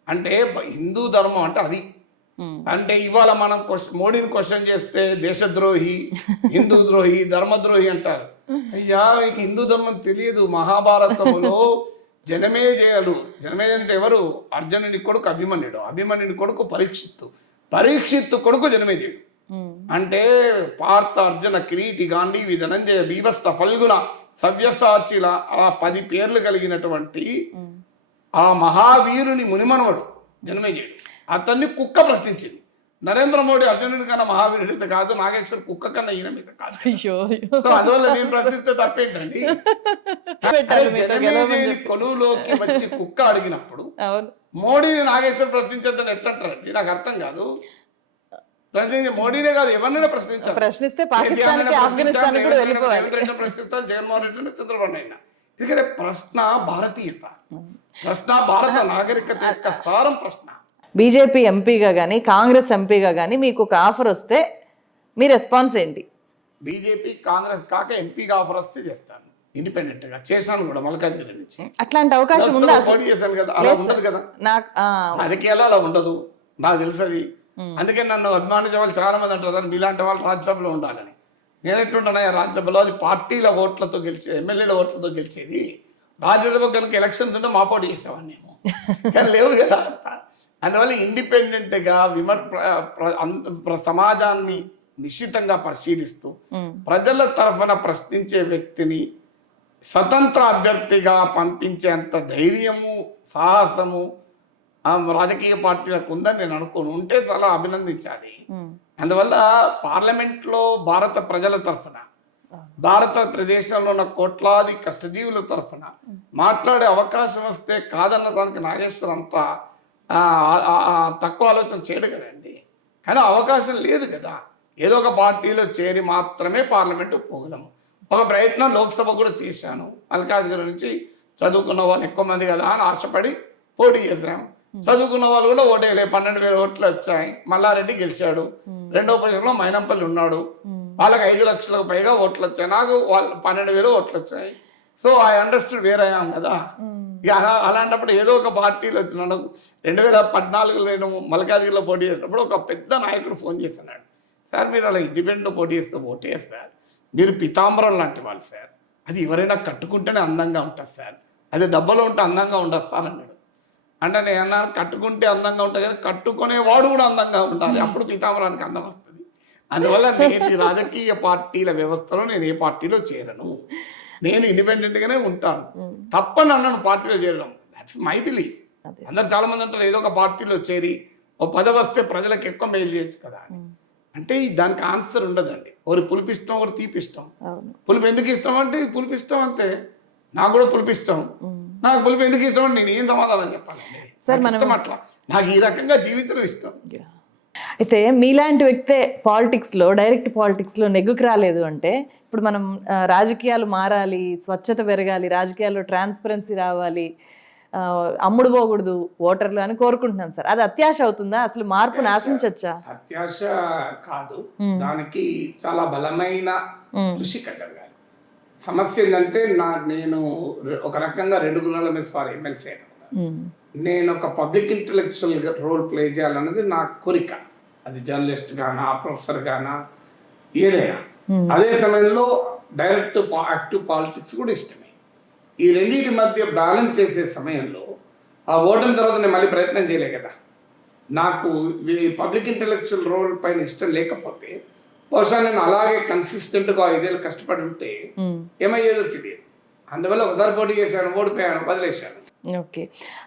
అంటే హిందూ ధర్మం అంటే అది. అంటే ఇవాళ మనం మోడీని క్వశ్చన్ చేస్తే దేశద్రోహి, హిందూ ద్రోహి, ధర్మద్రోహి అంటారు. అయ్యా మీకు హిందూ ధర్మం తెలియదు. మహాభారతంలో జనమేజయుడు అంటే ఎవరు? అర్జునుడి కొడుకు అభిమన్యుడు, అభిమన్యుడి కొడుకు పరీక్షిత్తు కొడుకు జనమేజయుడు. అంటే పార్థ, అర్జున, కిరీటి, గాంధీవి, ధనంజయ, బీభత్స, ఫల్గుణ, సవ్యసాచిల అలా 10 పేర్లు కలిగినటువంటి ఆ మహావీరుని మునిమనవడు జనమేజయుడు. అతన్ని కుక్క ప్రశ్నించింది. నరేంద్ర మోడీ అర్జునుడి కన్నా మహావీరుడిత కాదు, నాగేశ్వర్ కుక్క కన్నా ఈయన మీద కాదు. అయ్యో సో అందువల్ల నేను ప్రశ్నిస్తే తప్పేంటండి? జనమేజయుని కొలువులోకి వచ్చి కుక్క అడిగినప్పుడు అవును, మోడీని నాగేశ్వర్ ప్రశ్నించద్దని ఎట్టంటారండి? నాకు అర్థం కాదు. మోడీనే కాదు, ఎవరినైనా ప్రశ్నించాలి. ప్రశ్నిస్తే పాకిస్తాన్కి ఆఫ్ఘనిస్తాన్ కూడా వెళ్ళిపోవాలి. ప్రశ్నిస్తాను, జగన్మోహన్ రెడ్డి, చంద్రబాబు నాయుడు. ఎందుకంటే ప్రశ్న భారతీయత, ప్రశ్న భారత నాగరికత యొక్క సారం ప్రశ్న. బీజేపీ ఎంపీగా కానీ కాంగ్రెస్ ఎంపీగా కానీ మీకు ఒక ఆఫర్ వస్తే మీ రెస్పాన్స్ ఏంటి? బీజేపీ కాంగ్రెస్ కాక ఎంపీగా ఆఫర్ వస్తే చేస్తాను, ఇండిపెండెంట్ గా చేశాను కూడా మల్కాజ్గిరి నుంచి. అట్లాంటి అవకాశం ఉందా? పోటీ చేశాను కదా, అలా ఉండదు కదా. నాకు రాజకీయాలు అలా ఉండదు, నాకు తెలుసది. అందుకే నన్ను అభిమానించే వాళ్ళు చాలా మంది అంటారు మీలాంటి వాళ్ళు రాజ్యసభలో ఉండాలని. నేను ఎట్లుంటాను రాజ్యసభలో? అది పార్టీల ఓట్లతో గెలిచేది, ఎమ్మెల్యేల ఓట్లతో గెలిచేది. రాజ్యసభ కనుక ఎలక్షన్స్ ఉంటే మా పోటీ చేసేవాడిని నేను, కానీ లేవు కదా. అందువల్ల ఇండిపెండెంట్గా సమాజాన్ని నిశ్చితంగా పరిశీలిస్తూ ప్రజల తరఫున ప్రశ్నించే వ్యక్తిని స్వతంత్ర అభ్యర్థిగా పంపించేంత ధైర్యము, సాహసము రాజకీయ పార్టీలకు ఉందని నేను అనుకోను. ఉంటే చాలా అభినందించాలి. అందువల్ల పార్లమెంట్లో భారత ప్రజల తరఫున, భారతదేశంలో ఉన్న కోట్లాది కష్టజీవుల తరఫున మాట్లాడే అవకాశం వస్తే కాదన్న దానికి నాగేశ్వర్ అంతా తక్కువ ఆలోచన చేయడు కదండి. కానీ అవకాశం లేదు కదా. ఏదో ఒక పార్టీలో చేరి మాత్రమే పార్లమెంటు పోగలము. ఒక ప్రయత్నం లోక్సభ కూడా చేశాను. మల్కాజ్గిరి నుంచి చదువుకున్న వాళ్ళు ఎక్కువ మంది కదా అని ఆశపడి పోటీ చేశాము. చదువుకున్న వాళ్ళు కూడా ఓటేలే, 12,000 ఓట్లు వచ్చాయి. మల్లారెడ్డి గెలిచాడు. రెండో పొజిషన్లో మైనంపల్లి ఉన్నాడు, వాళ్ళకి 5 లక్షలకు పైగా ఓట్లు వచ్చాయి. నాకు వాళ్ళు 12,000 ఓట్లు వచ్చాయి. సో ఐ అండర్స్టూడ్ వేర్ అయ్యాం కదా. ఇక అలాంటప్పుడు ఏదో ఒక పార్టీలో వచ్చినాడు. 2014 నేను మల్కాజ్గిరిలో పోటీ చేసినప్పుడు ఒక పెద్ద నాయకుడు ఫోన్ చేస్తున్నాడు, సార్ మీరు అలా ఇండిపెండెంట్లో పోటీ చేస్తే ఓటేరు సార్, మీరు పితాంబరం లాంటి వాళ్ళు సార్, అది ఎవరైనా కట్టుకుంటేనే అందంగా ఉంటుంది సార్, అది డబ్బలో ఉంటే అందంగా ఉండదు సార్ అన్నాడు. అంటే నేను అన్నాను, కట్టుకుంటే అందంగా ఉంటుంది కానీ కట్టుకునేవాడు కూడా అందంగా ఉండాలి, అప్పుడు పీతాంబరానికి అందం వస్తుంది. అందువల్ల నేను ఈ రాజకీయ పార్టీల వ్యవస్థలో నేను ఏ పార్టీలో చేరను, నేను ఇండిపెండెంట్గానే ఉంటాను. తప్పని అన్నాను పార్టీలో చేరడం. That's my belief. అందరు చాలా మంది అంటారు ఏదో ఒక పార్టీలో చేరి ఓ పదవి వస్తే ప్రజలకు ఎక్కువ మేలు చేయొచ్చు కదా అని. అంటే దానికి ఆన్సర్ ఉండదండి. ఒకరు పులుపు ఇష్టం, ఒకరు తీపి ఇష్టం. పులుపు ఎందుకు ఇష్టం అంటే పులుపు ఇష్టం అంతే, నాకు కూడా పులుపు ఇష్టం. నాకు పులుపు ఎందుకు ఇష్టం అంటే నేను ఏం సమాధానం చెప్పాలండి? ఇష్టం అట్లా, నాకు ఈ రకంగా జీవించడం ఇష్టం. అయితే మీలాంటి వ్యక్తే పాలిటిక్స్లో, డైరెక్ట్ పాలిటిక్స్లో నెగ్గుకు రాలేదు అంటే, ఇప్పుడు మనం రాజకీయాలు మారాలి, స్వచ్ఛత పెరగాలి, రాజకీయాల్లో ట్రాన్స్పరెన్సీ రావాలి, అమ్ముడు పోకూడదు ఓటర్లు అని కోరుకుంటున్నాం సార్. అది అత్యాశ అవుతుందా? అసలు మార్పును ఆశించచ్చా? అత్యాశ కాదు, దానికి చాలా బలమైన కృషి జరగాలి. సమస్య ఏంటంటే నేను ఒక రకంగా 2 గుణాల మీద ఎమ్మెల్సీ అయినా నేను ఒక పబ్లిక్ ఇంటలెక్చువల్ రోల్ ప్లే చేయాలన్నది నా కోరిక. అది జర్నలిస్ట్ గానా, ప్రొఫెసర్ గానా, ఏదైనా. అదే సమయంలో డైరెక్ట్ యాక్టివ్ పాలిటిక్స్ కూడా ఇష్టమే. ఈ రెండింటి మధ్య బ్యాలెన్స్ చేసే సమయంలో ఆ ఓటమి తర్వాత నేను మళ్ళీ ప్రయత్నం చేయలే కదా. నాకు పబ్లిక్ ఇంటలెక్చువల్ రోల్ పైన ఇష్టం లేకపోతే బహుశా నేను అలాగే కన్సిస్టెంట్గా 5 ఏళ్ళు కష్టపడి ఉంటే ఏమయ్యేదో తెలియదు. అందువల్ల ఒకసారి పోటీ చేశాను, ఓడిపోయాను, వదిలేశాను. ఓకే,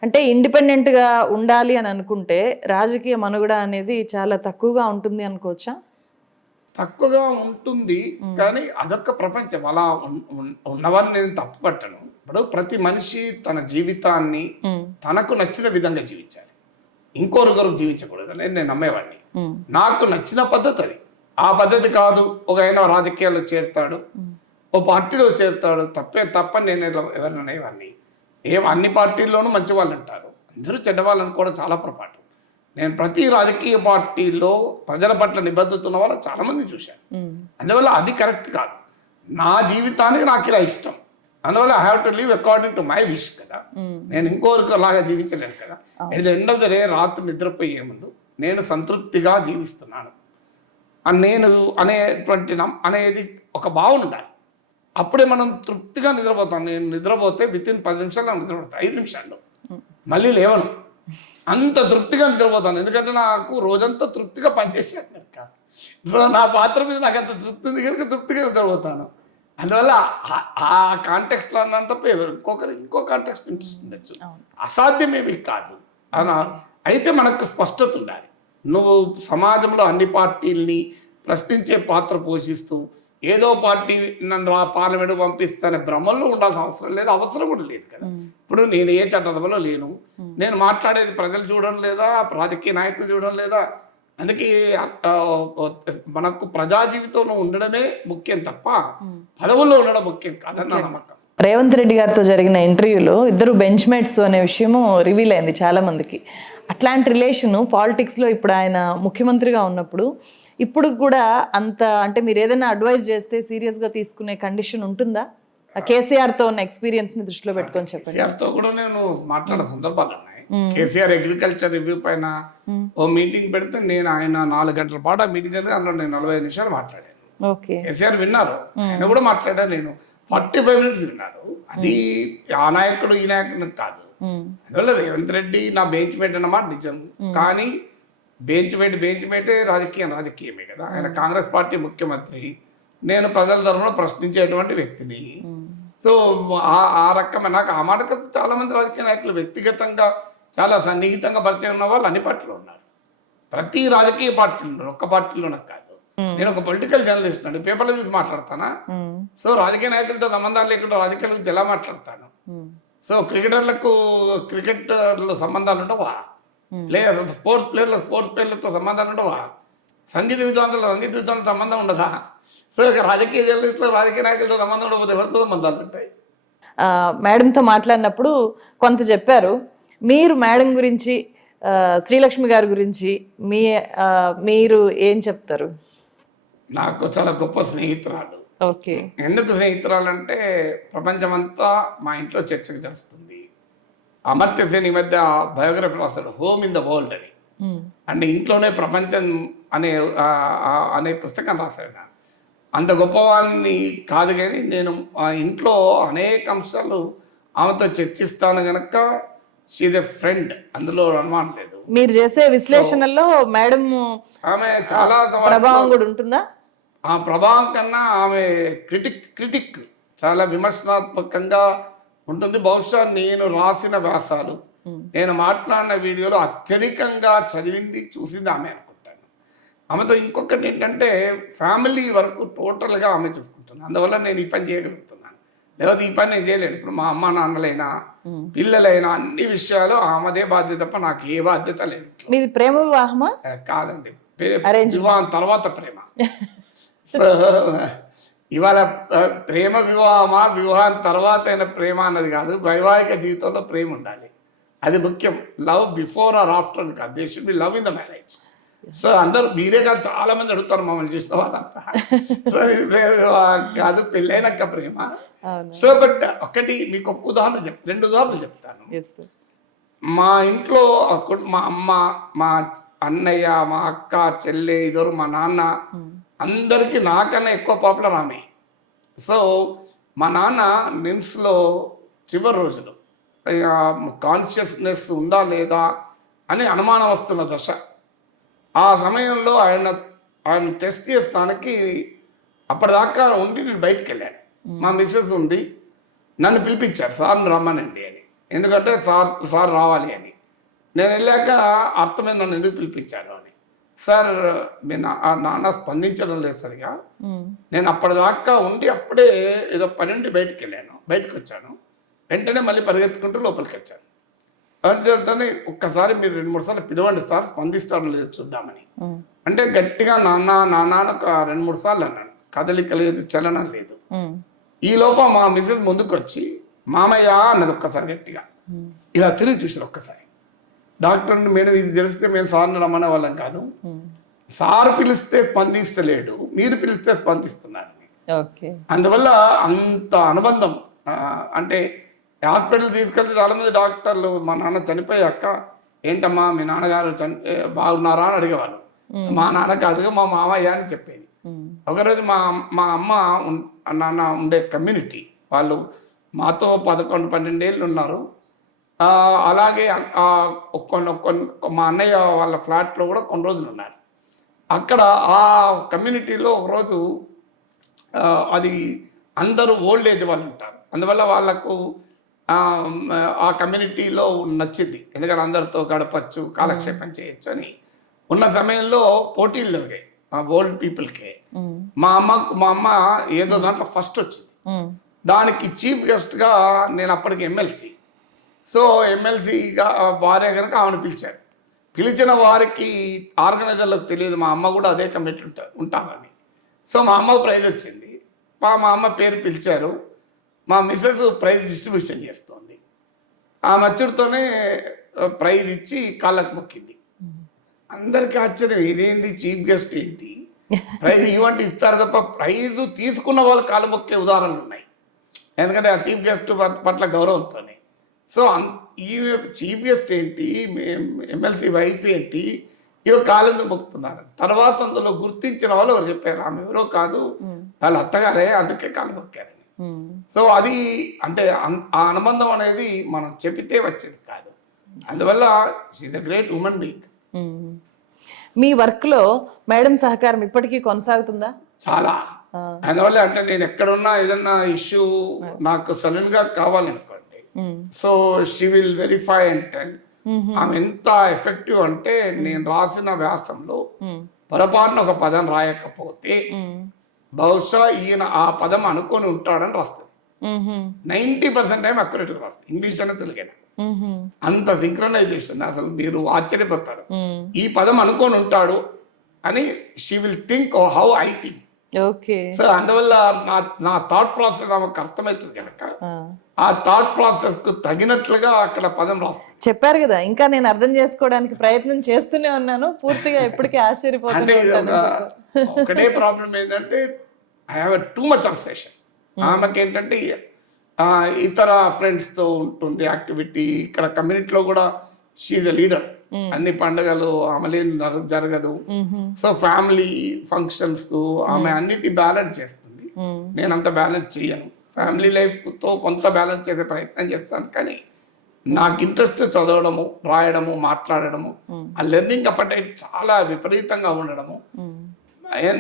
అంటే ఇండిపెండెంట్గా ఉండాలి అని అనుకుంటే రాజకీయ మనుగడ అనేది చాలా తక్కువగా ఉంటుంది అనుకోవచ్చా? తక్కువగా ఉంటుంది, కానీ అదొక ప్రపంచం. అలా ఉన్నవారిని నేను తప్పు పట్టను. ఇప్పుడు ప్రతి మనిషి తన జీవితాన్ని తనకు నచ్చిన విధంగా జీవించాలి, ఇంకొకరు జీవించకూడదు అనేది నేను నమ్మేవాడిని. నాకు నచ్చిన పద్ధతి అది. ఆ పద్ధతి కాదు ఒక ఆయన రాజకీయాల్లో చేరుతాడు, ఓ పార్టీలో చేరుతాడు, తప్పని నేను ఎవరిని అనేవాడిని. అన్ని పార్టీల్లోనూ మంచి వాళ్ళు అంటారు, అందరూ చెడ్డవాళ్ళు అనుకోవడం చాలా పొరపాటు. నేను ప్రతి రాజకీయ పార్టీలో ప్రజల పట్ల నిబద్ధత ఉన్న వాళ్ళు చాలా మంది చూశాను. అందువల్ల అది కరెక్ట్ కాదు. నా జీవితానికి నాకు ఇలా ఇష్టం, అందువల్ల I have to live according to my wish కదా. నేను ఇంకొకరికి లాగా జీవించలేను కదా. At the end of the day రాత్రి నిద్రపోయే ముందు నేను సంతృప్తిగా జీవిస్తున్నాను అని నేను అనేది ఒక భావన ఉండాలి. అప్పుడే మనం తృప్తిగా నిద్రపోతాం. నేను నిద్రపోతే వితిన్ 10 నిమిషాల్లో నిద్రపోతాను, 5 నిమిషాల్లో మళ్ళీ లేవను. అంత తృప్తిగా నిద్రపోతాను, ఎందుకంటే నాకు రోజంతా తృప్తిగా పనిచేసాను కనుక. నా పాత్ర మీద నాకు అంత తృప్తి ఉంది కనుక తృప్తిగా నిద్రపోతాను. అందువల్ల ఆ కాంటెక్స్ట్లో అన్నంత తప్ప ఇంకో కాంటెక్స్ట్ ఇంట్రెస్ట్ ఉండొచ్చు, అసాధ్యమేమి కాదు. అయితే మనకు స్పష్టత ఉండాలి. నువ్వు సమాజంలో అన్ని పార్టీల్ని ప్రశ్నించే పాత్ర పోషిస్తూ ఏదో పార్టీ నన్ను పార్లమెంట్ పంపిస్తానే భ్రమల్లో ఉండాల్సిన అవసరం లేదు, అవసరం కూడా లేదు కదా. ఇప్పుడు నేను ఏ చట్టసభలో లేను, నేను మాట్లాడేది ప్రజలు చూడడం లేదా, రాజకీయ నాయకులు చూడడం లేదా. అందుకే మనకు ప్రజా జీవితంలో ఉండడమే ముఖ్యం తప్ప పదవుల్లో ఉండడం ముఖ్యం కాదని నా నమ్మకం. రేవంత్ రెడ్డి గారితో జరిగిన ఇంటర్వ్యూలో ఇద్దరు బెంచ్ మేట్స్ అనే విషయము రివీల్ అయింది చాలా మందికి. అట్లాంటి రిలేషను పాలిటిక్స్లో ఇప్పుడు ఆయన ముఖ్యమంత్రిగా ఉన్నప్పుడు ఇప్పుడు కూడా అంత అంటే మీరు ఏదైనా అడ్వైస్ చేస్తే సీరియస్గా తీసుకునే కండిషన్ ఉంటుందా? కేసీఆర్తో ఉన్న ఎక్స్పీరియన్స్ని దృష్టిలో పెట్టుకొని చెప్పండి. కేసీఆర్తో కూడా నేను మాట్లాడే సందర్భాలు ఉన్నాయి. కేసీఆర్ అగ్రికల్చర్ రివ్యూ పైన ఓ మీటింగ్ పెడితే నేను ఆయన 4 గంటల పాటు ఆ మీటింగ్ అయితే అందులో నేను 45 నిమిషాలు మాట్లాడాను. ఓకే, కేసీఆర్ విన్నారు, ఆయన కూడా మాట్లాడాను. నేను 45 minutes విన్నారు. అది ఆ నాయకుడు ఈ నాయకుడు కాదు. అందువల్ల రేవంత్ రెడ్డి నా బెంచ్ మేట్ అన్నమాట నిజం. కానీ బెంచ్ మేటే రాజకీయమే కదా. ఆయన కాంగ్రెస్ పార్టీ ముఖ్యమంత్రి, నేను ప్రజల తరఫున ప్రశ్నించేటువంటి వ్యక్తిని. సో ఆ రకమైన నాకు ఆ మాటకు చాలా మంది రాజకీయ నాయకులు వ్యక్తిగతంగా చాలా సన్నిహితంగా పరిచయం ఉన్న వాళ్ళు అన్ని పార్టీలో ఉన్నారు. ప్రతి రాజకీయ పార్టీలో, ఒక్క పార్టీలోనే కాదు. నేను ఒక పొలిటికల్ జర్నలిస్ట్ అండి, పేపర్లో చూసి మాట్లాడతానా? సో రాజకీయ నాయకులతో సంబంధాలు లేకుండా రాజకీయాల గురించి ఎలా మాట్లాడతాను? సో క్రికెటర్లో సంబంధాలు ఉండవా? లేదా స్పోర్ట్స్ ప్లేయర్లతో సంబంధాలు ఉండవా? సంగీత విద్వాంసులతో సంబంధం ఉండదా? సో రాజకీయ జర్నలిస్టులు రాజకీయ నాయకులతో సంబంధం ఉండకపోతే ఎవరితో సంబంధాలు ఉంటాయి? మేడంతో మాట్లాడినప్పుడు కొంత చెప్పారు. మీరు మేడం గురించి, శ్రీలక్ష్మి గారి గురించి మీరు ఏం చెప్తారు? నాకు చాలా గొప్ప స్నేహితురాలు. ఓకే, ఎందుకు స్నేహితురాలు అంటే ప్రపంచమంతా మా ఇంట్లో చర్చకు చేస్తుంది. అమర్త్య సేన్ ఈ మధ్య బయోగ్రఫీ రాస్తాడు, హోమ్ ఇన్ ద వరల్డ్ అని. అంటే ఇంట్లోనే ప్రపంచం అనే పుస్తకం రాశాడు. అంత గొప్పవాళ్ళని కాదు, కానీ నేను ఆ ఇంట్లో అనేక అంశాలు ఆమెతో చర్చిస్తాను కనుక షీఈ్ ఎ ఫ్రెండ్, అందులో అనుమానం లేదు. మీరు చేసే విశ్లేషణల్లో మేడం ఆమె చాలా ప్రభావం కూడా ఉంటుందా? ఆ ప్రభావం కన్నా ఆమె క్రిటిక్ చాలా విమర్శనాత్మకంగా ఉంటుంది. బహుశా నేను రాసిన వ్యాసాలు, నేను మాట్లాడిన వీడియోలో అత్యధికంగా చదివింది చూసింది ఆమె అనుకుంటాను. ఆమెతో ఇంకొకటి ఏంటంటే ఫ్యామిలీ వరకు టోటల్గా ఆమె చూసుకుంటుంది. అందువల్ల నేను ఈ పని చేయగలుగుతున్నాను, లేకపోతే ఈ పని నేను చేయలేను. ఇప్పుడు మా అమ్మ నాన్నలైనా పిల్లలైనా అన్ని విషయాలు ఆమెదే బాధ్యత తప్ప నాకు ఏ బాధ్యత లేదు. మీది ప్రేమ వివాహమా? కాదండి, వివాహం తర్వాత ప్రేమ. ఇవాళ ప్రేమ వివాహమా, వివాహం తర్వాత అయిన ప్రేమ అన్నది కాదు. వైవాహిక జీవితంలో ప్రేమ ఉండాలి, అది ముఖ్యం. లవ్ బిఫోర్ ఆర్ ఆఫ్టర్ కాదు, they should be love in the marriage. So అందరూ మీరే కాదు, చాలా మంది అడుగుతారు మమ్మల్ని చూసిన వాళ్ళంతా. సో ఇది ప్రేమ వివాహం కాదు, పెళ్ళైనాక ప్రేమ. సో బట్ ఒకటి మీకు ఒక ఉదాహరణ 2 ఉదాహరణలు చెప్తాను. మా ఇంట్లో మా అమ్మ, మా అన్నయ్య, మా అక్క, చెల్లె, ఇద్దరు, మా నాన్న, అందరికీ నాకన్నా ఎక్కువ పాపులర్ ఆమె. సో మా నాన్న నిమ్స్లో చివరి రోజులు కాన్షియస్నెస్ ఉందా లేదా అని అనుమానం వస్తున్న దశ. ఆ సమయంలో ఆయన టెస్ట్ చేస్తానికి అప్పటిదాకా ఉండి నేను బయటికి వెళ్ళాను. మా మిస్సెస్ ఉంది, నన్ను పిలిపించారు, సార్ని రమ్మనండి అని. ఎందుకంటే సార్ రావాలి అని. నేను వెళ్ళాక అర్థమైంది నన్ను ఎందుకు పిలిపించారు అని. సార్ మీ నాన్న స్పందించడం లేదు సరిగా, నేను అప్పటిదాకా ఉండి అప్పుడే ఏదో పని నుండి బయటకు వచ్చాను. వెంటనే మళ్ళీ పరిగెత్తుకుంటూ లోపలికి వచ్చాను. అందుకని ఒక్కసారి మీరు 2-3 సార్లు పిలవండి సార్, స్పందిస్తాడో లేదు చూద్దామని. అంటే గట్టిగా నాన్న ఒక 2-3 సార్లు అన్నాను. కదలిక లేదు, చలనం లేదు. ఈ లోపల మా మిస్సెస్ ముందుకు వచ్చి మామయ్య అన్నది ఒక్కసారి గట్టిగా. ఇలా తిరిగి చూసారు ఒక్కసారి. డాక్టర్ మేడం ఇది తెలిస్తే మేము సార్ని రమ్మనే వాళ్ళం కాదు, సార్ పిలిస్తే స్పందిస్తలేడు, మీరు పిలిస్తే స్పందిస్తున్నారు. అందువల్ల అంత అనుబంధం. అంటే హాస్పిటల్ తీసుకెళ్తే చాలా మంది డాక్టర్లు మా నాన్న చనిపోయాక ఏంటమ్మా మీ నాన్నగారు బాగున్నారా అని అడిగేవాళ్ళు. మా నాన్న కాదుగా మా మామయ్య అని చెప్పేది. ఒకరోజు మా అమ్మ నాన్న ఉండే కమ్యూనిటీ వాళ్ళు మాతో 11-12 ఏళ్ళు ఉన్నారు. అలాగే మా అన్నయ్య వాళ్ళ ఫ్లాట్లో కూడా కొన్ని రోజులు ఉన్నారు. అక్కడ ఆ కమ్యూనిటీలో ఒకరోజు అది అందరూ ఓల్డ్ ఏజ్ వాళ్ళు ఉంటారు. అందువల్ల వాళ్ళకు ఆ కమ్యూనిటీలో నచ్చింది, ఎందుకంటే అందరితో గడపచ్చు, కాలక్షేపం చేయొచ్చు అని. ఉన్న సమయంలో పోటీలు జరిగాయి ఆ ఓల్డ్ పీపుల్కి. మా అమ్మ ఏదో దాంట్లో ఫస్ట్ వచ్చింది. దానికి చీఫ్ గెస్ట్గా నేను అప్పటికి ఎమ్మెల్సీ. సో ఎమ్మెల్సీగా భార్య కనుక ఆమెను పిలిచారు. పిలిచిన వారికి ఆర్గనైజర్లకు తెలియదు మా అమ్మ కూడా అదే కమిటీ ఉంటానని. సో మా అమ్మకు ప్రైజ్ వచ్చింది. మా అమ్మ పేరు పిలిచారు. మా మిస్సెస్ ప్రైజ్ డిస్ట్రిబ్యూషన్ చేస్తోంది. ఆ మచ్చుడితోనే ప్రైజ్ ఇచ్చి కాళ్ళకు మొక్కింది. అందరికీ ఆశ్చర్యం, ఇదేంటి చీఫ్ గెస్ట్ ఏంటి ప్రైజ్ ఇవ్వండి ఇస్తారు తప్ప ప్రైజ్ తీసుకున్న వాళ్ళు కాళ్ళు మొక్కే ఉదాహరణలు ఉన్నాయి. ఎందుకంటే ఆ చీఫ్ గెస్ట్ పట్ల గౌరవంతోనే. సో ఈ చీఫ్ గెస్ట్ ఏంటి, ఎమ్మెల్సీ వైఫ్ ఏంటి, ఇవి కాళ్ళను మొక్కుతున్నారు. తర్వాత అందులో గుర్తించిన వాళ్ళు ఎవరు చెప్పారు, ఆమె ఎవరో కాదు వాళ్ళ అత్తగారే, అందుకే కాళ్ళు మొక్కారని. సో అది అంటే ఆ అనుబంధం అనేది మనం చెబితే వచ్చేది కాదు. అందువల్ల she's a great human being. మీ వర్క్లో మేడం సహకారం ఇప్పటికీ కొనసాగుతుందా? చాలా. అందువల్ల అంటే నేను ఎక్కడున్నా ఏదన్నా ఇష్యూ నాకు సడన్ గా కావాలనుకోండి, so she will verify and tell. ఆమె ఎంత ఎఫెక్టివ్ అంటే నేను రాసిన వ్యాసంలో పొరపాటున ఒక పదం రాయకపోతే బహుశా ఈయన ఆ పదం అనుకొని ఉంటాడని రాస్తుంది. 90% టైం అక్యురేట్గా రాస్తుంది, ఇంగ్లీష్ అయినా తెలుగైనా. అంత సింక్రనైజేషన్ అసలు మీరు ఆశ్చర్యపోతారు. ఈ పదం అనుకొని ఉంటాడు అని she will think how I think. So అందువల్ల నా థాట్ ప్రాసెస్ ఆమెకు అర్థమవుతుంది కనుక ఆ థాట్ ప్రాసెస్ కు తగినట్లుగా అక్కడ పదం రాస్తుంది. చెప్పారు కదా, ఇంకా నేను అర్థం చేసుకోవడానికి ప్రయత్నం చేస్తూనే ఉన్నాను, పూర్తిగా ఎప్పటికీ ఆశ్చర్యపోతున్నాను. ఒకటే ప్రాబ్లం ఏంటంటే I have too much obsession. ఆమెకి ఏంటంటే ఇతర ఫ్రెండ్స్తో ఉంటుంది యాక్టివిటీ. ఇక్కడ కమ్యూనిటీలో కూడా షీఈ్ ద లీడర్. అన్ని పండుగలు ఆమె జరగదు. సో ఫ్యామిలీ ఫంక్షన్స్ ఆమె అన్నిటి బ్యాలెన్స్ చేస్తుంది. నేను అంత బ్యాలెన్స్ చేయను. ఫ్యామిలీ లైఫ్తో కొంత బ్యాలెన్స్ చేసే ప్రయత్నం చేస్తాను, కానీ నాకు ఇంట్రెస్ట్ చదవడము, రాయడము, మాట్లాడడము, ఆ లెర్నింగ్ అపటైట్ చాలా విపరీతంగా ఉండడము,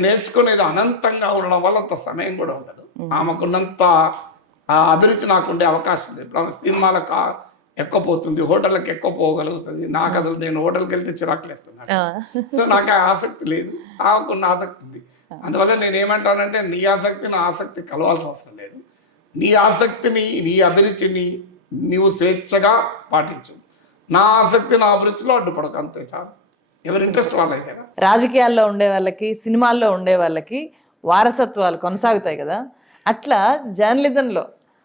నేర్చుకునేది అనంతంగా ఉండడం వల్ల అంత సమయం కూడా ఉండదు. ఆమెకున్నంత అభిరుచి నాకుండే అవకాశం లేదు. ఇప్పుడు సినిమాలకు ఎక్కువ పోతుంది, హోటళ్ళకి ఎక్కువ పోగలుగుతుంది. నాకు అసలు నేను హోటల్కి వెళ్తే చిరాకులేస్తున్నాను. సో నాకు ఆ ఆసక్తి లేదు, ఆమెకున్న ఆసక్తి ఉంది. అందువల్ల నేను ఏమంటానంటే నీ ఆసక్తి నా ఆసక్తి కలవాల్సిన అవసరం లేదు. నీ ఆసక్తిని, నీ అభిరుచిని నీవు స్వేచ్ఛగా పాటించు. నా ఆసక్తి నా అభిరుచిలో అడ్డుపడకు, అంతే చాలు. ఎవరి ఇంట్రెస్ట్ వాళ్ళైతే. రాజకీయాల్లో ఉండే వాళ్ళకి, సినిమాల్లో ఉండే వాళ్ళకి వారసత్వాలు కొనసాగుతాయి కదా, అట్లా జర్నలిజంలో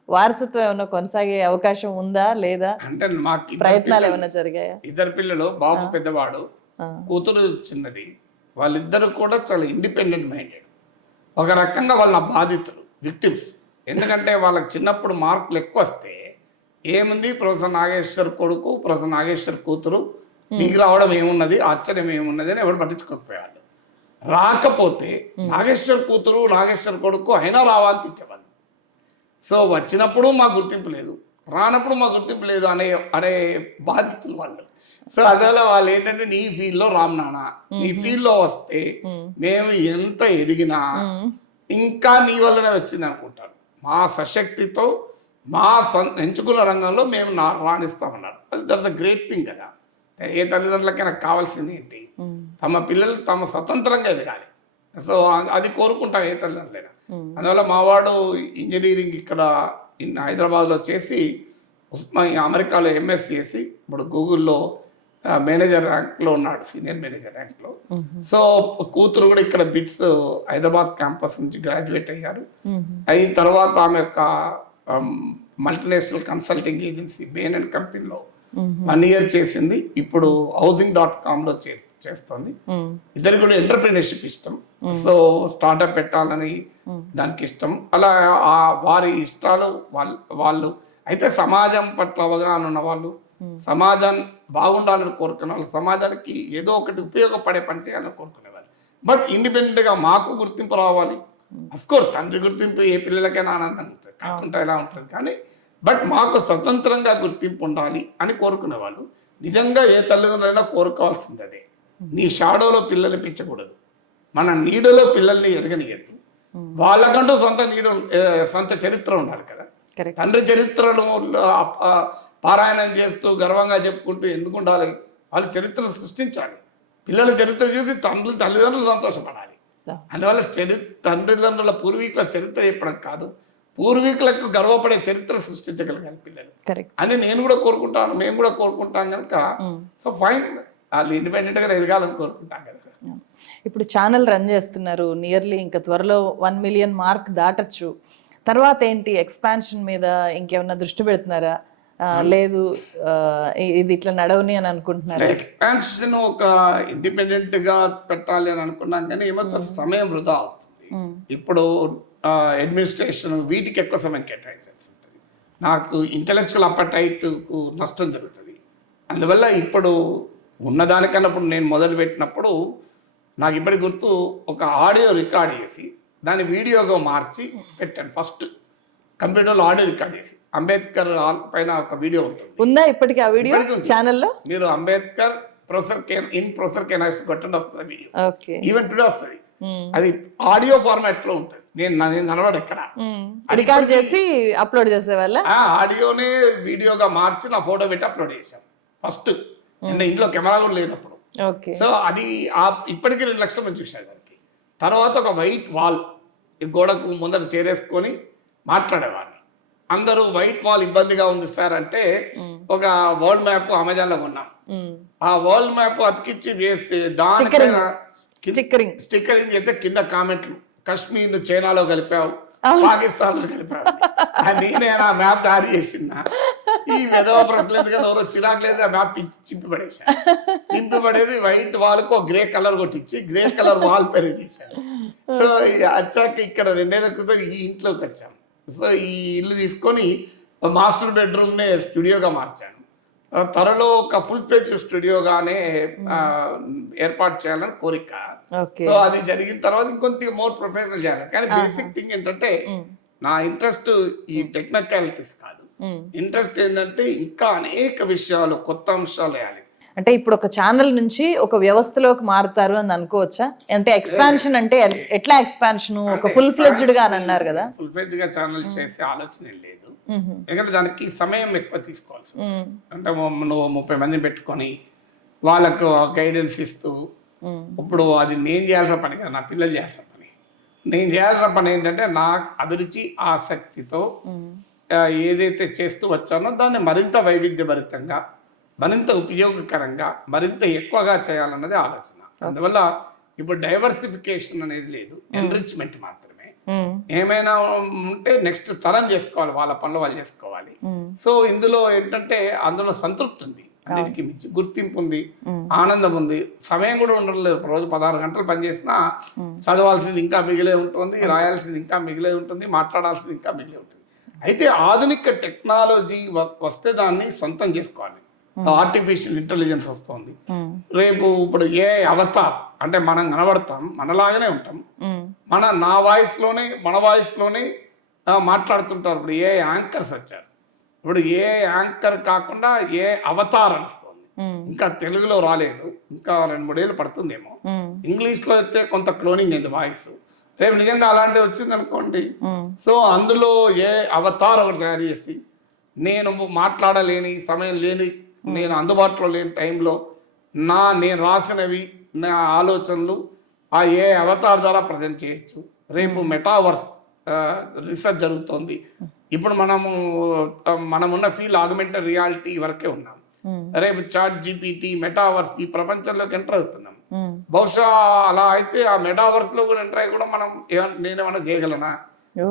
వారసత్వం ఏమైనా కొనసాగే అవకాశం ఉందా లేదా? అంటే మాకు ప్రయత్నాలు ఏమైనా జరిగాయా? ఇద్దరు పిల్లలు, బాబు పెద్దవాడు, కూతురు చిన్నది. వాళ్ళిద్దరు కూడా చాలా ఇండిపెండెంట్ మైండెడ్. ఒక రకంగా వాళ్ళ బాధితులు, విక్టిమ్స్. ఎందుకంటే వాళ్ళకి చిన్నప్పుడు మార్కులు ఎక్కువ వస్తే ఏముంది, ప్రొఫెసర్ నాగేశ్వర్ కొడుకు, ప్రొఫెసర్ నాగేశ్వర్ కూతురు, నీకు రావడం ఏమున్నది, ఆశ్చర్యం ఏమున్నది అని ఎవరు పట్టించుకోకపోయేవాళ్ళు. రాకపోతే నాగేశ్వర్ కూతురు, నాగేశ్వర్ కొడుకు అయినా రావాలని తిట్టేవాళ్ళు. సో వచ్చినప్పుడు మాకు గుర్తింపు లేదు, రానప్పుడు మాకు గుర్తింపు లేదు అనే బాధితులు వాళ్ళు. సో అందువల్ల వాళ్ళు ఏంటంటే నీ ఫీల్డ్లో రామ్ నాన్న, నీ ఫీల్డ్లో వస్తే మేము ఎంత ఎదిగినా ఇంకా నీ వల్లనే వచ్చింది అనుకుంటారు. మా సశక్తితో మా ఎంచుకున్న రంగంలో మేము రాణిస్తామన్నారు. దట్స్ అ గ్రేట్ థింగ్ కదా. ఏ తల్లిదండ్రులకైనా కావాల్సింది ఏంటి, తమ పిల్లలు తమ స్వతంత్రంగా ఎదగాలి. సో అది కోరుకుంటాం ఏ తల్లిదండ్రులైనా. అందువల్ల మావాడు ఇంజనీరింగ్ ఇక్కడ హైదరాబాద్లో చేసి అమెరికాలో ఎంఎస్ చేసి ఇప్పుడు గూగుల్లో మేనేజర్ ర్యాంక్లో ఉన్నాడు, సీనియర్ మేనేజర్ ర్యాంక్లో. సో కూతురు కూడా ఇక్కడ బిట్స్ హైదరాబాద్ క్యాంపస్ నుంచి గ్రాడ్యుయేట్ అయ్యారు. అయిన తర్వాత ఆమె యొక్క multinational consulting agency Bain and కంపెనీలో 1 year చేసింది. ఇప్పుడు housing.com చేస్తుంది. ఇద్దరు కూడా ఎంటర్ప్రీనర్షిప్ ఇష్టం. సో స్టార్ట్అప్ పెట్టాలని దానికి ఇష్టం. అలా వారి ఇష్టాలు వాళ్ళు అయితే సమాజం పట్ల అవగాహన ఉన్న వాళ్ళు, సమాజాన్ని బాగుండాలని కోరుకునే వాళ్ళు, సమాజానికి ఏదో ఒకటి ఉపయోగపడే పని చేయాలని కోరుకునేవాళ్ళు. బట్ ఇండిపెండెంట్గా మాకు గుర్తింపు రావాలి. అఫ్కోర్స్ తండ్రి గుర్తింపు ఏ పిల్లలకైనా ఆనందంగా ఉంటుంది, కాకుండా ఎలా ఉంటుంది, కానీ బట్ మాకు స్వతంత్రంగా గుర్తింపు ఉండాలి అని కోరుకునేవాళ్ళు. నిజంగా ఏ తల్లిదండ్రులైనా కోరుకోవాల్సింది అదే. నీ షాడోలో పిల్లల్ని పెంచకూడదు, మన నీడలో పిల్లల్ని ఎదగనియద్దు. వాళ్ళకంటూ సొంత చరిత్ర ఉండాలి కదా. తండ్రి చరిత్రను పారాయణం చేస్తూ గర్వంగా చెప్పుకుంటూ ఎందుకు ఉండాలి? వాళ్ళు చరిత్రను సృష్టించాలి. పిల్లల చరిత్ర చూసి తల్లిదండ్రులు సంతోషపడాలి. అందువల్ల తల్లిదండ్రుల పూర్వీకుల చరిత్ర చెప్పడం కాదు, పూర్వీకులకు గర్వపడే చరిత్ర సృష్టించగలగాలి పిల్లలు అని నేను కూడా కోరుకుంటాను, మేము కూడా కోరుకుంటాం కనుక. సో ఫైన్, వాళ్ళు ఇండిపెండెంట్గా ఎదగాలని కోరుకుంటాం కదా. ఇప్పుడు ఛానల్ రన్ చేస్తున్నారు, నియర్లీ ఇంకా త్వరలో 1 మిలియన్ మార్క్ దాటచ్చు. తర్వాత ఏంటి, ఎక్స్పాన్షన్ మీద ఇంకేమన్నా దృష్టి పెడుతున్నారా? లేదు ఇది ఇట్లా నడవని అని అనుకుంటున్నారు? ఎక్స్పాన్షన్ ఒక ఇండిపెండెంట్ గా పెట్టాలి అని అనుకున్నాం, కానీ ఏమంటారు సమయం వృధా అవుతుంది. ఇప్పుడు అడ్మినిస్ట్రేషన్ వీటికి ఎక్కువ సమయం కేటాయించాల్సి ఉంటుంది. నాకు ఇంటలెక్చువల్ అపటైట్కు నష్టం జరుగుతుంది. అందువల్ల ఇప్పుడు ఉన్నదానికన్నా ఇప్పుడు నేను మొదలు పెట్టినప్పుడు నాకు ఇప్పటికి గుర్తు, ఒక ఆడియో రికార్డ్ చేసి దాన్ని వీడియోగా మార్చి పెట్టాను. ఫస్ట్ కంప్యూటర్లో ఆడియో రికార్డ్ చేసి అంబేద్కర్ పైన ఒక వీడియో ఉంటుంది. ఉందా ఇప్పటికి ఆ వీడియో ఛానల్లో? మీరు అంబేద్కర్ ప్రొఫెసర్ కెనాస్ కొట్టండి వస్తుంది వీడియో, ఈవెన్ టుడే వస్తుంది. అది ఆడియో ఫార్మాట్ లో ఉంటుంది. నేను కనబడి ఎక్కడ రికార్డ్ చేసి అప్లోడ్ చేసే వాళ్ళ ఆడియోనే వీడియోగా మార్చి నా ఫోటో పెట్టి అప్లోడ్ చేశాను ఫస్ట్. ఇంట్లో కెమెరా కూడా లేదు అప్పుడు. సో అది ఇప్పటికీ 2 లక్షల మంది చూశారు దానికి. తర్వాత ఒక వైట్ వాల్ గోడకు ముందర చేరేసుకొని మాట్లాడేవాడిని. అందరూ వైట్ వాల్ ఇబ్బందిగా ఉంది సార్ అంటే ఒక వరల్డ్ మ్యాప్ అమెజాన్ లో కొన్నాం. ఆ వరల్డ్ మ్యాప్ అతికిచ్చి వేస్తే దానిపైన స్టిక్కరింగ్ చేస్తే కింద కామెంట్లు, కశ్మీర్ చైనాలో కలిపావు, పాకిస్తాన్ లో కలిపావు. నేనే ఆ మ్యాప్ దారి చేసిందా, ఈ విధవ ప్రశ్నలు ఎందుకంటే ఎవరో చిరాకు లేదు, ఆ మ్యాప్ చింపి పడేసా. చింపి పడేది వైట్ వాల్ కు గ్రే కలర్ కొట్టించి గ్రే కలర్ వాల్ పేరు చేశాను. సో వచ్చాక ఇక్కడ 2 ఏళ్ల క్రితం ఈ ఇంట్లోకి వచ్చాము. సో ఈ ఇల్లు తీసుకొని మాస్టర్ బెడ్రూమ్ నే స్టూడియోగా మార్చాను. త్వరలో ఒక ఫుల్ ఫ్లెడ్జ్ స్టూడియోగానే ఏర్పాటు చేయాలని కోరిక. సో అది జరిగిన తర్వాత ఇంకొంత మోర్ ప్రొఫెషనల్ చేయాలి. కానీ బేసిక్ థింగ్ ఏంటంటే నా ఇంట్రెస్ట్ ఈ టెక్నికాలిటీస్ కాదు. ఇంట్రెస్ట్ ఏంటంటే ఇంకా అనేక విషయాలు, కొత్త అంశాలు వేయాలి. అంటే ఇప్పుడు ఒక ఛానల్ నుంచి ఒక వ్యవస్థలోకి మారుతారు అని అనుకోవచ్చా? అంటే ఎక్స్పాన్షన్ అంటే ఎట్లా ఎక్స్పాన్షన్? ఒక ఫుల్ ఫ్లెడ్జ్డ్ గా అని అన్నారు కదా. ఫుల్ ఫ్లెడ్జ్డ్ గా ఛానల్ చేసే ఆలోచన లేదు. ఎందుకంటే దానికి సమయం ఎక్కువ తీసుకోవాల్సి, అంటే నువ్వు 30 మందిని పెట్టుకొని వాళ్ళకు గైడెన్స్ ఇస్తూ, ఇప్పుడు అది నేను చేయాల్సిన పని కదా, నా పిల్లలు చేయాల్సిన పని. నేను చేయాల్సిన పని ఏంటంటే నా అభిరుచి ఆసక్తితో ఏదైతే చేస్తూ వచ్చానో దాన్ని మరింత వైవిధ్యభరితంగా, మరింత ఉపయోగకరంగా, మరింత ఎక్కువగా చేయాలన్నది ఆలోచన. అందువల్ల ఇప్పుడు డైవర్సిఫికేషన్ అనేది లేదు, ఎన్రిచ్మెంట్ మాత్రమే. ఏమైనా ఉంటే నెక్స్ట్ తరం చేసుకోవాలి, వాళ్ళ పనులు వాళ్ళు చేసుకోవాలి. సో ఇందులో ఏంటంటే అందులో సంతృప్తి ఉంది, అన్నిటికీ మించి గుర్తింపు ఉంది, ఆనందం ఉంది. సమయం కూడా ఉండలేదు. రోజు 16 గంటలు పనిచేసినా చదవాల్సింది ఇంకా మిగిలే ఉంటుంది, రాయాల్సింది ఇంకా మిగిలే ఉంటుంది, మాట్లాడాల్సింది ఇంకా మిగిలే ఉంటుంది. అయితే ఆధునిక టెక్నాలజీ వస్తే దాన్ని సొంతం చేసుకోవాలి. ఆర్టిఫిషియల్ ఇంటెలిజెన్స్ వస్తుంది. రేపు ఇప్పుడు ఏ అవతార్ అంటే మనం కనబడతాం, మనలాగానే ఉంటాం, మన వాయిస్ లోనే మాట్లాడుతుంటారు. ఇప్పుడు ఏ యాంకర్స్ వచ్చారు. ఇప్పుడు ఏ యాంకర్ కాకుండా ఏ అవతార్ అనిస్తుంది. ఇంకా తెలుగులో రాలేదు, ఇంకా 2-3 ఏళ్ళు పడుతుందేమో. ఇంగ్లీష్ లో అయితే కొంత క్లోనింగ్ అయింది వాయిస్. రేపు నిజంగా అలాంటివి వచ్చింది అనుకోండి. సో అందులో ఏ అవతార్ ఒకటి తయారు చేసి, నేను మాట్లాడలేని సమయం లేని, నేను అందుబాటులో లేని టైంలో నేను రాసినవి, నా ఆలోచనలు ఆ ఏ అవతార్ ద్వారా ప్రజెంట్ చేయొచ్చు. రేపు మెటావర్స్ రీసెర్చ్ జరుగుతోంది. ఇప్పుడు మనమున్న ఫీల్డ్ ఆగ్మెంటెడ్ రియాలిటీ వరకే ఉన్నాం. రేపు చాట్ జీపీటీ, మెటావర్స్ ఈ ప్రపంచంలోకి ఎంటర్ అవుతున్నాం. బహుశా అలా అయితే ఆ మెటావర్స్ లో కూడా ఎంటర్ అయ్యి కూడా నేనేమన్నా చేయగలనా?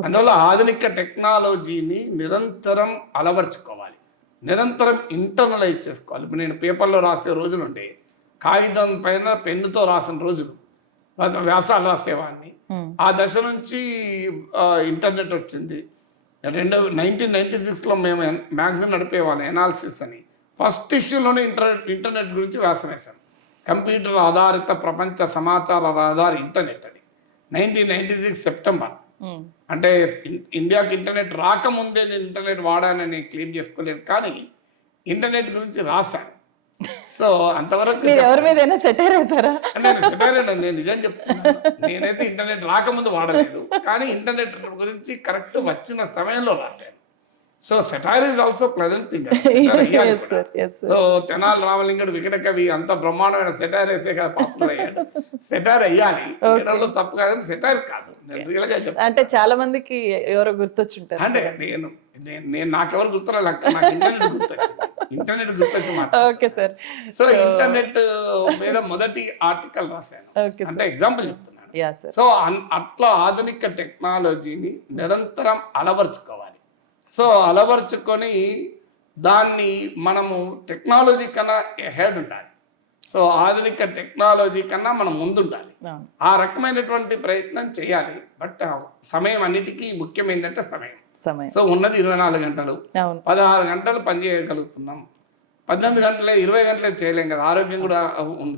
అందువల్ల ఆధునిక టెక్నాలజీని నిరంతరం అలవర్చుకోవాలి, నిరంతరం ఇంటర్నలైజ్ చేసుకోవాలి. ఇప్పుడు నేను పేపర్లో రాసే రోజులుండే, కాగితం పైన పెన్నుతో రాసిన రోజులు, వ్యాసాలు రాసేవాడిని. ఆ దశ నుంచి ఇంటర్నెట్ వచ్చింది. 1996లో మేము మ్యాగజైన్ నడిపేవాళ్ళం, ఎనాలిసిస్ అని. ఫస్ట్ ఇష్యూలోనే ఇంటర్నెట్ గురించి వ్యాసం వేశాను. కంప్యూటర్ ఆధారిత ప్రపంచ సమాచార రహదారి ఇంటర్నెట్ అని 1996 సెప్టెంబర్. అంటే ఇండియాకి ఇంటర్నెట్ రాకముందే నేను ఇంటర్నెట్ వాడానని క్లెయిమ్ చేసుకోలేను, కానీ ఇంటర్నెట్ గురించి రాశాను. సో అంతవరకు ఎవరి మీద సెటైర్ వేశారా? నేను నిజం చెప్తున్నాను, నేనైతే ఇంటర్నెట్ రాకముందు వాడలేదు, కానీ ఇంటర్నెట్ గురించి కరెక్ట్ వచ్చిన సమయంలో రాశాను. So satire is also pleasant thing. Yes, sir. Yes, sir. So Tenali Ramalingadu వికట కవి అంత బ్రహ్మాండమైన సెటైర్ వేసే కదా పాపులర్ అయ్యాడు. సెటైర్ అయ్యాలి, వికటంలో తప్పు కాదని సెటైర్ కాదు, నేను రియల్ గా చెప్తాను. అంటే చాలా మందికి ఎవరో గుర్తొచ్చుంటారు. అంటే నేను నాకెవరు గుర్తున్నా, నాకు ఇంటర్నెట్ గుర్తొచ్చి మాట. Okay sir. సో ఇంటర్నెట్ మీద మొదటి ఆర్టికల్ రాశాను, ఓకే అంటే ఎగ్జాంపుల్ చెప్తున్నాను. Yeah sir. సో అట్లా ఆధునిక టెక్నాలజీని నిరంతరం అలవర్చుకోవాలి. సో అలవర్చుకొని దాన్ని మనము టెక్నాలజీ కన్నా హెడ్ ఉండాలి. సో ఆధునిక టెక్నాలజీ కన్నా మనం ముందుండాలి. ఆ రకమైనటువంటి ప్రయత్నం చేయాలి. బట్ సమయం అన్నిటికీ ముఖ్యం ఏంటంటే సమయం. సో ఉన్నది 24 గంటలు, 16 గంటలు పనిచేయగలుగుతున్నాం. 18 గంటలే 20 గంటలే చేయలేం కదా, ఆరోగ్యం కూడా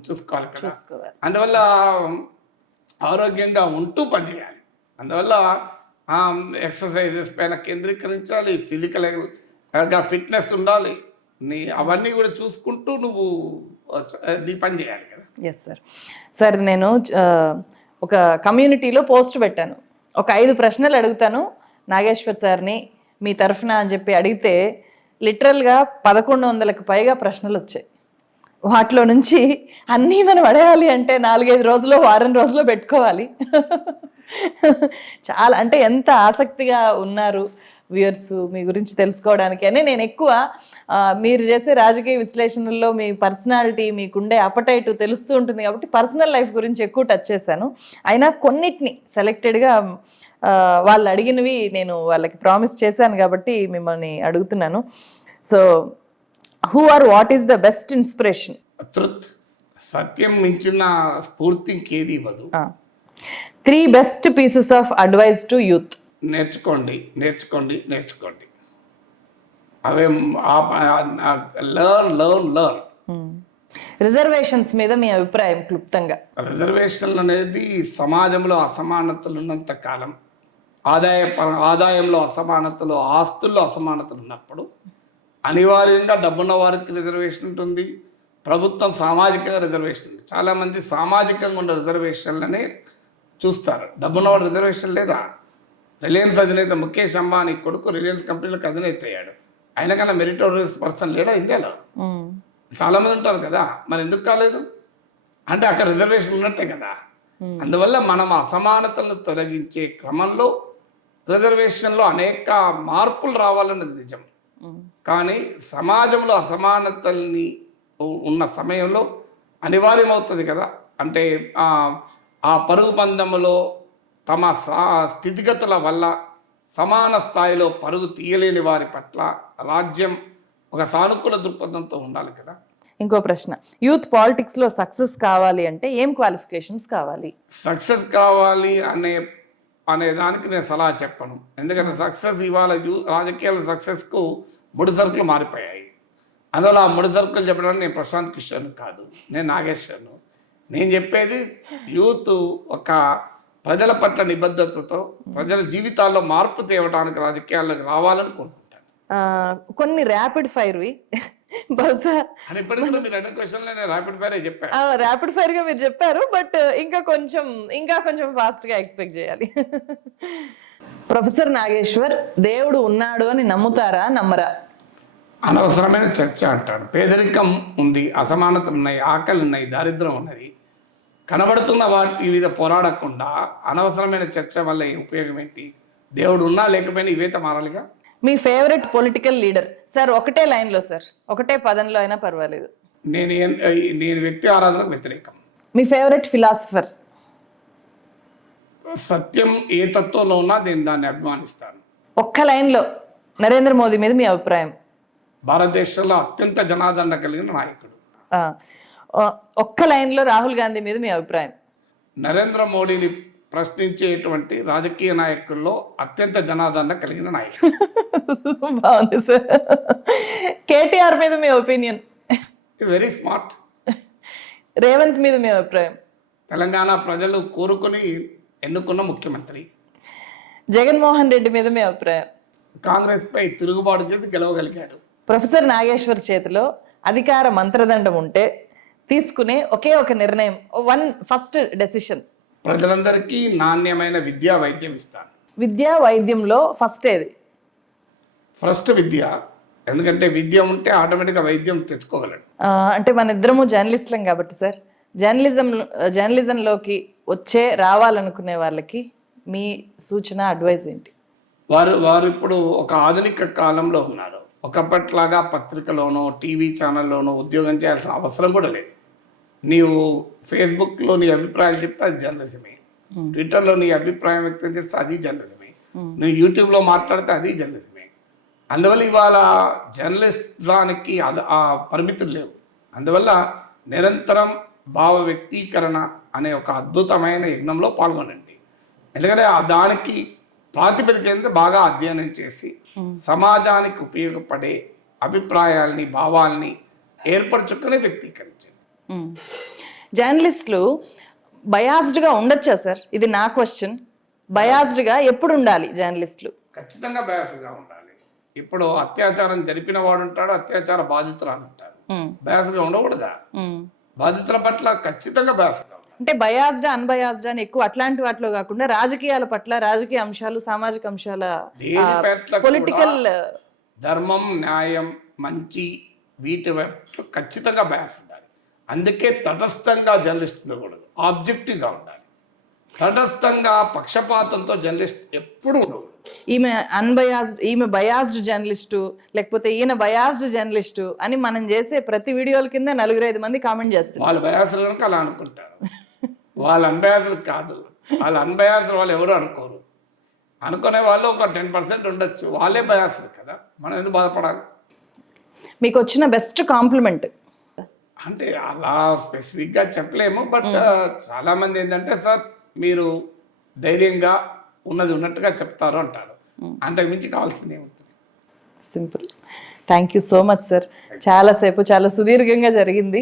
చూసుకోవాలి కదా. అందువల్ల ఆరోగ్యంగా ఉంటూ పనిచేయాలి. అందువల్ల ఎక్సర్సైజెస్ పైన కేంద్రీకరించాలి, ఫిజికల్గా ఫిట్నెస్ ఉండాలి, అవన్నీ కూడా చూసుకుంటూ నువ్వు నీ పని చేయాలి కదా. Yes sir. సార్ నేను ఒక కమ్యూనిటీలో పోస్ట్ పెట్టాను, ఒక 5 ప్రశ్నలు అడుగుతాను నాగేశ్వర్ సార్ని మీ తరఫున అని చెప్పి అడిగితే లిటరల్గా 1100కు పైగా ప్రశ్నలు వచ్చాయి. వాటిలో నుంచి అన్నీ మనం అడగాలి అంటే 4-5 రోజులు, వారం రోజులు పెట్టుకోవాలి. చాలా అంటే ఎంత ఆసక్తిగా ఉన్నారు వ్యూయర్స్ మీ గురించి తెలుసుకోవడానికి అని. నేను ఎక్కువ మీరు చేసే రాజకీయ విశ్లేషణల్లో మీ పర్సనాలిటీ, మీకుండే అపటైట్ తెలుస్తూ ఉంటుంది కాబట్టి పర్సనల్ లైఫ్ గురించి ఎక్కువ టచ్ చేశాను. అయినా కొన్నిటిని సెలెక్టెడ్గా వాళ్ళు అడిగినవి నేను వాళ్ళకి ప్రామిస్ చేశాను కాబట్టి మిమ్మల్ని అడుగుతున్నాను. So who are what is the best inspiration? Truth, సత్యం మించిన స్ఫూర్తి ఇంకేది ఇవ్వదు. 3 best pieces of advice to youth. నేర్చుకోండి, నేర్చుకోండి, నేర్చుకోండి. అవే లర్న్. రిజర్వేషన్స్ మీద మీ అభిప్రాయం క్లుప్తంగా? రిజర్వేషన్లు అనేది సమాజంలో అసమానతలు ఉన్నంత కాలం, ఆదాయంలో అసమానతలు, ఆస్తుల్లో అసమానతలు ఉన్నప్పుడు అనివార్యంగా డబ్బున్న వారికి రిజర్వేషన్ ఉంటుంది. ప్రభుత్వం సామాజికంగా రిజర్వేషన్ ఉంది. చాలామంది సామాజికంగా ఉన్న రిజర్వేషన్లనే చూస్తారు, డబ్బున్నవాడు రిజర్వేషన్ లేదా? రిలయన్స్ అధినేత ముఖేష్ అంబానీ కొడుకు రిలయన్స్ కంపెనీలకు అధినేత అయ్యాడు, ఆయన కన్నా మెరిటోరియస్ పర్సన్ లేడా ఇండియాలో? చాలామంది ఉంటారు కదా, మరి ఎందుకు కాలేదు అంటే అక్కడ రిజర్వేషన్ ఉన్నట్టే కదా. అందువల్ల మనం అసమానతలను తొలగించే క్రమంలో రిజర్వేషన్లో అనేక మార్పులు రావాలన్నది నిజం. కానీ సమాజంలో అసమానతల్ని ఉన్న సమయంలో అనివార్యమవుతుంది కదా. అంటే ఆ పరుగు పందెంలో తమ స్థితిగతుల వల్ల సమాన స్థాయిలో పరుగు తీయలేని వారి పట్ల రాజ్యం ఒక సానుకూల దృక్పథంతో ఉండాలి కదా. ఇంకో ప్రశ్న, యూత్ పాలిటిక్స్లో సక్సెస్ కావాలి అంటే ఏం క్వాలిఫికేషన్స్ కావాలి? సక్సెస్ కావాలి అనే దానికి నేను సలహా చెప్పను. ఎందుకంటే సక్సెస్ ఇవాళ రాజకీయాల సక్సెస్కు 3 సరుకులు మారిపోయాయి. అందువల్ల ఆ 3 సరుకులు చెప్పడానికి నేను ప్రశాంత్ కిషోర్ని కాదు, నేను నాగేశ్వర్ను. నేను చెప్పేది యూత్ ఒక ప్రజల పట్ల నిబద్ధతతో ప్రజల జీవితాల్లో మార్పు తేవడానికి రాజకీయాల్లోకి రావాలని కోరుకుంటాను. కొన్ని ర్యాపిడ్ ఫైర్వి బహుశా ఇప్పటికీ మీరు అన్ని క్వశ్చన్లు నేను ర్యాపిడ్ ఫైర్ చెప్పాను. ర్యాపిడ్ ఫైర్ గా మీరు చెప్పారు, బట్ ఇంకా కొంచెం ఫాస్ట్ గా ఎక్స్పెక్ట్ చేయాలి. ప్రొఫెసర్ నాగేశ్వర్, దేవుడు ఉన్నాడు అని నమ్ముతారా, నమ్మరా? అనవసరమైన చర్చ అంటాడు. పేదరికం ఉంది, అసమానతలు ఉన్నాయి, ఆకలి ఉన్నాయి, దారిద్ర్యం ఉన్నది. కనబడుతున్న వాటి మీద పోరాడకుండా అనవసరమైన చర్చ వల్ల ఉపయోగం ఏంటి? దేవుడు ఉన్నా లేకపోయినా ఇవేత మారాలిగా. మీ ఫేవరెట్ పొలిటికల్ లీడర్? సార్ ఒకటే లైన్లో, సార్ ఒకటే పదంలో అయినా పర్వాలేదు. నేను వ్యక్తి ఆరాధనకు వ్యతిరేకం. మీ ఫేవరెట్ ఫిలాసఫర్? సత్యం ఏ తత్వంలో ఉన్నా నేను దాన్ని అభిమానిస్తాను. ఒక్క లైన్లో నరేంద్ర మోదీ మీద మీ అభిప్రాయం? భారతదేశంలో అత్యంత జనాదరణ కలిగిన నాయకుడు. ఒక్క లైన్లో రాహుల్ గాంధీ మీద మీ అభిప్రాయం? నరేంద్ర మోడీని ప్రశ్నించేటువంటి రాజకీయ నాయకుల్లో అత్యంత జనాదరణ కలిగిన నాయకుడు. బాగుంది సార్. కేటీఆర్ మీద మీ ఒపీనియన్? Very smart. రేవంత్ మీద మీ అభిప్రాయం? తెలంగాణ ప్రజలు కోరుకుని ఎన్నుకున్న ముఖ్యమంత్రి. జగన్మోహన్ రెడ్డి మీద మీ అభిప్రాయం? కాంగ్రెస్ పై తిరుగుబాటు చేసి గెలవగలిగాడు. ప్రొఫెసర్ నాగేశ్వర్ చేతిలో అధికార మంత్రదండం ఉంటే తీసుకునే ఒకే ఒక నిర్ణయం, ఫస్ట్ డెసిషన్? ప్రజలందరికీ నాణ్యమైన విద్యా వైద్యం ఇస్తాను. విద్యా వైద్యంలో ఫస్ట్ ఏది? ఫస్ట్ విద్య, ఎందుకంటే విద్య ఉంటే ఆటోమేటిక్గా వైద్యం తెచ్చుకోగలడు. అంటే మన ఇద్దరము జర్నలిస్టులం కాబట్టి సార్, జర్నలిజంలోకి రావాలనుకునే వాళ్ళకి మీ సూచన, అడ్వైజ్ ఏంటి? వారు ఇప్పుడు ఒక ఆధునిక కాలంలో ఉన్నారు. ఒకప్పట్లాగా పత్రికలోనో టీవీ ఛానల్లోనో ఉద్యోగం చేయాల్సిన అవసరం కూడా లేదు. నీవు ఫేస్బుక్లో నీ అభిప్రాయాలు చెప్తే అది జర్నలిజమే, ట్విట్టర్లో నీ అభిప్రాయం వ్యక్తం చేస్తే అది జర్నలిజమే, నువ్వు యూట్యూబ్లో మాట్లాడితే అది జర్నలిజమే. అందువల్ల ఇవాళ జర్నలిస్టానికి ఆ పరిమితులు లేవు. అందువల్ల నిరంతరం భావ వ్యక్తీకరణ అనే ఒక అద్భుతమైన యజ్ఞంలో పాల్గొనండి. ఎందుకంటే దానికి ప్రాతిపదిక బాగా అధ్యయనం చేసి సమాజానికి ఉపయోగపడే అభిప్రాయాల్ని, భావాల్ని ఏర్పరచుకుని వ్యక్తీకరించండి. జర్నలిస్టులు బయాస్డ్గా ఉండొచ్చా సార్? ఇది నా క్వశ్చన్. బయాస్డ్గా ఎప్పుడు ఉండాలి జర్నలిస్టులు? ఖచ్చితంగా బయాస్గా ఉండాలి. ఇప్పుడు అత్యాచారం జరిపిన వాడు ఉంటాడు, అత్యాచార బాధితురాలు ఉంటారు. బయాస్గా ఉండకూడదా? బాధితుల పట్ల ఖచ్చితంగా బయాస్గా. అంటే బయాస్డ్, అన్బయాస్డ్ అని ఎక్కువ అట్లాంటి వాటిలో కాకుండా రాజకీయాల పట్ల, రాజకీయ అంశాలు, సామాజిక అంశాల, పొలిటికల్, ధర్మం, న్యాయం, మంచి, వీటి వైపు ఖచ్చితంగా బయాస్ ఉండాలి. అందుకే తటస్థంగా జర్నలిస్ట్ ఉండకూడదు, ఆబ్జెక్టివ్గా ఉండాలి. తటస్థంగా పక్షపాతంతో జర్నలిస్ట్ ఎప్పుడు ఉండకూడదు. ఈమె బయాస్డ్ జర్నలిస్టు, లేకపోతే ఈయన బయాస్డ్ జర్నలిస్టు అని మనం చేసే ప్రతి వీడియోల కింద 4-5 మంది కామెంట్ చేస్తారు. వాళ్ళ బయాసులు కనుక అలా అనుకుంటారు. వాళ్ళ అన్బయాసులు కాదు, వాళ్ళ అన్బయాసులు వాళ్ళు ఎవరు అనుకోరు. అనుకునే వాళ్ళు ఒక 10% ఉండొచ్చు, వాళ్ళే బయాసులు కదా, మనం ఎందుకు బాధపడాలి? మీకు వచ్చిన బెస్ట్ కాంప్లిమెంట్ అంటే అలా స్పెసిఫిక్గా చెప్పలేము, బట్ చాలామంది ఏంటంటే, సార్ మీరు ధైర్యంగా ఉన్నది ఉన్నట్టుగా చెప్తారు అంటారు. అంతకు మించి కావాల్సింది ఏముంటుంది? Simple. Thank you so much sir. చాలాసేపు, చాలా సుదీర్ఘంగా జరిగింది.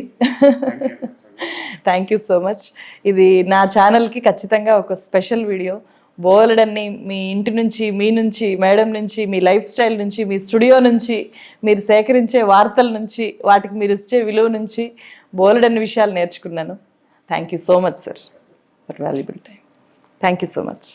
Thank you so much. ఇది నా ఛానల్కి ఖచ్చితంగా ఒక స్పెషల్ వీడియో. బోలెడన్ని మీ ఇంటి నుంచి, మీ నుంచి, మేడం నుంచి, మీ లైఫ్ స్టైల్ నుంచి, మీ స్టూడియో నుంచి, మీరు సేకరించే వార్తల నుంచి, వాటికి మీరు ఇచ్చే విలువ నుంచి బోలెడన్ని విషయాలు నేర్చుకున్నాను. Thank you so much sir for valuable time. Thank you so much.